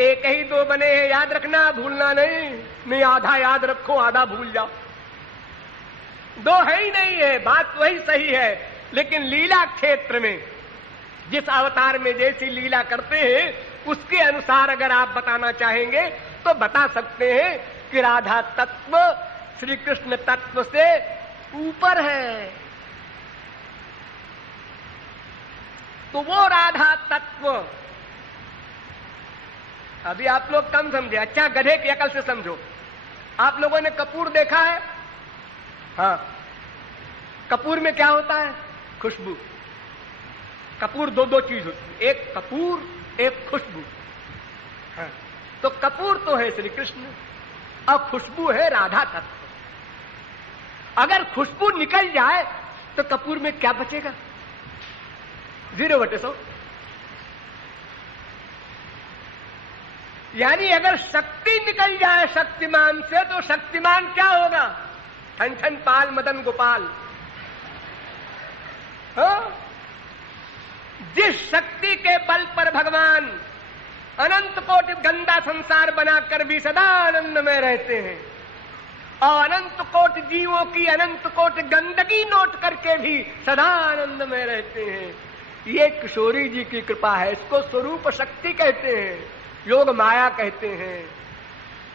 एक ही दो बने हैं, याद रखना, भूलना नहीं आधा याद रखो आधा भूल जाओ। दो है ही नहीं है, बात वही सही है। लेकिन लीला क्षेत्र में जिस अवतार में जैसी लीला करते हैं उसके अनुसार अगर आप बताना चाहेंगे तो बता सकते हैं कि राधा तत्व श्री कृष्ण तत्व से ऊपर है। तो वो राधा तत्व, अभी आप लोग कम समझे। अच्छा, गधे की अकल से समझो। आप लोगों ने कपूर देखा है? हाँ, कपूर में क्या होता है? खुशबू। कपूर दो चीज होती है, एक कपूर एक खुशबू। हाँ, तो कपूर तो है श्री कृष्ण और खुशबू है राधा तत्व। अगर खुशबू निकल जाए तो कपूर में क्या बचेगा? 0/100। यानी अगर शक्ति निकल जाए शक्तिमान से तो शक्तिमान क्या होगा? ठन ठन पाल मदन गोपाल। हाँ? जिस शक्ति के बल पर भगवान अनंत कोटि गंदा संसार बनाकर भी सदा आनंद में रहते हैं और अनंत कोटि जीवों की अनंत कोटि गंदगी नोट करके भी सदा आनंद में रहते हैं, ये किशोरी जी की कृपा है। इसको स्वरूप शक्ति कहते हैं, योग माया कहते हैं,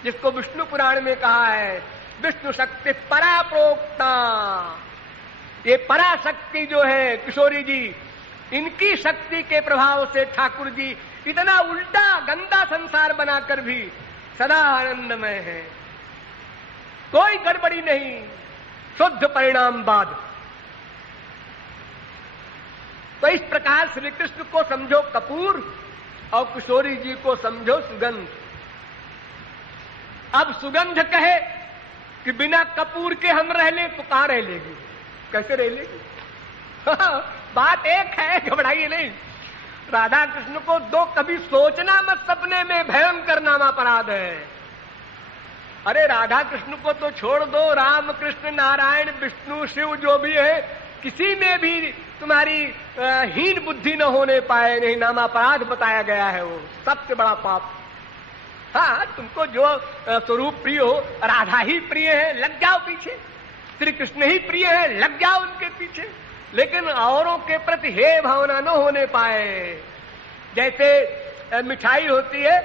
जिसको विष्णु पुराण में कहा है विष्णु शक्ति परा प्रोक्ता। ये पराशक्ति जो है किशोरी जी, इनकी शक्ति के प्रभाव से ठाकुर जी इतना उल्टा गंदा संसार बनाकर भी सदा आनंदमय है, कोई गड़बड़ी नहीं, शुद्ध परिणाम बाद। तो इस प्रकार श्री कृष्ण को समझो कपूर और किशोरी जी को समझो सुगंध। अब सुगंध कहे कि बिना कपूर के हम रह ले तो कहां रह लेगी, कैसे रह लेगी? बात एक है, घबराइए नहीं। राधा कृष्ण को दो कभी सोचना मत सपने में, भयंकर नाम अपराध है। अरे राधा कृष्ण को तो छोड़ दो, राम कृष्ण नारायण विष्णु शिव जो भी है, किसी में भी तुम्हारी हीन बुद्धि न होने पाए, नहीं नाम अपराध बताया गया है, वो सबसे बड़ा पाप। हाँ, तुमको जो स्वरूप प्रिय हो, राधा ही प्रिय है, लग जाओ पीछे। श्री कृष्ण ही प्रिय है, लग जाओ उनके पीछे। लेकिन औरों के प्रति हे भावना न होने पाए। जैसे मिठाई होती है,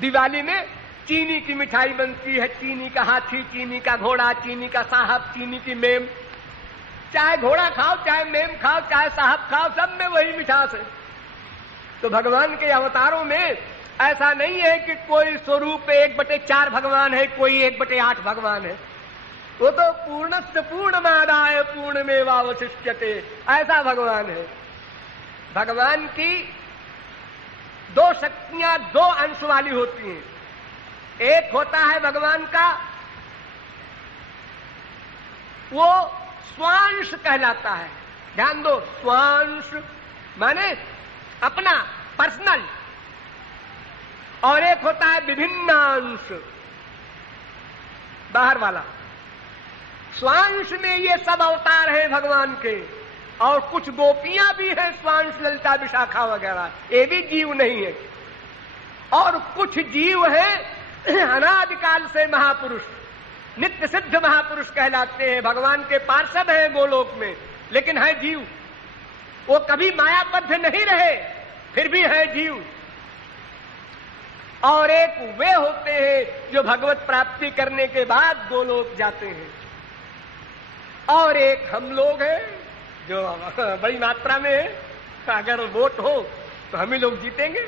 दिवाली में चीनी की मिठाई बनती है, चीनी का हाथी, चीनी का घोड़ा, चीनी का साहब, चीनी की मेम। चाहे घोड़ा खाओ, चाहे मेम खाओ, चाहे साहब खाओ, सब में वही मिठास है। तो भगवान के अवतारों में ऐसा नहीं है कि कोई स्वरूप 1/4 भगवान है, कोई 1/8 भगवान है। वो तो पूर्णस्य पूर्णमादाय पूर्णमेवावशिष्यते, ऐसा भगवान है। भगवान की दो शक्तियां दो अंश वाली होती हैं। एक होता है भगवान का, वो स्वांश कहलाता है। ध्यान दो, स्वांश माने अपना पर्सनल, और एक होता है विभिन्नांश, बाहर वाला। स्वांश में ये सब अवतार हैं भगवान के, और कुछ गोपियां भी हैं स्वांश, ललिता विशाखा वगैरह, ये भी जीव नहीं है। और कुछ जीव हैं अनादिकाल से महापुरुष, नित्य सिद्ध महापुरुष कहलाते हैं, भगवान के पार्षद हैं गोलोक में, लेकिन है जीव। वो कभी मायाबद्ध नहीं रहे, फिर भी है जीव। और एक वे होते हैं जो भगवत प्राप्ति करने के बाद गोलोक जाते हैं, और एक हम लोग हैं जो बड़ी मात्रा में है। अगर वोट हो तो हम ही लोग जीतेंगे।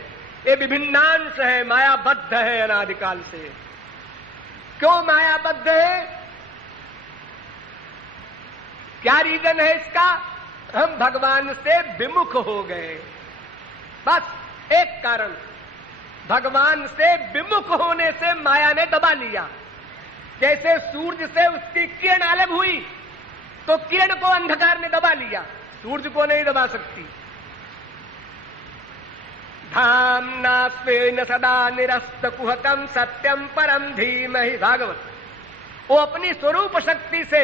ये विभिन्नांश है, मायाबद्ध है अनादिकाल से। क्यों मायाबद्ध है? क्या रीजन है इसका? हम भगवान से विमुख हो गए, बस एक कारण। भगवान से विमुख होने से माया ने दबा लिया। जैसे सूर्य से उसकी किरण अलग हुई तो किरण को अंधकार ने दबा लिया, सूर्य को नहीं दबा सकती। धाम्ना स्वेन सदा निरस्त कुहकम सत्यम परम धीमहि, भागवत। वो अपनी स्वरूप शक्ति से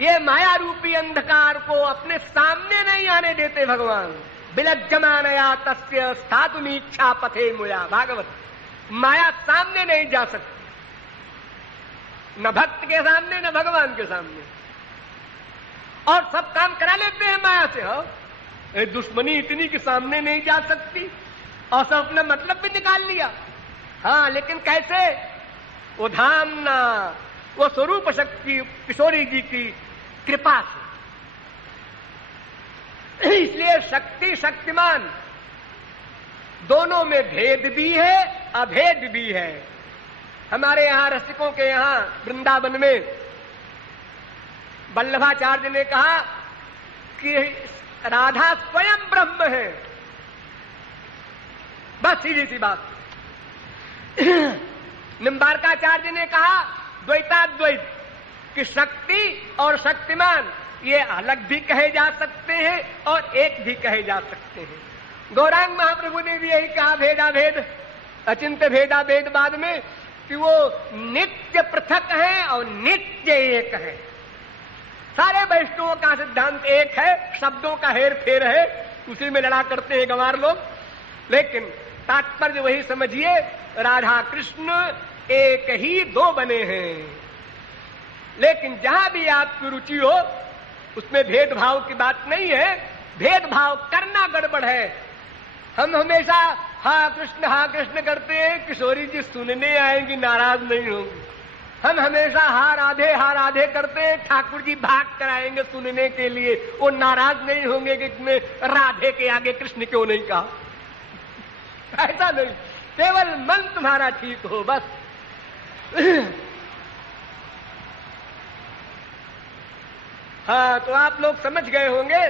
ये माया रूपी अंधकार को अपने सामने नहीं आने देते भगवान। विलज्जमानया तस्य स्थातुमीच्छा पथे मुया, भागवत। माया सामने नहीं जा सकती, न भक्त के सामने न भगवान के सामने, और सब काम करा लेते हैं माया से। हो दुश्मनी इतनी कि सामने नहीं जा सकती, और सब अपना मतलब भी निकाल लिया। हाँ, लेकिन कैसे? वो धामना, वो स्वरूप शक्ति किशोरी जी की कृपा से। इसलिए शक्ति शक्तिमान दोनों में भेद भी है, अभेद भी है। हमारे यहां रसिकों के यहां वृंदावन में वल्लभाचार्य ने कहा कि राधा स्वयं ब्रह्म है, बस सीधी सी बात। निम्बारकाचार्य ने कहा द्वैताद्वैत, कि शक्ति और शक्तिमान ये अलग भी कहे जा सकते हैं और एक भी कहे जा सकते हैं। गौरांग महाप्रभु ने भी यही कहा, भेदाभेद अचिंत्य भेदाभेद बाद में, कि वो नित्य पृथक है और नित्य एक है। सारे वैष्णवों का सिद्धांत एक है, शब्दों का हेर फेर है, उसी में लड़ा करते हैं गंवार लोग। लेकिन तात्पर्य वही समझिए, राधा कृष्ण एक ही दो बने हैं। लेकिन जहां भी आपकी रुचि हो उसमें भेदभाव की बात नहीं है। भेदभाव करना गड़बड़ है। हम हमेशा हाँ कृष्ण करते हैं, किशोरी जी सुनने आएंगी, नाराज नहीं होंगी। हम हमेशा हा राधे करते हैं, ठाकुर जी भाग कर आएंगे सुनने के लिए, वो नाराज नहीं होंगे कि इसमें राधे के आगे कृष्ण क्यों नहीं कहा। ऐसा नहीं, केवल मन तुम्हारा ठीक हो बस। हाँ, तो आप लोग समझ गए होंगे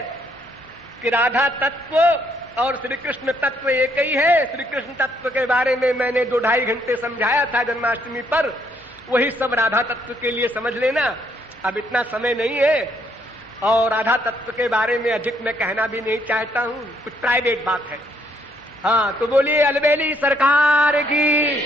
कि राधा तत्व और श्री कृष्ण तत्व एक ही है। श्री कृष्ण तत्व के बारे में मैंने 2-2.5 घंटे समझाया था जन्माष्टमी पर, वही सब राधा तत्व के लिए समझ लेना। अब इतना समय नहीं है। और राधा तत्व के बारे में अधिक मैं कहना भी नहीं चाहता हूं, कुछ प्राइवेट बात है। हाँ, तो बोलिए अलबेली सरकार की।